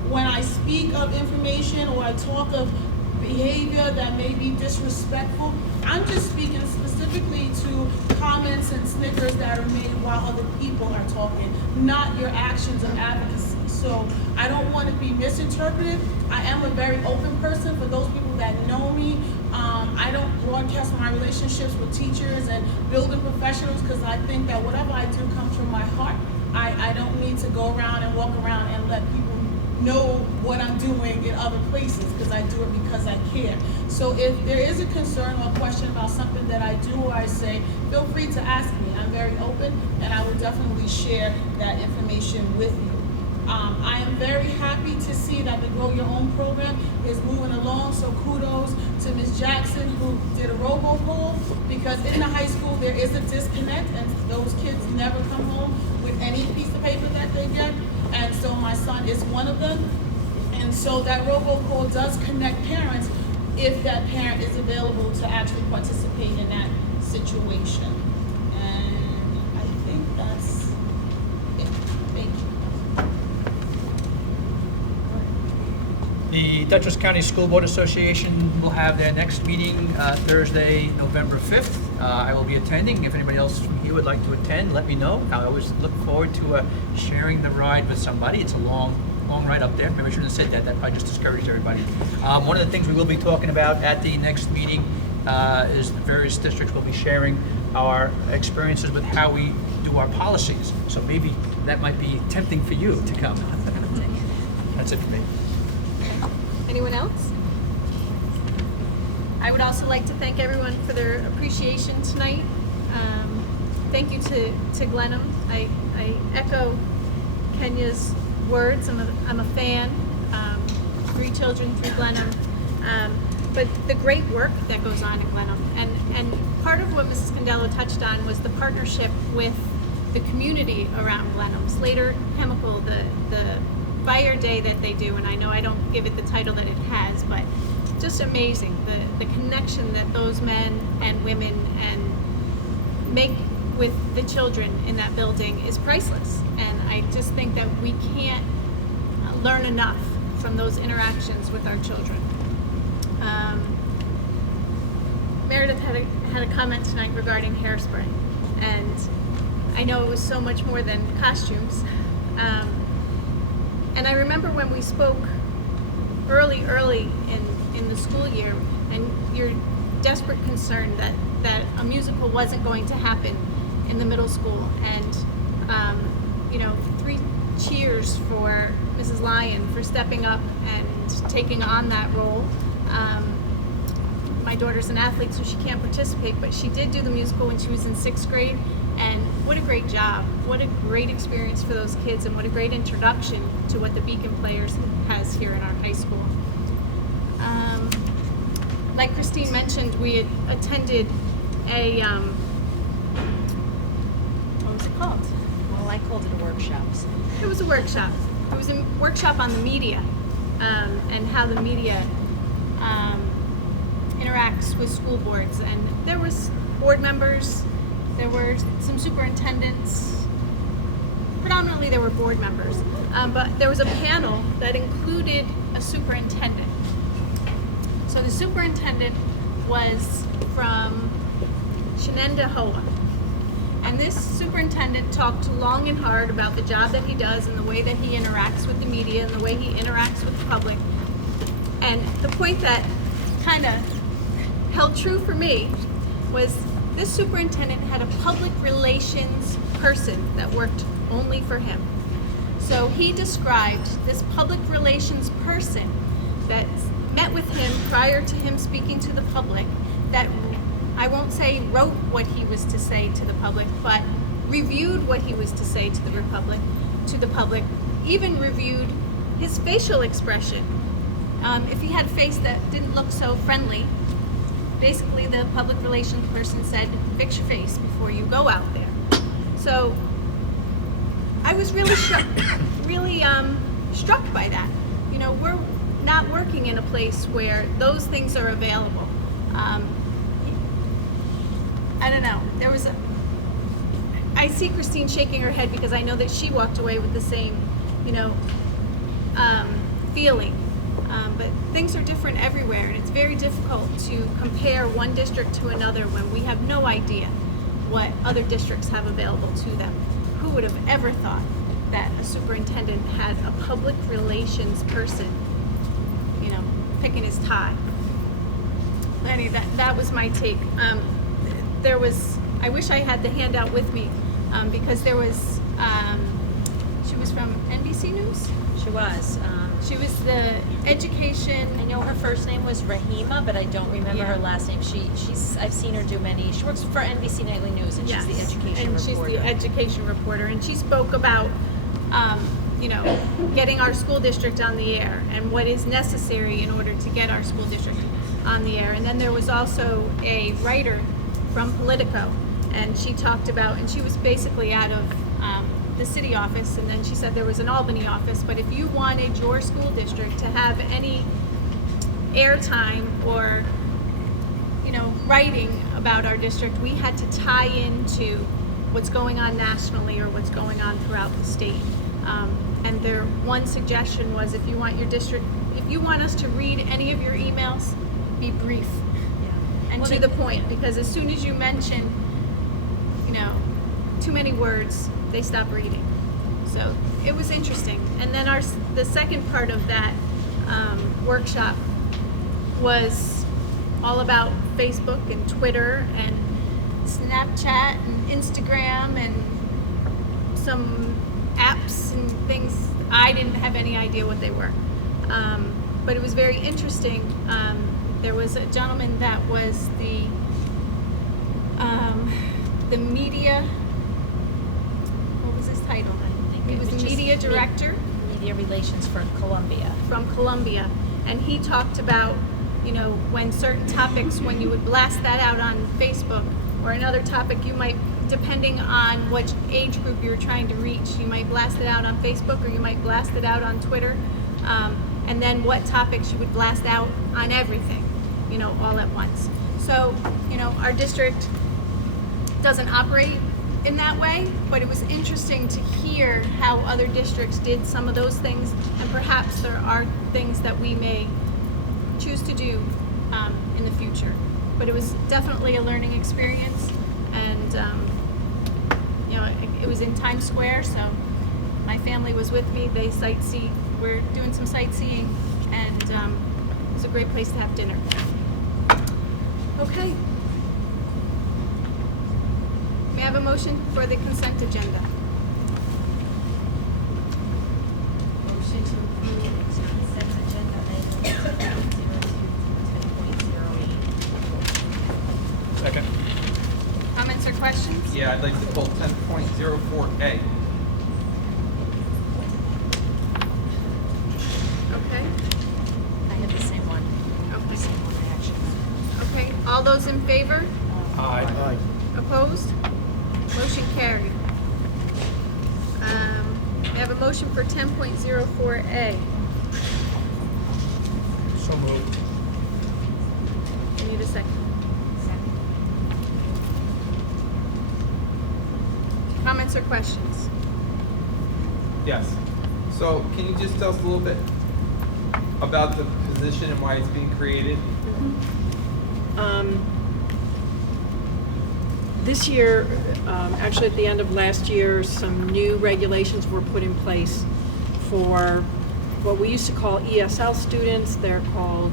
When I speak of information or I talk of behavior that may be disrespectful, I'm just speaking specifically to comments and snickers that are made while other people are talking, not your actions of advocacy. So I don't want to be misinterpreted. I am a very open person. For those people that know me, I don't broadcast my relationships with teachers and building professionals, because I think that whatever I do comes from my heart. I don't need to go around and walk around and let people know what I'm doing in other places, because I do it because I care. So if there is a concern or a question about something that I do or I say, feel free to ask me. I'm very open, and I will definitely share that information with you. I am very happy to see that the Grow Your Own program is moving along, so kudos to Ms. Jackson, who did a robo-poll, because in the high school there is a disconnect, and those kids never come home with any piece of paper that they get, and so my son is one of them. And so that robo-poll does connect parents if that parent is available to actually participate in that situation. And I think that's it. Thank you. The Dutchess County School Board Association will have their next meeting Thursday, November 5th. I will be attending. If anybody else from here would like to attend, let me know. I always look forward to sharing the ride with somebody. It's a long ride up there. Maybe I shouldn't have said that. That probably just discouraged everybody. One of the things we will be talking about at the next meeting is the various districts will be sharing our experiences with how we do our policies. So maybe that might be tempting for you to come. That's it for me. Anyone else? I would also like to thank everyone for their appreciation tonight. Thank you to Glenham. I echo Kenya's words. I'm a fan. 3 children through Glenham. But the great work that goes on in Glenham. And part of what Mrs. Condello touched on was the partnership with the community around Glenham. Slater Chemical, the fire day that they do, and I know I don't give it the title that it has, but just amazing. The connection that those men and women and make with the children in that building is priceless. And I just think that we can't learn enough from those interactions with our children. Meredith had a comment tonight regarding hairspray, and I know it was so much more than costumes. And I remember when we spoke early in the school year, and your desperate concern that a musical wasn't going to happen in the middle school, and 3 cheers for Mrs. Lyon for stepping up and taking on that role. My daughter's an athlete, so she can't participate, but she did do the musical when she was in 6th grade, and what a great job. What a great experience for those kids, and what a great introduction to what the Beacon Players has here in our high school. Like Christine mentioned, we had attended a, what was it called? Well, I called it a workshop. So. It was a workshop. It was a workshop on the media, and how the media interacts with school boards. And there was board members, there were some superintendents, predominantly there were board members, but there was a panel that included a superintendent. So the superintendent was from Shenandoah. And this superintendent talked long and hard about the job that he does and the way that he interacts with the media and the way he interacts with the public. And the point that kind of held true for me was this superintendent had a public relations person that worked only for him. So he described this public relations person that met with him prior to him speaking to the public, that I won't say wrote what he was to say to the public, but reviewed what he was to say to the public, even reviewed his facial expression. If he had a face that didn't look so friendly, basically the public relations person said, fix your face before you go out there. So I was really struck by that. You know, we're not working in a place where those things are available. I don't know. I see Christine shaking her head because I know that she walked away with the same, feeling. But things are different everywhere, and it's very difficult to compare one district to another when we have no idea what other districts have available to them. Who would have ever thought that a superintendent had a public relations person, picking his tie? Anyway, that was my take. I wish I had the handout with me, because there was, she was from NBC News? She was. She was the education. I know her first name was Rahima, but I don't remember her last name. I've seen her do many. She works for NBC Nightly News, and she's the education reporter. She's the education reporter, and she spoke about, getting our school district on the air and what is necessary in order to get our school district on the air. And then there was also a writer from Politico, and she talked about, and she was basically out of the city office, and then she said there was an Albany office, but if you wanted your school district to have any airtime or writing about our district, we had to tie into what's going on nationally or what's going on throughout the state. And their one suggestion was, if you want us to read any of your emails, be brief and to the point, because as soon as you mention too many words, they stop reading. So it was interesting. And then the second part of that workshop was all about Facebook and Twitter and Snapchat and Instagram and some apps and things. I didn't have any idea what they were. But it was very interesting. There was a gentleman that was the media, what was his title? He was the media director. Media relations for Columbia. From Columbia. And he talked about, when certain topics, when you would blast that out on Facebook, or another topic you might, depending on which age group you were trying to reach, you might blast it out on Facebook or you might blast it out on Twitter. And then what topics you would blast out on everything, all at once. So, our district doesn't operate in that way, but it was interesting to hear how other districts did some of those things, and perhaps there are things that we may choose to do in the future. But it was definitely a learning experience, and you know, it was in Times Square, so my family was with me. They we're doing some sightseeing, and it was a great place to have dinner. Okay. May I have a motion for the consent agenda? Motion to approve the consent agenda items 10.02 to 10.08. Second. Comments or questions? Yeah, I'd like to pull 10.04A. Okay. I have the same one. Okay. Same one reaction. Okay, all those in favor? Aye. Opposed? Motion carried. May I have a motion for 10.04A? So moved. I need a second. Comments or questions? Yes. So can you just tell us a little bit about the position and why it's being created? This year, actually at the end of last year, some new regulations were put in place for what we used to call ESL students. They're called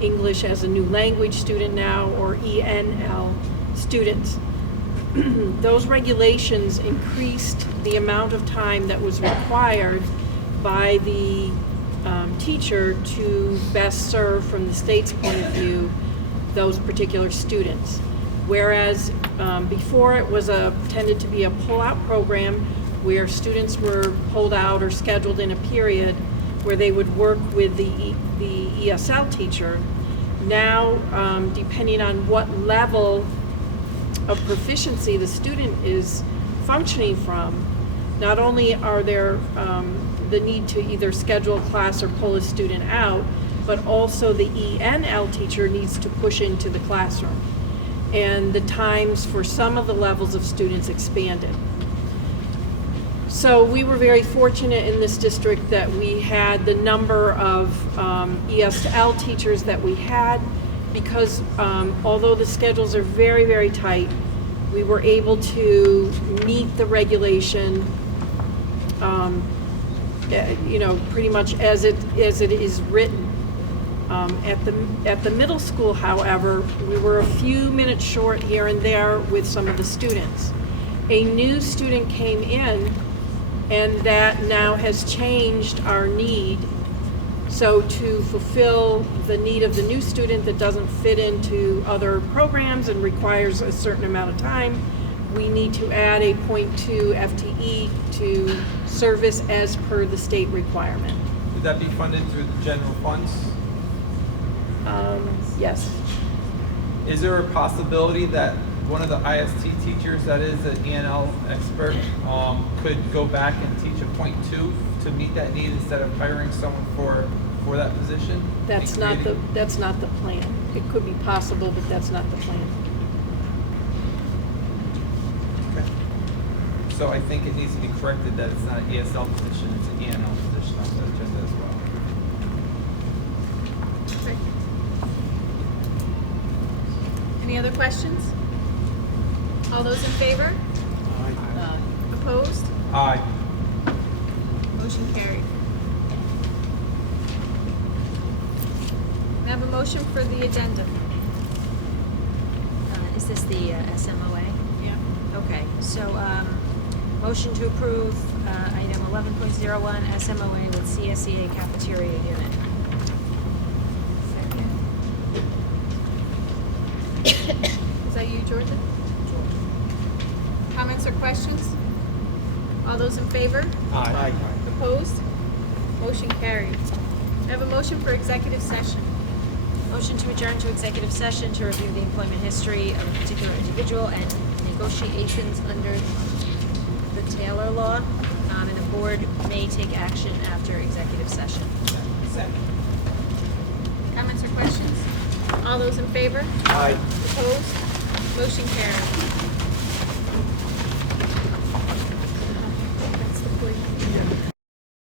English as a New Language student now, or ENL students. Those regulations increased the amount of time that was required by the teacher to best serve, from the state's point of view, those particular students. Whereas before it was tended to be a pull-out program where students were pulled out or scheduled in a period where they would work with the ESL teacher. Now, depending on what level of proficiency the student is functioning from, not only are there the need to either schedule a class or pull a student out, but also the ENL teacher needs to push into the classroom. And the times for some of the levels of students expanded. So we were very fortunate in this district that we had the number of ESL teachers that we had, because although the schedules are very, very tight, we were able to meet the regulation, you know, pretty much as it is written. At the middle school, however, we were a few minutes short here and there with some of the students. A new student came in, and that now has changed our need. So to fulfill the need of the new student that doesn't fit into other programs and requires a certain amount of time, we need to add a 0.2 FTE to service as per the state requirement. Would that be funded through the general funds? Yes. Is there a possibility that one of the IST teachers that is an ENL expert could go back and teach a 0.2 to meet that need instead of hiring someone for that position? That's not the plan. It could be possible, but that's not the plan. Okay. So I think it needs to be corrected that it's not an ESL position, it's an ENL position on the agenda as well. Okay. Any other questions? All those in favor? Opposed? Aye. Motion carried. May I have a motion for the addendum? Is this the SMOA? Yeah. Okay, so motion to approve item 11.01 SMOA with CSEA cafeteria unit. Is that you, Georgia? Comments or questions? All those in favor? Aye. Opposed? Motion carried. I have a motion for executive session. Motion to adjourn to executive session to review the employment history of a particular individual and negotiations under the Taylor Law, and the board may take action after executive session. Second. Comments or questions? All those in favor? Aye. Opposed? Motion carried.